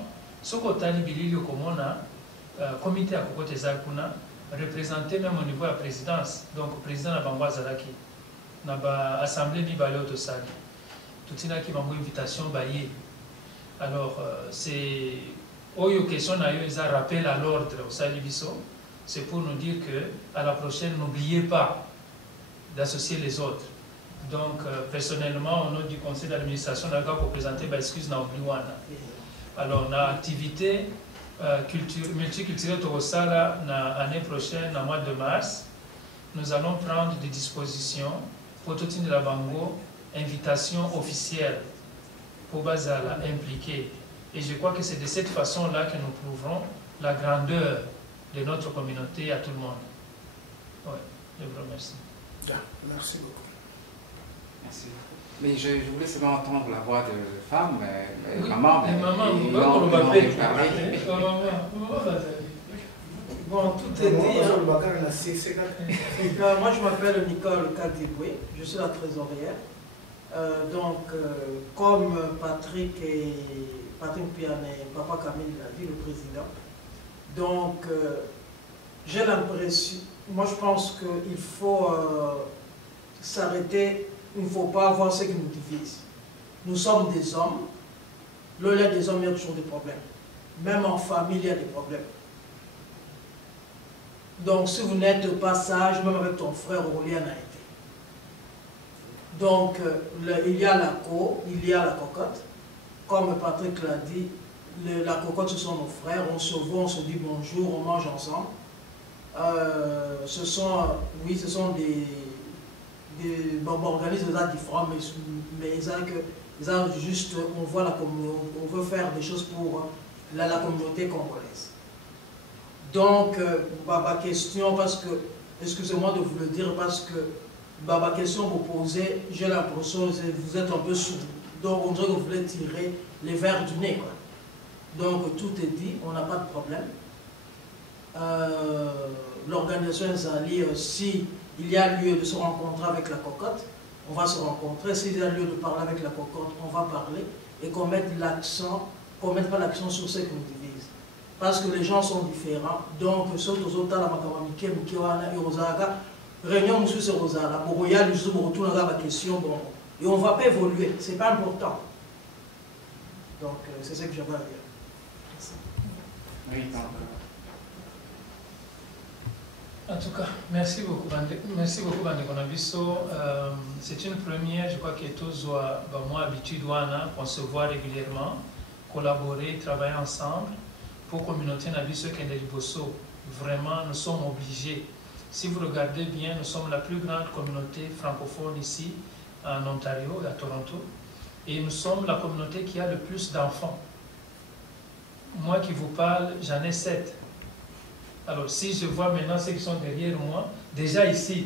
ce côté bilili comme on a comité à côté ezakuna représenté même au niveau de la présidence donc président na bango azalaki na ba assemblée bibale to sali tout ina qui bango invitation baye. Alors, c'est une question un rappel à l'ordre au Salibiso, c'est pour nous dire qu'à la prochaine, n'oubliez pas d'associer les autres. Donc, personnellement, au nom du conseil d'administration, on a présenté excuse na Obliwana. Alors, on a activité multiculturelle Torosala l'année prochaine, au mois de mars. Nous allons prendre des dispositions pour tout de la Bango, invitation officielle. Pour Bazala impliqué. Et je crois que c'est de cette façon-là que nous prouverons la grandeur de notre communauté à tout le monde. Oui, je vous remercie. Merci beaucoup. Merci. Mais je voulais seulement entendre la voix de femme, oui, maman. Maman, bon, tout est dit. Moi, je m'appelle Nicole Kadiboué, je suis la trésorière. Comme Patrick Piane et Papa Camille l'a dit, le président, donc j'ai l'impression, moi je pense qu'il faut s'arrêter, il ne faut pas avoir ce qui nous divise. Nous sommes des hommes, là il y a des hommes, il y a toujours des problèmes. Même en famille, il y a des problèmes. Donc si vous n'êtes pas sage, même avec ton frère, Aurélien a été. Donc, il y a la il y a la cocotte. Comme Patrick l'a dit, la cocotte, ce sont nos frères. On se voit, on se dit bonjour, on mange ensemble. Ce sont des organismes différents, mais juste, on voit on veut faire des choses pour la communauté congolaise. Donc, ma question, parce que, excusez-moi de vous le dire, parce que ma question vous posez, j'ai l'impression que vous êtes un peu sourd. Donc on dirait que vous voulez tirer les verres du nez, quoi. Donc tout est dit, on n'a pas de problème. L'organisation Zali, si il y a lieu de se rencontrer avec la cocotte, on va se rencontrer. S'il y a lieu de parler avec la cocotte, on va parler. Et qu'on mette l'accent, qu'on ne mette pas l'accent sur ce qui nous divise. Parce que les gens sont différents. Donc, surtout aux autres, la Makamamike, Mukiwana et Rosaga, réunion monsieur c'est Rosala, Boroya, nous sommes retournés à la question, bon, et on ne va pas évoluer, c'est pas important. Donc, c'est ce que j'avais à dire. Merci. Oui, en tout cas, merci beaucoup, Bande Konabiso. C'est une première, je crois que tous ont habitude qu'on se voit régulièrement, collaborer, travailler ensemble pour la communauté Nabiso Kendeliboso. Vraiment, nous sommes obligés. Si vous regardez bien, nous sommes la plus grande communauté francophone ici, en Ontario et à Toronto. Et nous sommes la communauté qui a le plus d'enfants. Moi qui vous parle, j'en ai 7. Alors, si je vois maintenant ceux qui sont derrière moi, déjà ici,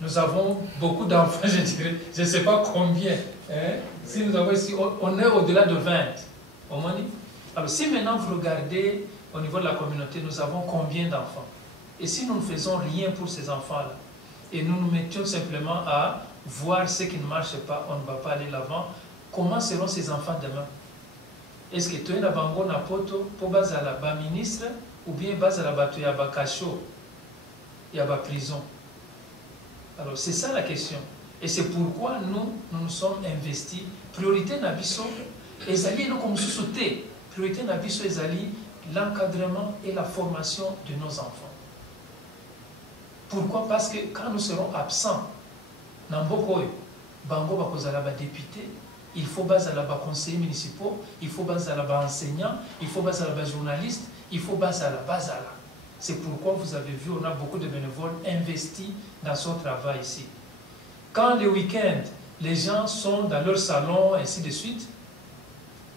nous avons beaucoup d'enfants, je dirais. Je ne sais pas combien. Hein? Si nous avons ici, on est au-delà de 20. Alors, si maintenant vous regardez au niveau de la communauté, nous avons combien d'enfants? Et si nous ne faisons rien pour ces enfants-là, et nous nous mettions simplement à voir ce qui ne marche pas, on ne va pas aller l'avant, comment seront ces enfants demain? Est-ce que tu es bango na poto pour bazala ba ministre ou bien bazala bato ya ba cacho ya ba prison? Alors c'est ça la question. Et c'est pourquoi nous nous sommes investis. Priorité na biso ezali no comme sous-sauté. Priorité na biso ezali l'encadrement et la formation de nos enfants. Pourquoi? Parce que quand nous serons absents, Namboko, Bango Bakozala ba député, il faut bazala ba conseillers municipaux, il faut bazala ba enseignants, il faut bazala ba journalistes, il faut bazala. C'est pourquoi vous avez vu, on a beaucoup de bénévoles investis dans son travail ici. Quand le week-end, les gens sont dans leur salon, ainsi de suite,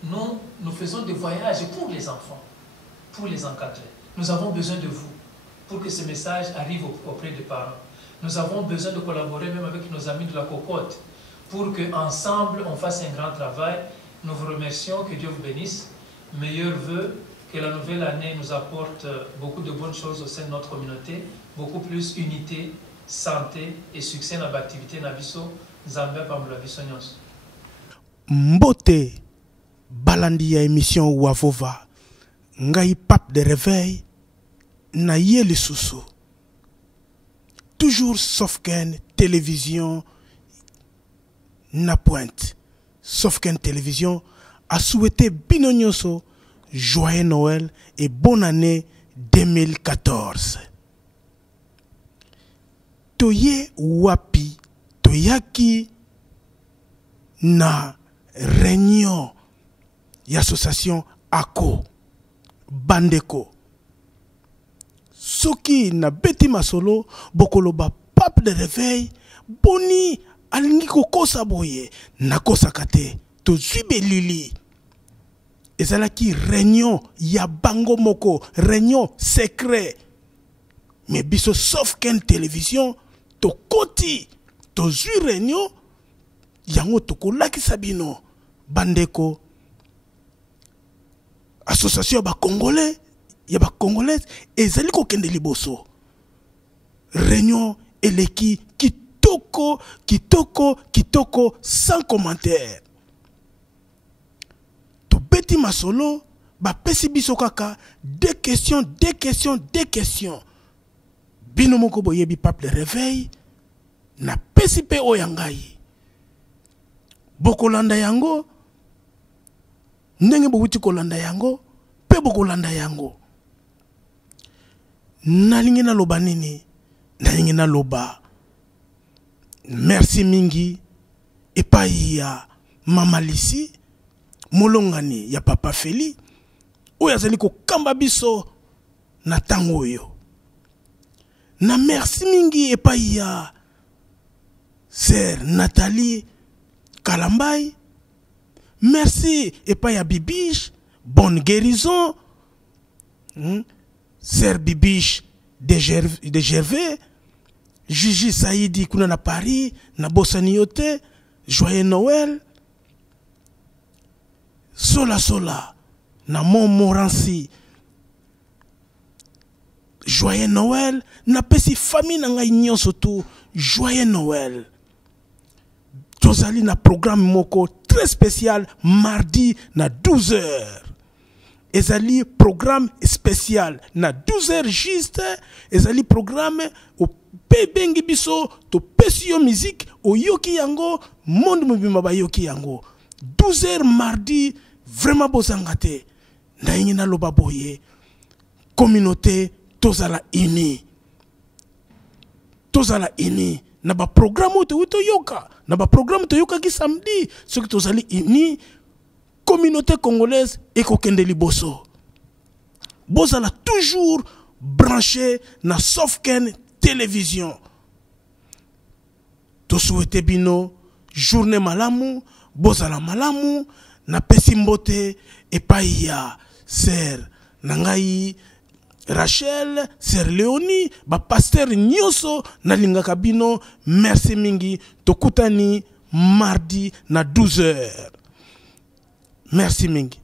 nous faisons des voyages pour les enfants, pour les encadrer. Nous avons besoin de vous pour que ce message arrive auprès des parents. Nous avons besoin de collaborer même avec nos amis de la cocotte pour qu'ensemble on fasse un grand travail. Nous vous remercions, que Dieu vous bénisse. Meilleurs vœux, que la nouvelle année nous apporte beaucoup de bonnes choses au sein de notre communauté, beaucoup plus unité, santé et succès dans l'activité Nabiso, Zambia Pamula Bisonyos. Mbote, balandi ya émission Wavova, ngai pape de réveil, na yeli susu. Toujours Sofken Télévision na pointe. Sofken Télévision a souhaité Binonyoso joyeux Noël et bonne année 2014. Toye wapi toyaki na réunion y association ACO Bandeko. Soki na beti masolo bokoloba pape de réveil boni alingi kokosa boye na kosa kate to zwibe lili ezalaki réunion ya bango moko réunion secret mais biso sauf qu'une télévision to koti to zwi réunion yango to kolakisa bino bandeko association ba congolais ya ba congolaise ezali ko kende liboso réunion eleki kitoko sans commentaire to beti masolo ba pesi biso kaka deux questions bino moko boyebi pape de réveil na pesi pe oyangai bokolanda yango ndenge bowuti kolanda yango pe bokolanda yango. Nalingi na loba nini, nalingi na loba merci mingi epai ya mama Lisi molongani ya papa Feli oyo azali kokamba biso na tango oyo. Na merci mingi epai ya sœur Nathalie Kalambai, merci epai ya Bibiche, bonne guérison. Sœur Bibiche de Gervais, Gigi Saïdi kuna na Paris, na bosani yote, joyeux Noël. Sola, na Montmorency, joyeux Noël. Na pesi famille na ngai nyonso tout, joyeux Noël. Tozali na programme moko très spécial mardi na 12h. Ezali programme spécial na 12h juste. Ezali programme au pebengi biso to pesio musique o yoki yango monde mobima ba yoki yango 12h mardi. Vraiment bozangate na ingina loba boye communauté tozala ini na ba programme to yoka na ba programme to yoka ki samedi ce que tozali ini communauté congolaise et kokende liboso bozala toujours branché na Sofken télévision. To souhaite bino journée malamu, bozala malamu, na pesi mbote epai ya Sœur Nangai Rachel, Sœur Léonie, ba pasteur nyoso na lingaka bino, merci mingi, tokutani mardi na 12h. Merci mingi.